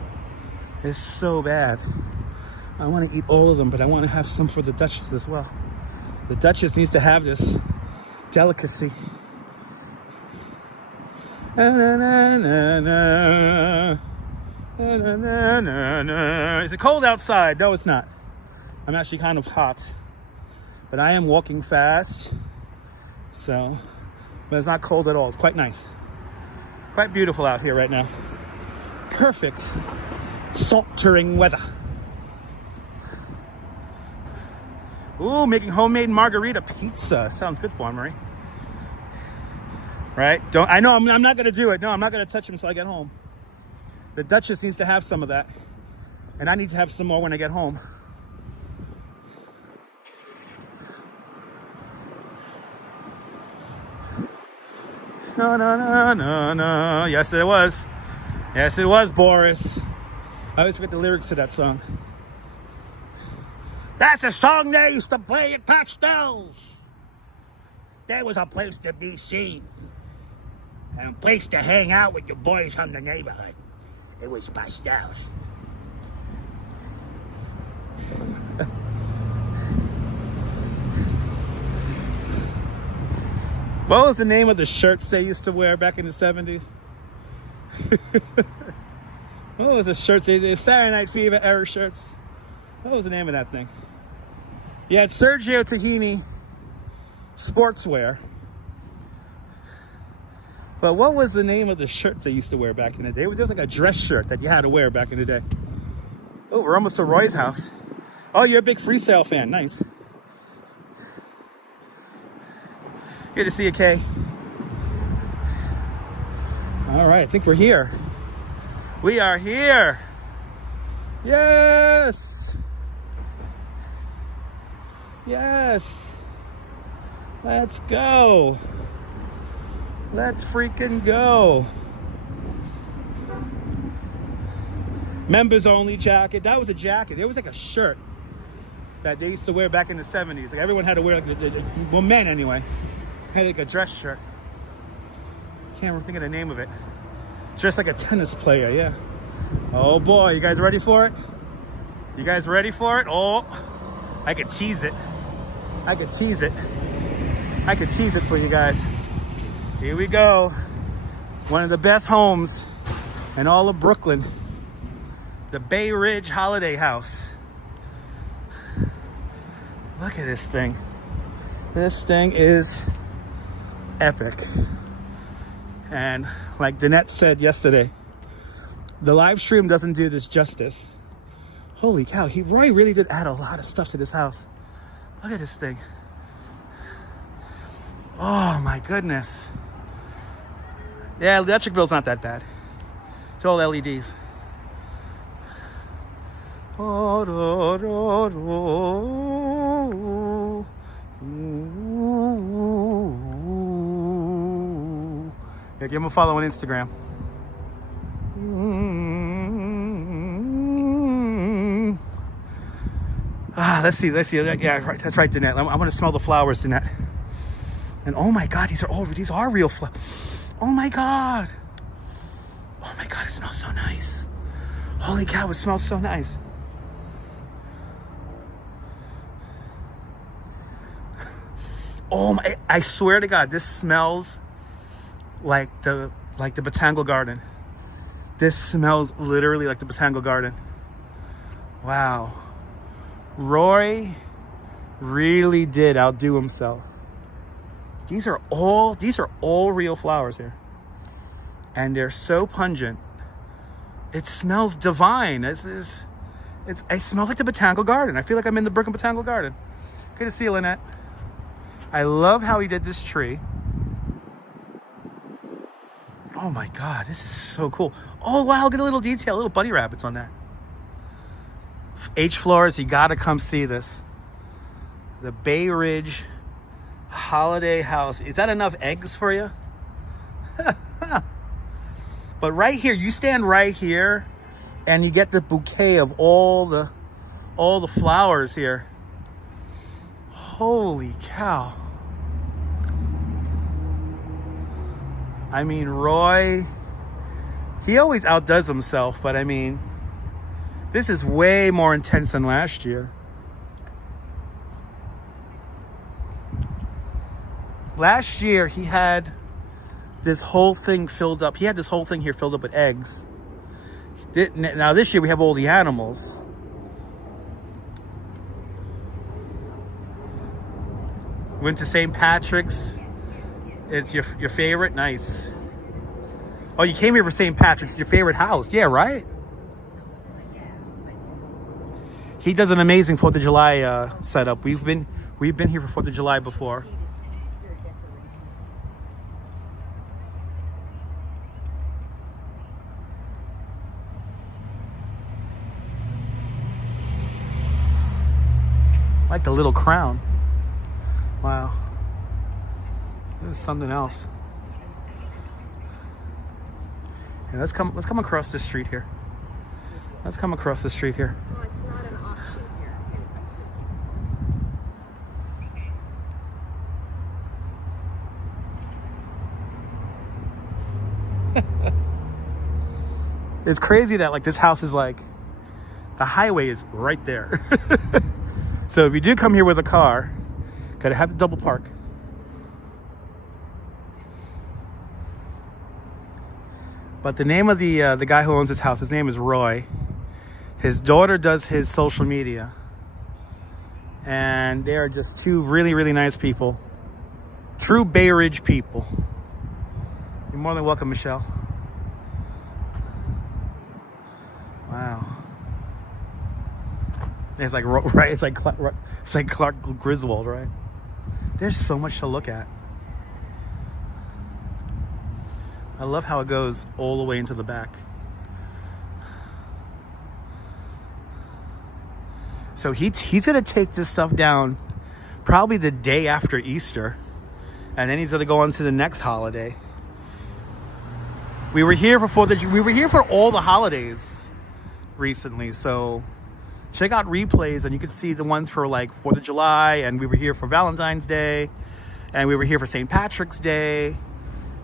It's so bad. I want to eat all of them, but I want to have some for the Duchess as well. The Duchess needs to have this delicacy. Na, na, na, na, na. Na, na, na, na, na. Is it cold outside? No, it's not. I'm actually kind of hot, but I am walking fast, so, but it's not cold at all. It's quite nice. Quite beautiful out here right now. Perfect sweltering weather. Ooh, making homemade margarita pizza. Sounds good for Marie. Right? I know I'm not gonna do it. No, I'm not gonna touch them until I get home. The Duchess needs to have some of that, and I need to have some more when I get home. No, no, no, no, no. Yes, it was. Yes, it was, Boris. I always forget the lyrics to that song. That's a song they used to play at Pastels. There was a place to be seen and a place to hang out with your boys from the neighborhood. It was Pastels. What was the name of the shirts they used to wear back in the 70s? What was the shirts? The Saturday Night Fever era shirts. What was the name of that thing? You had Sergio Tahini sportswear. But what was the name of the shirts they used to wear back in the day? There was like a dress shirt that you had to wear back in the day. Oh, we're almost to Roy's house. Oh, you're a big Freestyle fan. Nice. Good to see you, Kay. All right, I think we're here. We are here. Yes. Yes. Let's go. Let's freaking go. Members only jacket. That was a jacket. It was like a shirt that they used to wear back in the 70s. Like everyone had to wear, well, men anyway, had like a dress shirt. Can't even think of the name of it. Dressed like a tennis player, yeah. Oh boy, you guys ready for it? You guys ready for it? Oh, I could tease it. I could tease it. I could tease it for you guys. Here we go. One of the best homes in all of Brooklyn. The Bay Ridge Holiday House. Look at this thing. This thing is epic. And like Danette said yesterday, the live stream doesn't do this justice. Holy cow, Roy really did add a lot of stuff to this house. Look at this thing. Oh my goodness. Yeah, the electric bill's not that bad. It's all LEDs. Oh, do, do, do. Yeah, give him a follow on Instagram. Let's see. Yeah, right, that's right, Danette. I want to smell the flowers, Danette. And oh my God, these are real flowers. Oh my God. Oh my God, it smells so nice. Holy cow, it smells so nice. Oh my, I swear to God, this smells like the Botanical Garden. This smells literally like the Botanical Garden. Wow. Roy really did outdo himself. These are all real flowers here. And they're so pungent. It smells divine. I smell like the Botanical Garden. I feel like I'm in the Brooklyn Botanical Garden. Good to see you, Lynette. I love how he did this tree. Oh my God, this is so cool. Oh wow, look at a little detail, little bunny rabbits on that. H floors, you gotta come see this. The Bay Ridge Holiday House. Is that enough eggs for you? But right here, you stand right here and you get the bouquet of all the flowers here. Holy cow. I mean, Roy, he always outdoes himself, but I mean, this is way more intense than last year. Last year, he had this whole thing filled up. He had this whole thing here filled up with eggs. Now this year, we have all the animals. Went to St. Patrick's. It's your favorite? Nice. Oh, you came here for St. Patrick's, your favorite house. Yeah, right? He does an amazing 4th of July setup. We've been here for 4th of July before. I like the little crown. Wow. This is something else. Yeah, let's come across this street here. Let's come across the street here. Well, it's not an option here. It's crazy that like this house is like, the highway is right there. So if you do come here with a car, gotta have the double park. But the name of the guy who owns this house, his name is Roy. His daughter does his social media. And they are just two really, really nice people. True Bay Ridge people. You're more than welcome, Michelle. Wow. It's like, right? It's like Clark Griswold, right? There's so much to look at. I love how it goes all the way into the back. So he's gonna take this stuff down probably the day after Easter, and then he's gonna go on to the next holiday. We were here for we were here for all the holidays recently, so check out replays and you can see the ones for like 4th of July, and we were here for Valentine's Day, and we were here for St. Patrick's Day.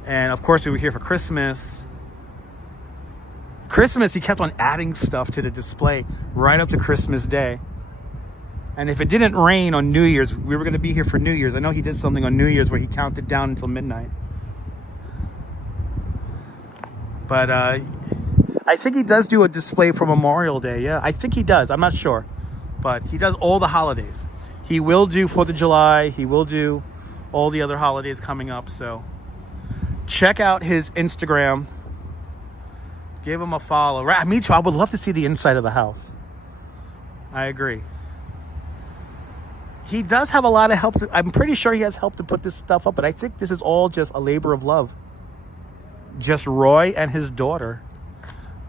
And of course, we were here for Christmas. Christmas, he kept on adding stuff to the display right up to Christmas Day. And if it didn't rain on New Year's, we were going to be here for New Year's. I know he did something on New Year's where he counted down until midnight. But I think he does do a display for Memorial Day. Yeah, I think he does. I'm not sure. But he does all the holidays. He will do 4th of July. He will do all the other holidays coming up. So check out his Instagram. Give him a follow. Right, me too. I would love to see the inside of the house. I agree. He does have a lot of help. I'm pretty sure he has help to put this stuff up, but I think this is all just a labor of love. Just Roy and his daughter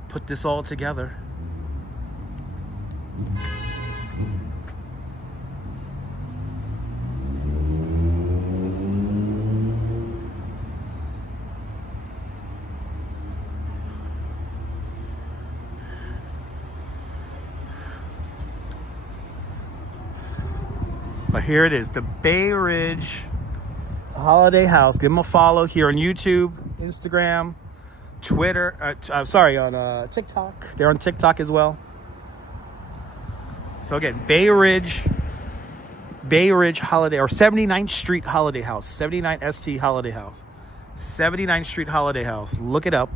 put this all together. But here it is, the Bay Ridge Holiday House. Give them a follow here on YouTube, Instagram, Twitter. On TikTok. They're on TikTok as well. So again, Bay Ridge Holiday, or 79th Street Holiday House, 79 ST Holiday House, 79th Street Holiday House. Look it up.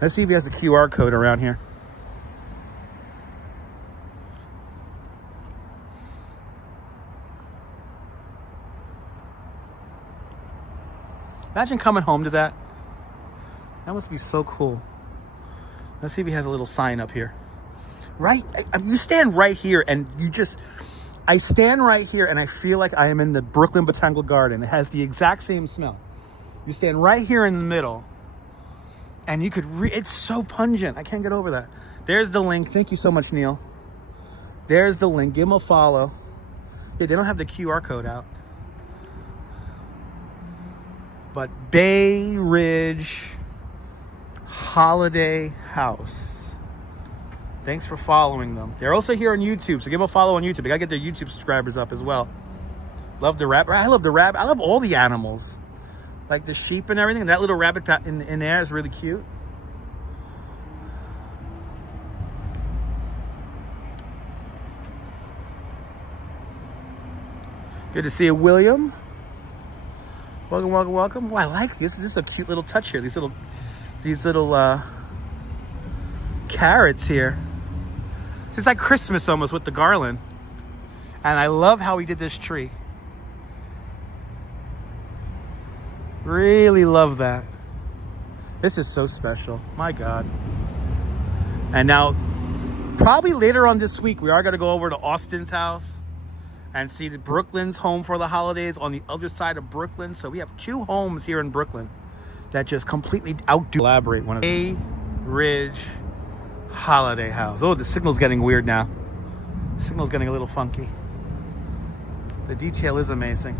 Let's see if he has a QR code around here. Imagine coming home to that. That must be so cool. Let's see if he has a little sign up here. Right? You stand right here and I stand right here and I feel like I am in the Brooklyn Botanical Garden. It has the exact same smell. You stand right here in the middle, and you could it's so pungent. I can't get over that. There's the link. Thank you so much, Neil. There's the link. Give them a follow. Yeah, they don't have the QR code out. But Bay Ridge Holiday House. Thanks for following them. They're also here on YouTube, so give them a follow on YouTube. They gotta get their YouTube subscribers up as well. Love the rabbit. I love the rabbit. I love all the animals. Like the sheep and everything. And that little rabbit in there is really cute. Good to see you, William. Welcome, welcome, welcome. Oh, I like this. This is a cute little touch here. These little carrots here. It's like Christmas almost with the garland. And I love how he did this tree. Really love that. This is so special. My God. And now, probably later on this week, we are going to go over to Austin's house and see the Brooklyn's home for the holidays on the other side of Brooklyn. So we have 2 homes here in Brooklyn that just completely outdo. Elaborate one of Bay Ridge Holiday House. Oh, the signal's getting weird now. The signal's getting a little funky. The detail is amazing.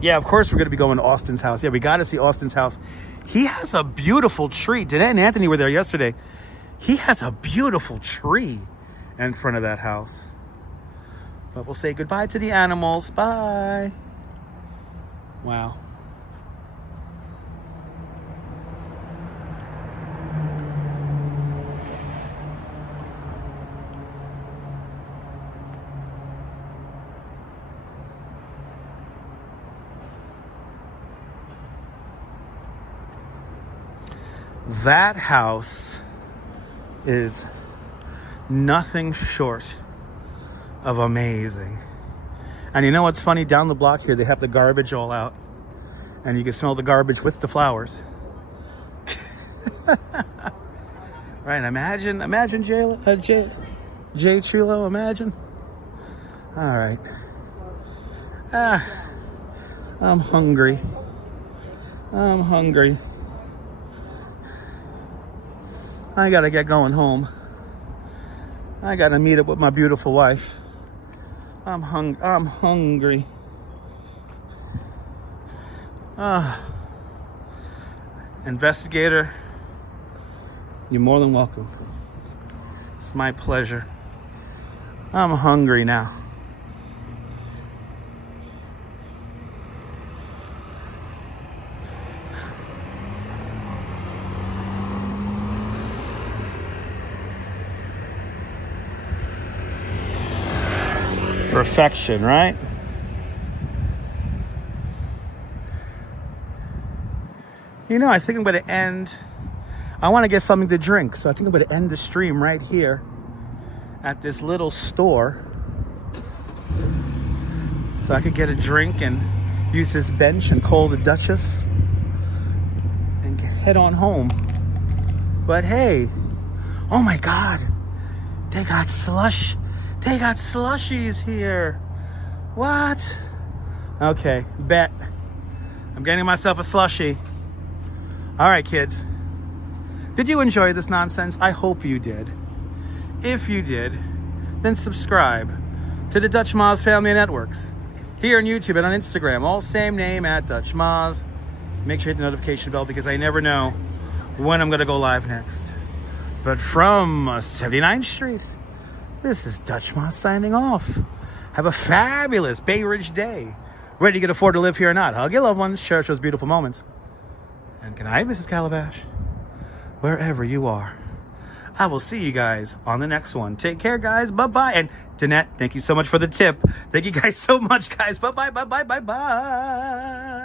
Yeah, of course we're going to be going to Austin's house. Yeah, we got to see Austin's house. He has a beautiful tree. Danette and Anthony were there yesterday. He has a beautiful tree in front of that house. But we'll say goodbye to the animals. Bye. Wow. That house is nothing short of amazing. And you know what's funny? Down the block here, they have the garbage all out. And you can smell the garbage with the flowers. Right, imagine Jay Trilo, imagine. All right. I'm hungry. I gotta get going home. I gotta meet up with my beautiful wife. I'm hungry. Investigator, you're more than welcome. It's my pleasure. I'm hungry now. Perfection, right? You know, I think I'm going to end. I want to get something to drink, so I think I'm going to end the stream right here at this little store, so I could get a drink and use this bench and call the Duchess and head on home. But hey, oh my God, they got slush. They got slushies here. What? Okay, bet. I'm getting myself a slushie. All right, kids. Did you enjoy this nonsense? I hope you did. If you did, then subscribe to the Dutch Moz Family of Networks. Here on YouTube and on Instagram, all same name at Dutch Moz. Make sure you hit the notification bell because I never know when I'm going to go live next. But from 79th Street, this is Dutch Moz signing off. Have a fabulous Bay Ridge day. Whether you can afford to live here or not, hug your loved ones, cherish those beautiful moments. And good night, Mrs. Calabash. Wherever you are. I will see you guys on the next one. Take care, guys. Bye-bye. And Danette, thank you so much for the tip. Thank you guys so much, guys. Bye-bye, bye-bye, bye-bye.